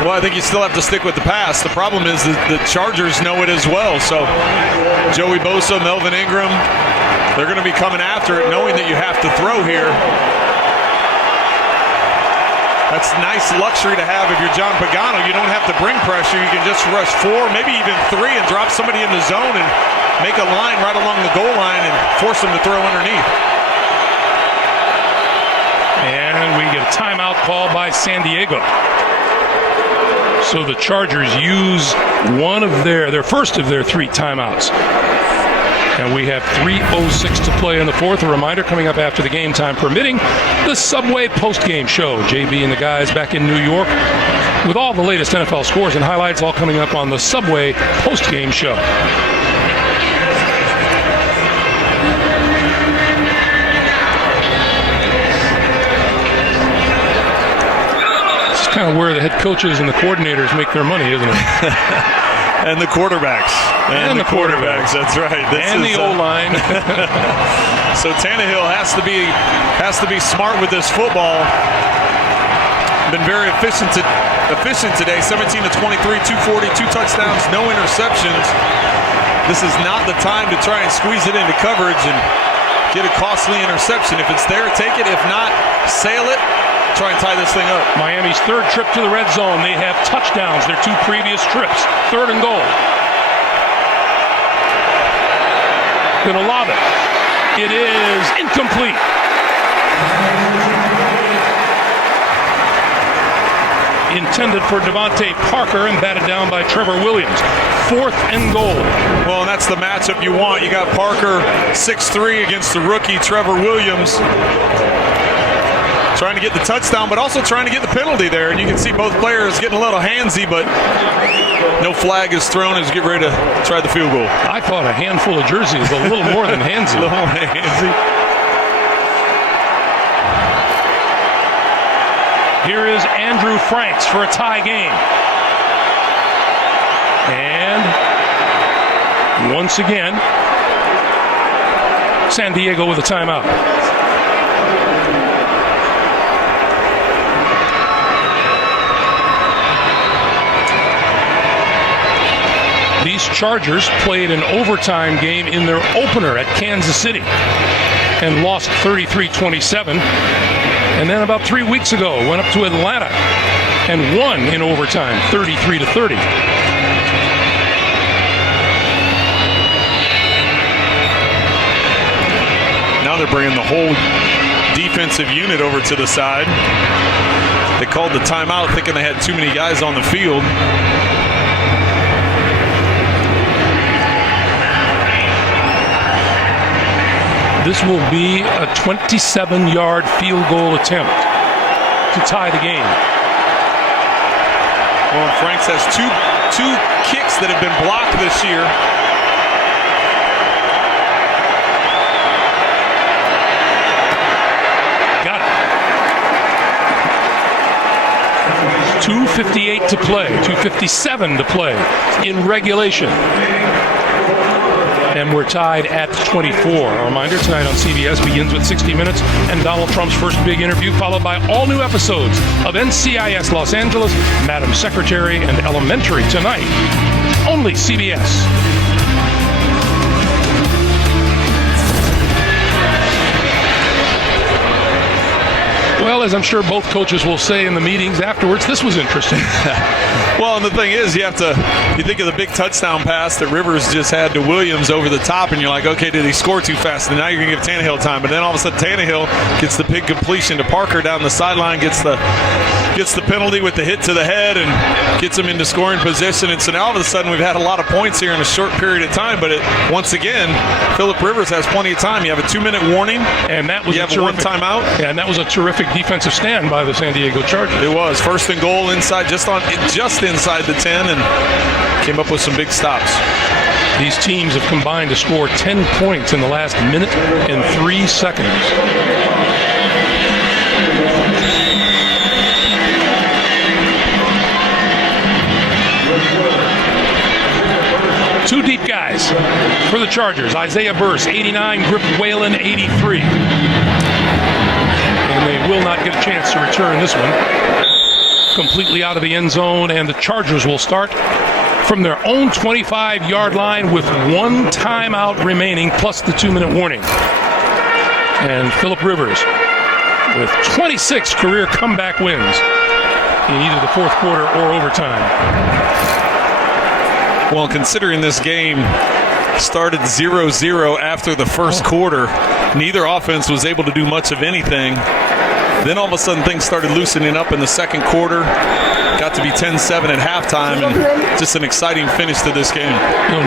Well, I think you still have to stick with the pass. The problem is that the Chargers know it as well. So Joey Bosa, Melvin Ingram, they're going to be coming after it knowing that you have to throw here. That's nice luxury to have if you're John Pagano. You don't have to bring pressure. You can just rush 4, maybe even 3, and drop somebody in the zone and make a line right along the goal line and force them to throw underneath. And we get a timeout call by San Diego. So the Chargers use one of their first of their 3 timeouts. And we have 3:06 to play in the fourth. A reminder coming up after the game, time permitting, the Subway postgame show. JB and the guys back in New York with all the latest NFL scores and highlights, all coming up on the Subway postgame show. It's kind of where the head coaches and the coordinators make their money, isn't it? And the quarterbacks. And the quarterbacks. That's right. And the O-line. So Tannehill has to be smart with this football. Been very efficient today. 17 to 23, 240, 2 touchdowns, no interceptions. This is not the time to try and squeeze it into coverage and get a costly interception. If it's there, take it. If not, sail it. Try and tie this thing up. Miami's third trip to the red zone. They have touchdowns their 2 previous trips. Third and goal. Gonna lob it. It is incomplete. intended for Devontae Parker and batted down by Trevor Williams. 4th and goal. Well, and that's the matchup you want. You got Parker 6'3" against the rookie Trevor Williams, trying to get the touchdown, but also trying to get the penalty there. And you can see both players getting a little handsy, but no flag is thrown as we get ready to try the field goal. I thought a handful of jerseys was a little more than handsy. A little more handsy. Here is Andrew Franks for a tie game. And once again, San Diego with a timeout. These Chargers played an overtime game in their opener at Kansas City and lost 33-27. And then about 3 weeks ago, went up to Atlanta and won in overtime, 33-30. Now they're bringing the whole defensive unit over to the side. They called the timeout thinking they had too many guys on the field. This will be a 27-yard field goal attempt to tie the game. Well, Franks has two kicks that have been blocked this year. Got it. 2:58 to play, 2:57 to play in regulation. And we're tied at 24. A reminder, tonight on CBS begins with 60 Minutes and Donald Trump's first big interview, followed by all new episodes of NCIS Los Angeles, Madam Secretary, and Elementary tonight. Only CBS. Well, as I'm sure both coaches will say in the meetings afterwards, this was interesting. Well, and the thing is, you think of the big touchdown pass that Rivers just had to Williams over the top, and you're like, okay, did he score too fast? And now you're going to give Tannehill time. But then all of a sudden, Tannehill gets the big completion to Parker down the sideline, gets the penalty with the hit to the head, and gets him into scoring position. And so now all of a sudden, we've had a lot of points here in a short period of time. But once again, Phillip Rivers has plenty of time. You have a 2-minute warning, and that was you have one timeout. Yeah, and that was a terrific defensive stand by the San Diego Chargers. It was 1st and goal inside, just inside the 10, and came up with some big stops. These teams have combined to score 10 points in the last minute and 3 seconds. Two deep guys for the Chargers. Isaiah Burse, 89, Griff Whalen, 83. And they will not get a chance to return this one. Completely out of the end zone, and the Chargers will start from their own 25-yard line with 1 timeout remaining, plus the 2-minute warning. And Phillip Rivers with 26 career comeback wins in either the 4th quarter or overtime. Well, considering this game started 0-0 after the first quarter, neither offense was able to do much of anything. Then all of a sudden things started loosening up in the second quarter. Got to be 10-7 at halftime, and just an exciting finish to this game.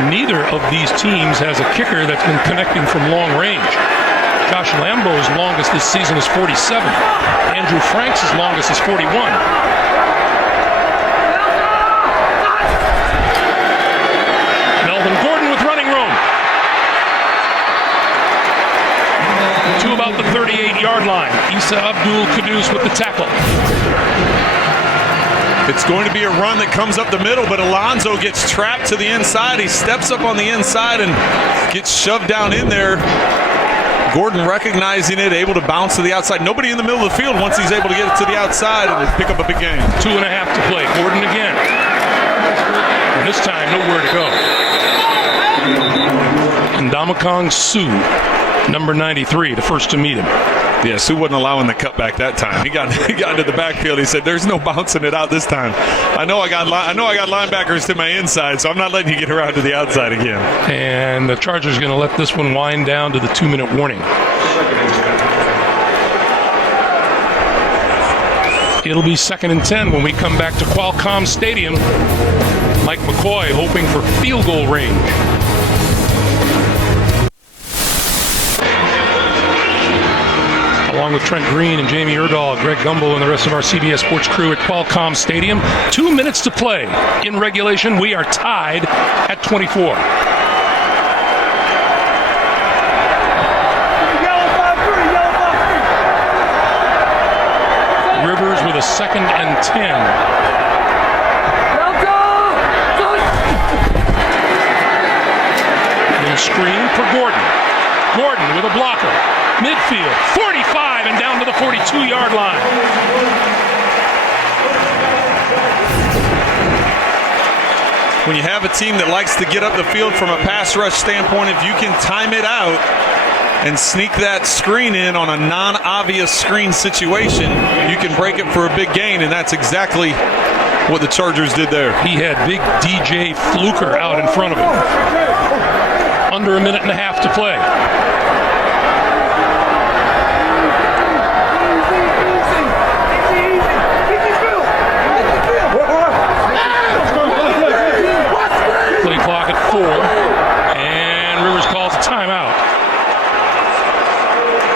Neither of these teams has a kicker that's been connecting from long range. Josh Lambo's longest this season is 47. Andrew Franks' longest is 41. Melvin Gordon with running room. To about the 38-yard line. Issa Abdul Kudus with the tackle. It's going to be a run that comes up the middle, but Alonso gets trapped to the inside. He steps up on the inside and gets shoved down in there. Gordon recognizing it, able to bounce to the outside. Nobody in the middle of the field once he's able to get it to the outside and pick up a big gain. 2.5 to play. Gordon again. And this time, nowhere to go. And Ndamukong Suh, number 93, the first to meet him. Yeah, Sue wasn't allowing the cutback that time. He got into the backfield. He said, "There's no bouncing it out this time. I know I got linebackers to my inside, so I'm not letting you get around to the outside again." And the Chargers are going to let this one wind down to the 2-minute warning. It'll be 2nd and 10 when we come back to Qualcomm Stadium. Mike McCoy hoping for field goal range. Along with Trent Green and Jamie Erdahl, Greg Gumbel, and the rest of our CBS Sports crew at Qualcomm Stadium. 2 minutes to play. In regulation, we are tied at 24. Rivers with a 2nd and 10. Screen for Gordon. Gordon with a blocker. Midfield, 45 and down to the 42-yard line. When you have a team that likes to get up the field from a pass rush standpoint, if you can time it out and sneak that screen in on a non-obvious screen situation, you can break it for a big gain, and that's exactly what the Chargers did there. He had big DJ Fluker out in front of him. Under a minute and a half to play. Play clock at 4, and Rivers calls a timeout.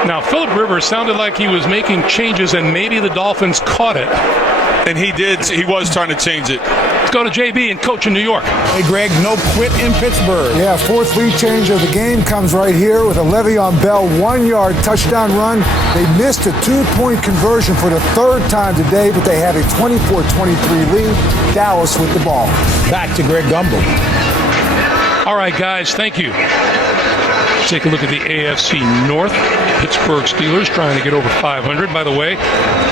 Now, Philip Rivers sounded like he was making changes, and maybe the Dolphins caught it. And he did. He was trying to change it. Let's go to JB and coach in New York. Hey, Greg, no quit in Pittsburgh. Yeah, fourth lead change of the game comes right here with a Le'Veon Bell 1-yard touchdown run. They missed a 2-point conversion for the 3rd time today, but they have a 24-23 lead. Dallas with the ball. Back to Greg Gumbel. All right, guys, thank you. Take a look at the AFC North. Pittsburgh Steelers trying to get over 500. By the way,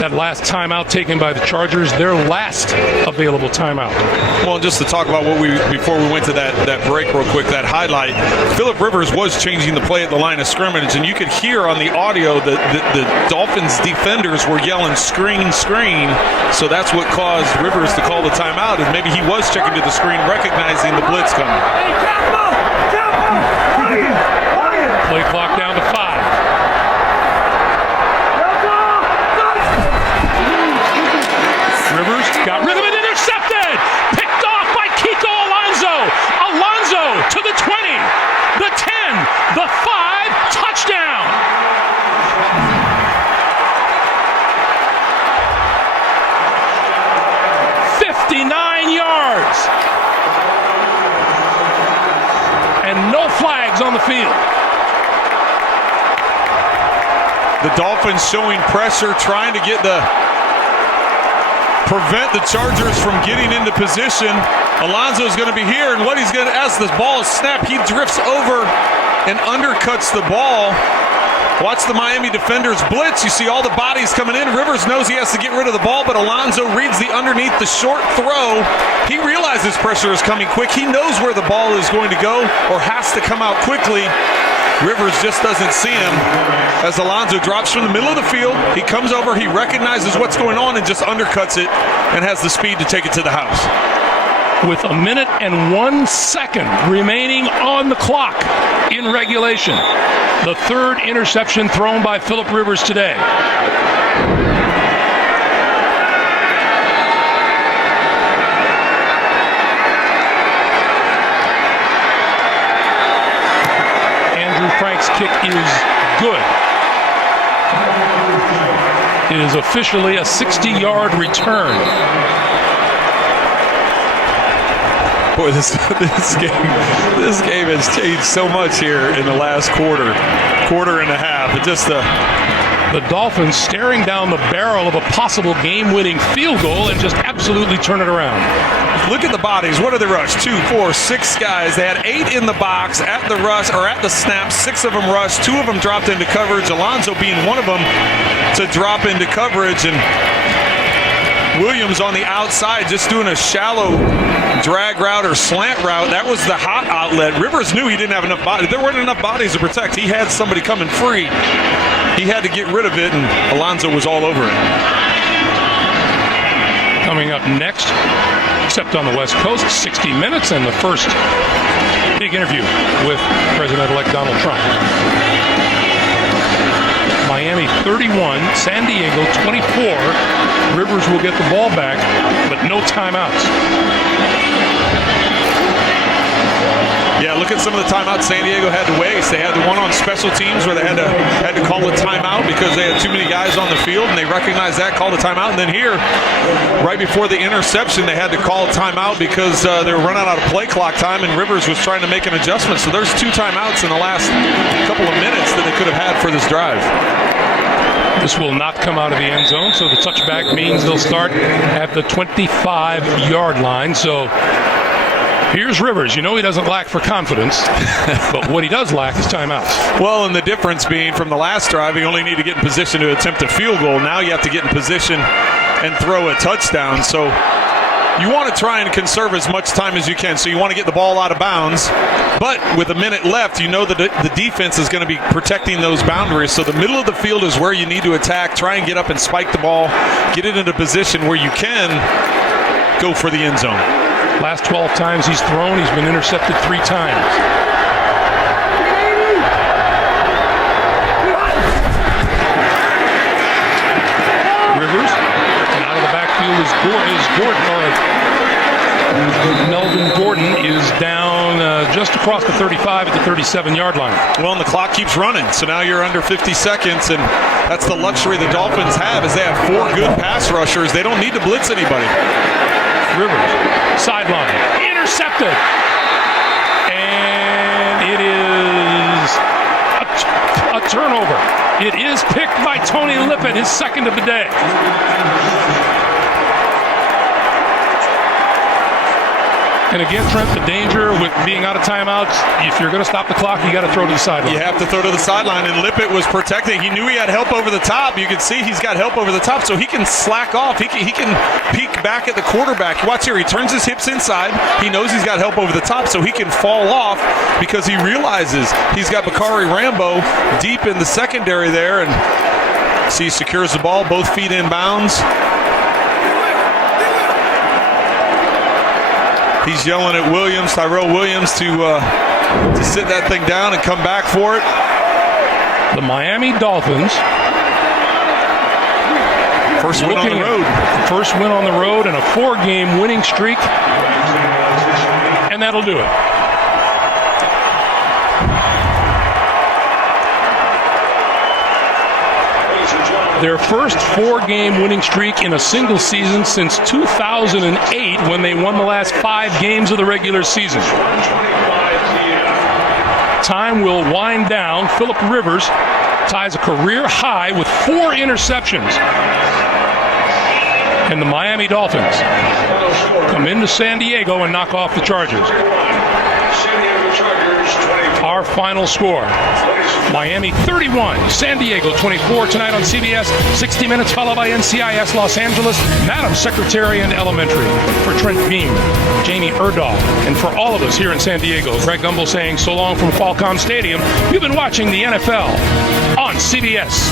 that last timeout taken by the Chargers, their last available timeout. Well, just to talk about before we went to that break real quick, that highlight, Philip Rivers was changing the play at the line of scrimmage, and you could hear on the audio that the Dolphins defenders were yelling screen, screen, so that's what caused Rivers to call the timeout, and maybe he was checking to the screen, recognizing the blitz coming. Play clock down to 5. Rivers got rhythm and intercepted. Picked off by Kiko Alonso. Alonso to the 20, the 10, the 5, touchdown. yards. And no flags on the field. The Dolphins showing pressure, trying to prevent the Chargers from getting into position. Alonso's going to be here, and what he's going to, as the ball is snapped, he drifts over and undercuts the ball. Watch the Miami defenders blitz. You see all the bodies coming in. Rivers knows he has to get rid of the ball, but Alonso reads the underneath, the short throw. He realizes pressure is coming quick. He knows where the ball is going to go or has to come out quickly. Rivers just doesn't see him as Alonso drops from the middle of the field. He comes over, he recognizes what's going on and just undercuts it and has the speed to take it to the house. With a minute and 1 second remaining on the clock in regulation. The third interception thrown by Philip Rivers today. Andrew Frank's kick is good. It is officially a 60-yard return. Boy, this game has changed so much here in the last quarter and a half. It just the Dolphins staring down the barrel of a possible game-winning field goal and just absolutely turn it around. Look at the bodies. What are they rushed? 2, 4, 6 guys. They had 8 in the box at the rush or at the snap. 6 of them rushed. 2 of them dropped into coverage. Alonso being one of them to drop into coverage, and Williams on the outside just doing a shallow drag route or slant route. That was the hot outlet. Rivers knew he didn't have enough bodies. There weren't enough bodies to protect. He had somebody coming free. He had to get rid of it, and Alonso was all over it. Coming up next, except on the West Coast, 60 Minutes and the first big interview with President-elect Donald Trump. Miami 31, San Diego 24. Rivers will get the ball back, but no timeouts. Yeah, look at some of the timeouts San Diego had to waste. They had the one on special teams where they had to call a timeout because they had too many guys on the field, and they recognized that, called a timeout. And then here, right before the interception, they had to call a timeout because they were running out of play clock time, and Rivers was trying to make an adjustment. So there's 2 timeouts in the last couple of minutes that they could have had for this drive. This will not come out of the end zone, so the touchback means they'll start at the 25-yard line. So here's Rivers. You know he doesn't lack for confidence, but what he does lack is timeouts. Well, and the difference being from the last drive, he only needed to get in position to attempt a field goal. Now you have to get in position and throw a touchdown. So you want to try and conserve as much time as you can. So you want to get the ball out of bounds. But with a minute left, you know that the defense is going to be protecting those boundaries. So the middle of the field is where you need to attack. Try and get up and spike the ball. Get it into position where you can go for the end zone. Last 12 times he's thrown, he's been intercepted 3 times. Rivers, and out of the backfield is Melvin Gordon is down just across the 35 at the 37-yard line. Well, and the clock keeps running, so now you're under 50 seconds, and that's the luxury the Dolphins have, is they have 4 good pass rushers. They don't need to blitz anybody. Rivers, sideline, intercepted. And it is a turnover. It is picked by Tony Lippett, his second of the day. And again, Trent, the danger with being out of timeouts, if you're going to stop the clock, you got to throw to the sideline. You have to throw to the sideline, and Lippett was protecting. He knew he had help over the top. You can see he's got help over the top, so he can slack off. He can peek back at the quarterback. Watch here. He turns his hips inside. He knows he's got help over the top, so he can fall off because he realizes he's got Bakari Rambo deep in the secondary there, and see, secures the ball, both feet in bounds. He's yelling at Williams, Tyrell Williams, to sit that thing down and come back for it. The Miami Dolphins. First win on the road. First win on the road and a 4-game winning streak. And that'll do it. Their first 4-game winning streak in a single season since 2008 when they won the last 5 games of the regular season. Time will wind down. Phillip Rivers ties a career high with 4 interceptions. And the Miami Dolphins come into San Diego and knock off the Chargers. Our final score, Miami 31, San Diego 24 tonight on CBS. 60 Minutes followed by NCIS Los Angeles, Madam Secretary and Elementary. For Trent Beam, Jamie Erdahl, and for all of us here in San Diego, Greg Gumbel saying so long from Qualcomm Stadium. You've been watching the NFL on CBS.